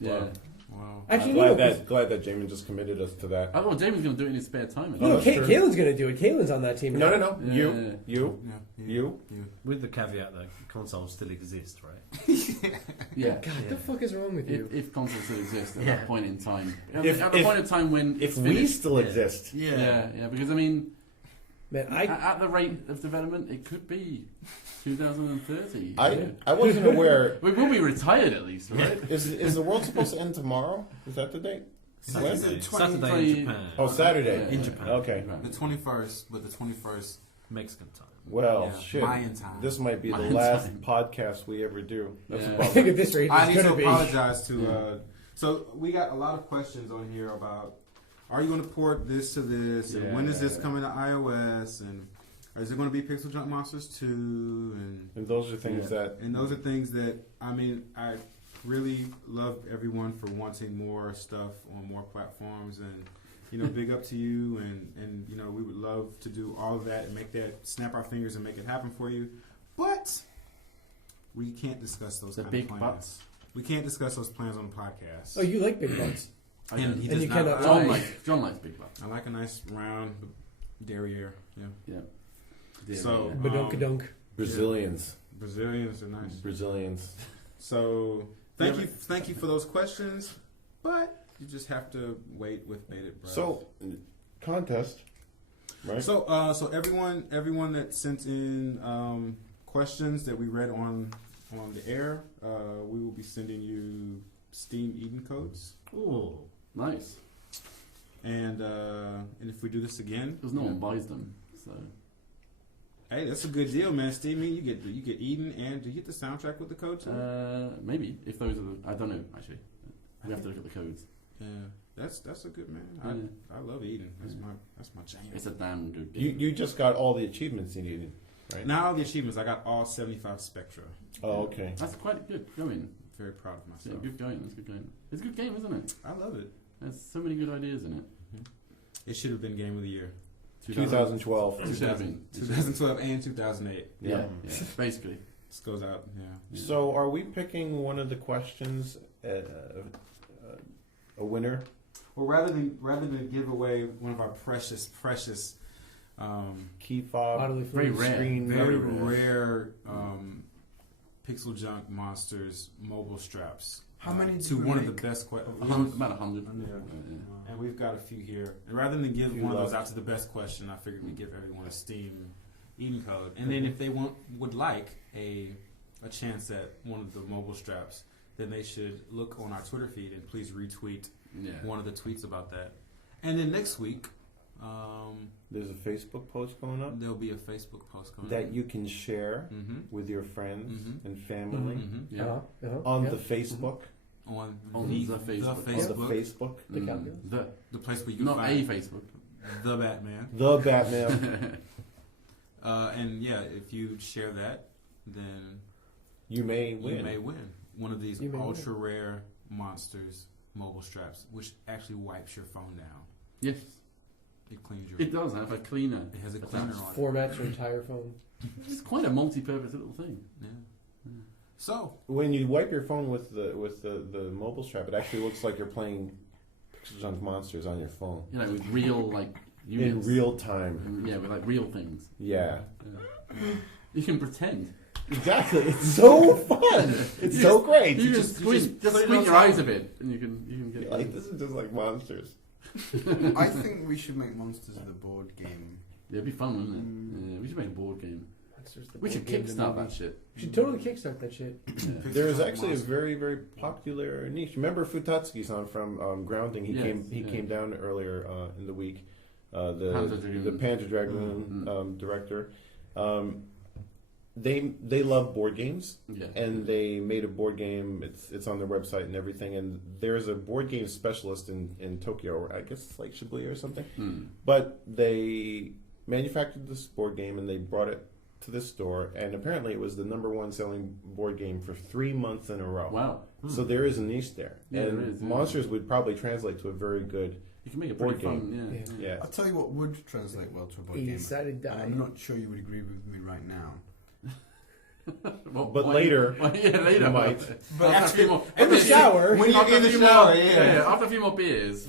Yeah. Wow. Actually, glad no. 'cause- that Jaymin just committed us to that. I thought Jamie's going to do it in his spare time. No, that's true. Kaylin's gonna do it. Kaylin's on that team. No, now. no, no. Yeah. You. Yeah. With the caveat that consoles still exist, right? Yeah. God, what the fuck is wrong with you? If consoles still exist at Yeah. that point in time. If- At the if- point in time when If it's we finished. still Yeah. exist, Yeah. Because I mean, Man, at the rate of development, it could be 2030. I wasn't aware. We will be retired at least, right? Is the world supposed to end tomorrow? Is that the date? Saturday. When? Saturday in Japan. Oh, Saturday. Yeah. In Japan. Okay. The 21st, but the 21st. Mexican time. Well, Yeah, shit. Mayan time. This might be the Mayan last time. podcast we ever do. That's Yeah. about I think at this rate, I it's need to gonna be. apologize to. So we got a lot of questions on here about are you going to port this to this? And when is this coming to iOS? And is it going to be PixelJunk Monsters 2? And those are things that... And those are things that, I mean, I really love everyone for wanting more stuff on more platforms. And, you know, big up to you. And you know, we would love to do all of that and make that, snap our fingers and make it happen for you. But we can't discuss those kind of plans. Big butts. We can't discuss those plans on the podcast. Oh, you like big butts. And he And does you not cannot like- John likes big butts. I like a nice round derriere. Yeah. Yeah. So, Badonkadunk. Brazilians. Brazilians are nice. Brazilians. So thank you for those questions, but you just have to wait with bated breath. So, contest, right? So everyone that sent in questions that we read on the air, we will be sending you Steam Eden codes. Oh, nice. And if we do this again, Because no one buys them, so. hey, that's a good deal, man. Steam Eden, you get Eden, and do you get the soundtrack with the code too? Maybe if those are the, I don't know actually. We have to look at the codes. Yeah, that's a good man. I love Eden. That's my jam. It's a damn good game. You just got all the achievements you needed, right? Not all the achievements. I got all 75 Spectra. Oh, okay. That's quite good going. Very proud of Yeah, myself. good going. That's good going. It's a good game, isn't it? I love it. There's so many good ideas in it. It should have been Game of the Year. 2012. It should have been. 2012 and 2008. Yeah, basically. This goes out, yeah. So, are we picking one of the questions a winner? Well, rather than give away one of our precious Key fob, Bodily Very fluids. rare. screen, very rare PixelJunk Monsters mobile straps. How many did to we one of make? the best questions. About 100. And we've got a few here. And rather than give Few one of those left. out to the best question, I figured we'd give everyone a Steam Eden code. And then if they would like a chance at one of the mobile straps, then they should look on our Twitter feed and please retweet one of the tweets about that. And then next week, there's a Facebook post going up there'll be a Facebook post coming that you can share mm-hmm. with your friends Mhm. and family Mm-hmm. Yeah. on yeah. the Facebook. On The Facebook. On the Facebook. The calculator. the place where you can Not find a Facebook. the Batman. The Batman. And yeah, if you share that, then You may win. you may win one of these You may win. ultra rare monsters mobile straps, which actually wipes your phone down. Yes, It cleans your. it does have a cleaner. It has a cleaner on it. Formats your entire phone. It's quite a multi-purpose little thing. Yeah. So When you wipe your phone with the mobile strap, it actually looks like you're playing PixelJunk Monsters on your phone You know, with real like in units. real time. Yeah, with like real things. Yeah, You can pretend. exactly. It's so fun. It's so great. You You just just squint put it your outside. eyes a bit, and you can get Like, this is just like monsters. I think we should make Monsters of the board game. Yeah, it'd be fun, wouldn't it? Yeah, we should make a board game. Monsters, the We board should game, the kickstart movie. that shit. We should totally kickstart that shit. There is PixelJunk actually a Monsters. very, very popular niche. Remember Futatsuki-san from Grounding? He Yes, came yeah. came down earlier in the week. Panzer Dragoon. The Panzer Dragoon director. They love board games, Yeah. and they made a board game. It's on their website and everything. And there's a board game specialist in Tokyo, or I guess it's like Shibuya or something. Hmm. But they manufactured this board game and they brought it to this store, and apparently it was the #1 selling board game for 3 months in a row. Wow. So there is a niche there, Yeah, and there is, yeah. Monsters would probably translate to a very good. You can make a Board pretty fun. game. Yeah. Yeah, I'll tell you what would translate well to a board A game. sided And die. I'm not sure you would agree with me right now. Well, But why- later, yeah, later. you might. But after a few more, In the shower. When you're after in a the few shower, more, yeah. After a few more beers,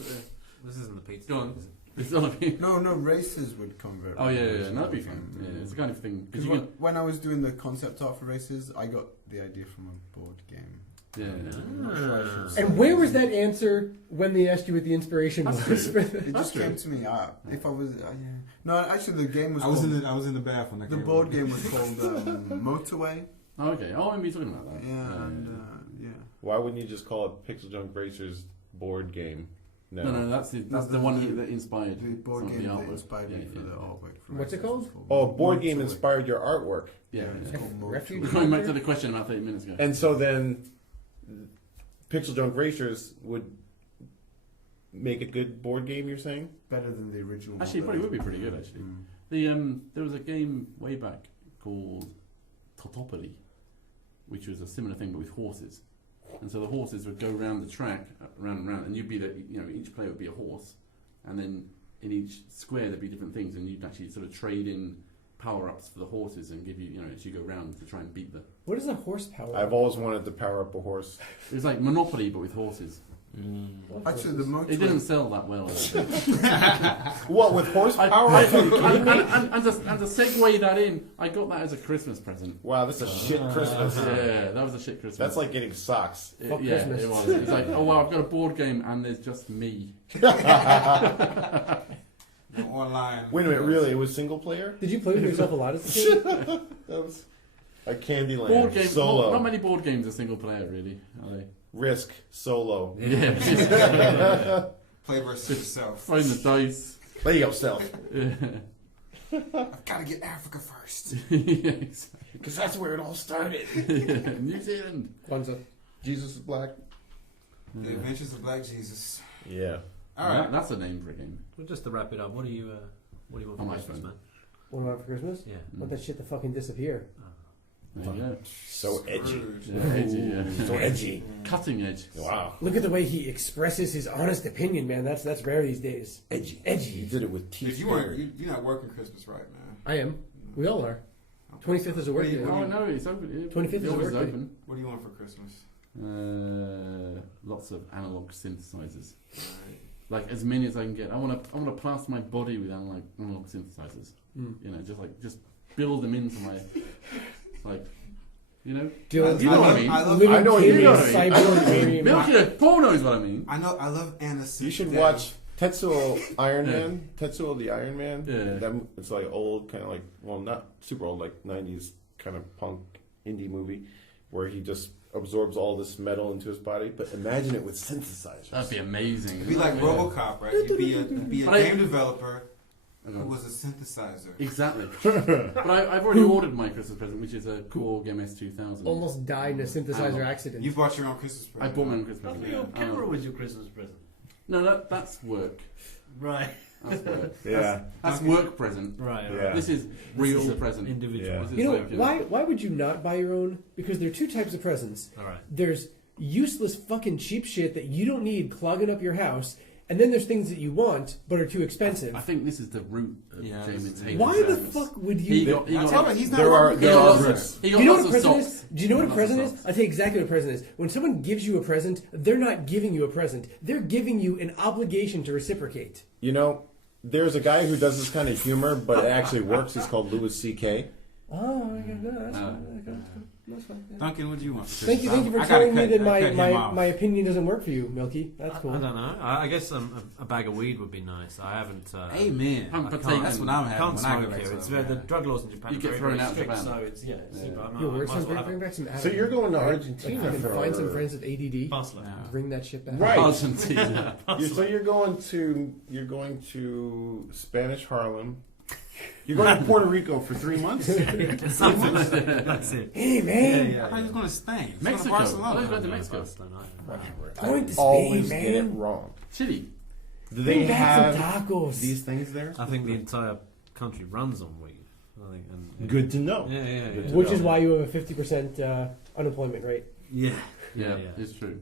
This isn't the pizza. Go on. is it? it's not a few. No, races would come very Oh yeah, very yeah, that'd be well. fun. Yeah, it's the kind of thing because Because you can. when I was doing the concept art for races, I got the idea from a board game. Yeah. I'm not sure I should say And where was that answer when they asked you what the inspiration was? It That's just true. came to me. If I was, yeah. No, actually, the game was. I was called, in the bath when that the came board on. game was called Motorway. Oh, okay. Oh, I remember you talking about that. Yeah, and yeah. Why wouldn't you just call it PixelJunk Racers board game? No, that's the one that inspired The board some of game the that artwork. inspired me Yeah, for yeah, the yeah. artwork. For What's it races. called? It's Oh, board game Motorway. inspired your artwork, Yeah. It's yeah. called Motorway. Refuge. Going back to the question about 30 minutes ago. and so then PixelJunk Racers would make a good board game. You're saying? Better than the original. Actually, it probably would be pretty good. Actually, there was a game way back called Totopoly, which was a similar thing but with horses. And so the horses would go around the track, round and round, and you'd be each player would be a horse, and then in each square there'd be different things, and you'd actually sort of trade in power-ups for the horses and give you, as you go round to try and beat the... What is a horsepower? I've always wanted to power up a horse. It was like Monopoly, but with horses. Actually, the motor. It didn't sell that well. What, with horsepower? and to segue that in, I got that as a Christmas present. Wow, that's a shit Christmas. Yeah, that was a shit Christmas. That's like getting socks. Yeah, Christmas. it was. It's like, oh wow, I've got a board game and there's just me. Online. Wait a minute, really? It was single player? Did you play with yourself a lot as a kid? That was a Candyland. Board games, Solo. not many board games are single player, really, are they? Risk. Solo. Yeah. Play versus yourself. Throwing the dice. Play yourself. I've got to get Africa first. Yeah, exactly. Because that's where it all started. New Zealand. Kwanzaa. Jesus is black. The Adventures of Black Jesus. Yeah. All right. That's a name for a game. Well, just to wrap it up, what do you want On for my Christmas, phone. man? What about for Christmas? Yeah. Want that shit to fucking disappear. There you go. So edgy. Scrooge. Yeah, edgy, yeah. So edgy. Cutting edge. Wow. Look at the way he expresses his honest opinion, man. That's rare these days. Edgy. He Edgy. did it with teeth. If you weren't, you're not working Christmas right now. I am. We all are. 25th is a work day. Oh no, it's open. 25th is It always a work day. open. What do you want for Christmas? Lots of analog synthesizers. Alright. Like as many as I can get. I want to plaster my body with analog synthesizers. Mm. Just build them into my like. Do you You know what I mean. I love. Living I know what you king mean. of cyborg dream. Milky, Paul knows what I mean. I know. I love Anna. You should watch Tetsuo Iron Man. Tetsuo the Iron Man. Yeah. That, it's like old, kind of like, well, not super old, like 90s kind of punk indie movie where he just absorbs all this metal into his body. But imagine it with synthesizers. That'd be amazing. It'd be like Yeah. RoboCop, right? You'd be a But game developer who Okay. was a synthesizer. Exactly. But I've already ordered my Christmas present, which is a Korg MS-2000. Almost died in a synthesizer accident. You bought your own Christmas I present. bought my own Christmas I present. thought your camera was your Christmas present. No, that's work. Right. That's work. Yeah. That's work present. Right. Yeah. This is real present. Individual. Yeah. This is You know, like, why would you not buy your own? Because there are two types of presents. All right. There's useless fucking cheap shit that you don't need clogging up your house, and then there's things that you want but are too expensive. I think this is the root of Yeah, Jaymin's hate. Why the Christmas. fuck would He you... got Tell me, he's not There are working there are Christmas. roots. he Do got you know lots what a of present socks. is? Do you know what a Lots of present is? socks. I'll tell you exactly what a present is. When someone gives you a present, they're not giving you a present. They're giving you an obligation to reciprocate. You know, there's a guy who does this kind of humor, but it actually works. He's called Louis C.K. Oh, okay, no, that's fine. That's fine. Yeah. Duncan, what do you want? For Thank you Christmas? for I gotta telling me cut- that I cut him my off. opinion doesn't work for you, Milky. That's cool. I don't know. I guess a bag of weed would be nice. I haven't. Amen. Haven't I partaken. can't- That's what I'm having Can't when I go smoke back here. to It's America. the drug laws in Japan. You are get very, thrown very out the strict, van. so it's super. Yo, I where's might as well bring have back some So you're going to Like, Argentina fucking find some for... friends with ADD. Barcelona. Bring that shit back. Right. Argentina. So you're going to Spanish Harlem. You're going to Puerto Rico for 3 months. Something. That's it. Hey, man. I thought he was going to Spain. He's Mexico. Going to I was Barcelona. going to Mexico. Going to Always Spain, get it man. wrong. Chile. Do they Bring back some have tacos. these things there? I think the entire country runs on weed. I think. And, Good to know. Yeah, yeah, Good yeah. to Which know. is why you have a 50% unemployment rate. Yeah. Yeah, it's true.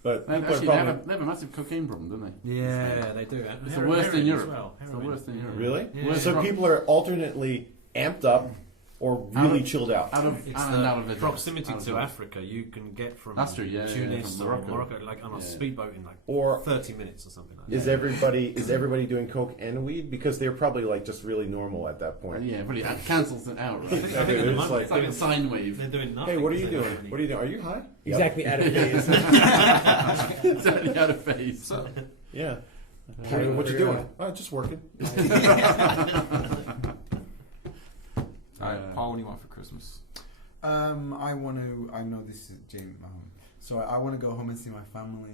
But people Actually, are they probably... have a massive cocaine problem, don't they? Yeah, they do. It's the worst in Heroin as Europe. well. It's the Heroin. worst in Europe. Really? Yeah. So Well, people are alternately amped up or really chilled out. Out of It's and out of the the proximity out of to the- Africa you can get from That's true, yeah, Tunis from or Morocco. Morocco, like on a Yeah. speedboat in like Or 30 minutes or something like that. is everybody doing coke and weed? Because they're probably like just really normal at that point. Yeah, really, that cancels it out, right? I think They're at the just moment like, It's like a sine wave. they're doing nothing. hey, what are you because they doing? don't really- What are you doing? Are you high? Exactly, out of phase. It's only out of phase. So, Yeah. Carrying What you your, doing? Oh, just working. all right, Paul, what do you want for Christmas? I want to. I know this is James. So I want to go home and see my family.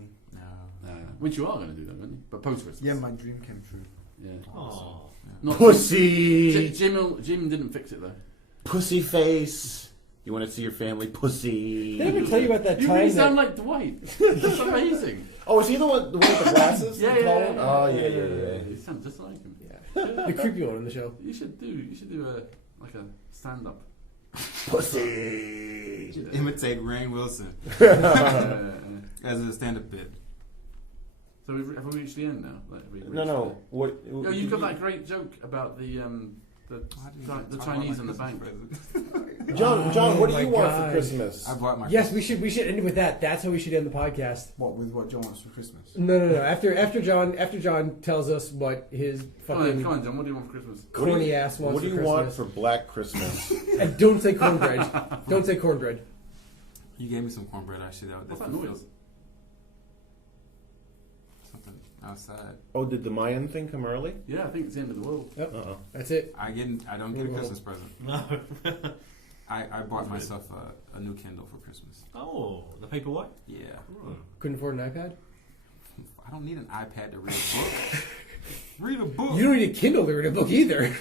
Which you are going to do, though, aren't you? But post Christmas. Yeah, my dream came true. Yeah. Aw. Not Pussy. Jim didn't fix it though. Pussy face. You want to see your family, pussy. Did I ever tell you about that You time really that... sound like Dwight. That's amazing. Oh, is he the one with the glasses? Yeah, you yeah, call yeah, him? yeah, Oh, yeah, yeah. You sound just like him. The creepy one on the show. You should do a stand up. Pussy. Imitate Rainn Wilson as a stand-up bit. So have we reached the end now? Like, No. What? Oh, you've got that great joke about the Chinese and the bank. John, what do my you want God. for Christmas? I bought my. Yes, we should end it with that. That's how we should end the podcast. What with what John wants for Christmas? No. After John tells us what his Come fucking on, John. What do you want for Christmas? corny ass wants What do for you Christmas. want for Black Christmas? And don't say cornbread. Don't say cornbread. You gave me some cornbread. Actually, What's that noise? Something outside. Oh, did the Mayan thing come early? Yeah, I think it's the end of the world. Yep. Uh-oh. That's it. I don't get a Christmas present. No. I bought myself a new Kindle for Christmas. Oh, the paperwhite? Yeah. Couldn't afford an iPad? I don't need an iPad to read a book. Read a book. You don't need a Kindle to read a book either.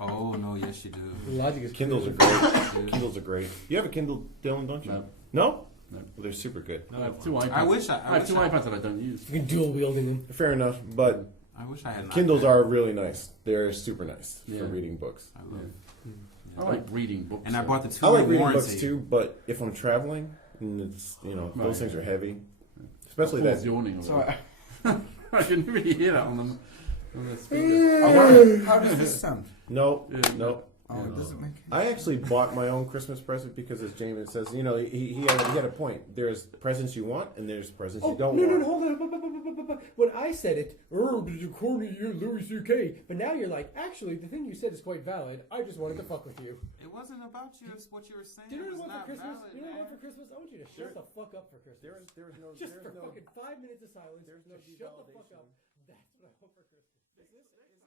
Oh no, yes you do. Logic is Kindles are great. Kindles are great. You have a Kindle, Dylan, don't you? No. No? No. Well, they're super good. I have two iPads. I wish I have two iPads that I don't use. You can dual wielding them. Fair enough, but I wish I had an Kindles iPad. are really nice. They're super nice Yeah. for reading books. I love it. I like reading books. And I bought the 2 I like year reading warranty. books too, but if I'm traveling, and it's Right. those things are heavy, especially Paul's that. yawning over So there. I can really hear that on the speaker. how does this sound? No, Yeah. no. Oh, it doesn't make. I actually bought my own Christmas present because, as Jaymin says, he had a point. There's presents you want, and there's presents you don't no, want. hold on. When I said it, did you call me Louis C.K.? But now you're like, actually, the thing you said is quite valid. I just wanted to fuck with you. It wasn't about you. It's what you were saying. Do you know It what I was want for not Christmas? valid, You know what I want man. for Christmas? I want you to shut the fuck up for Christmas. There was no. Just there's for no fucking 5 minutes of silence. There's no Just shut the fuck devalidation. up. That's what I want for Christmas.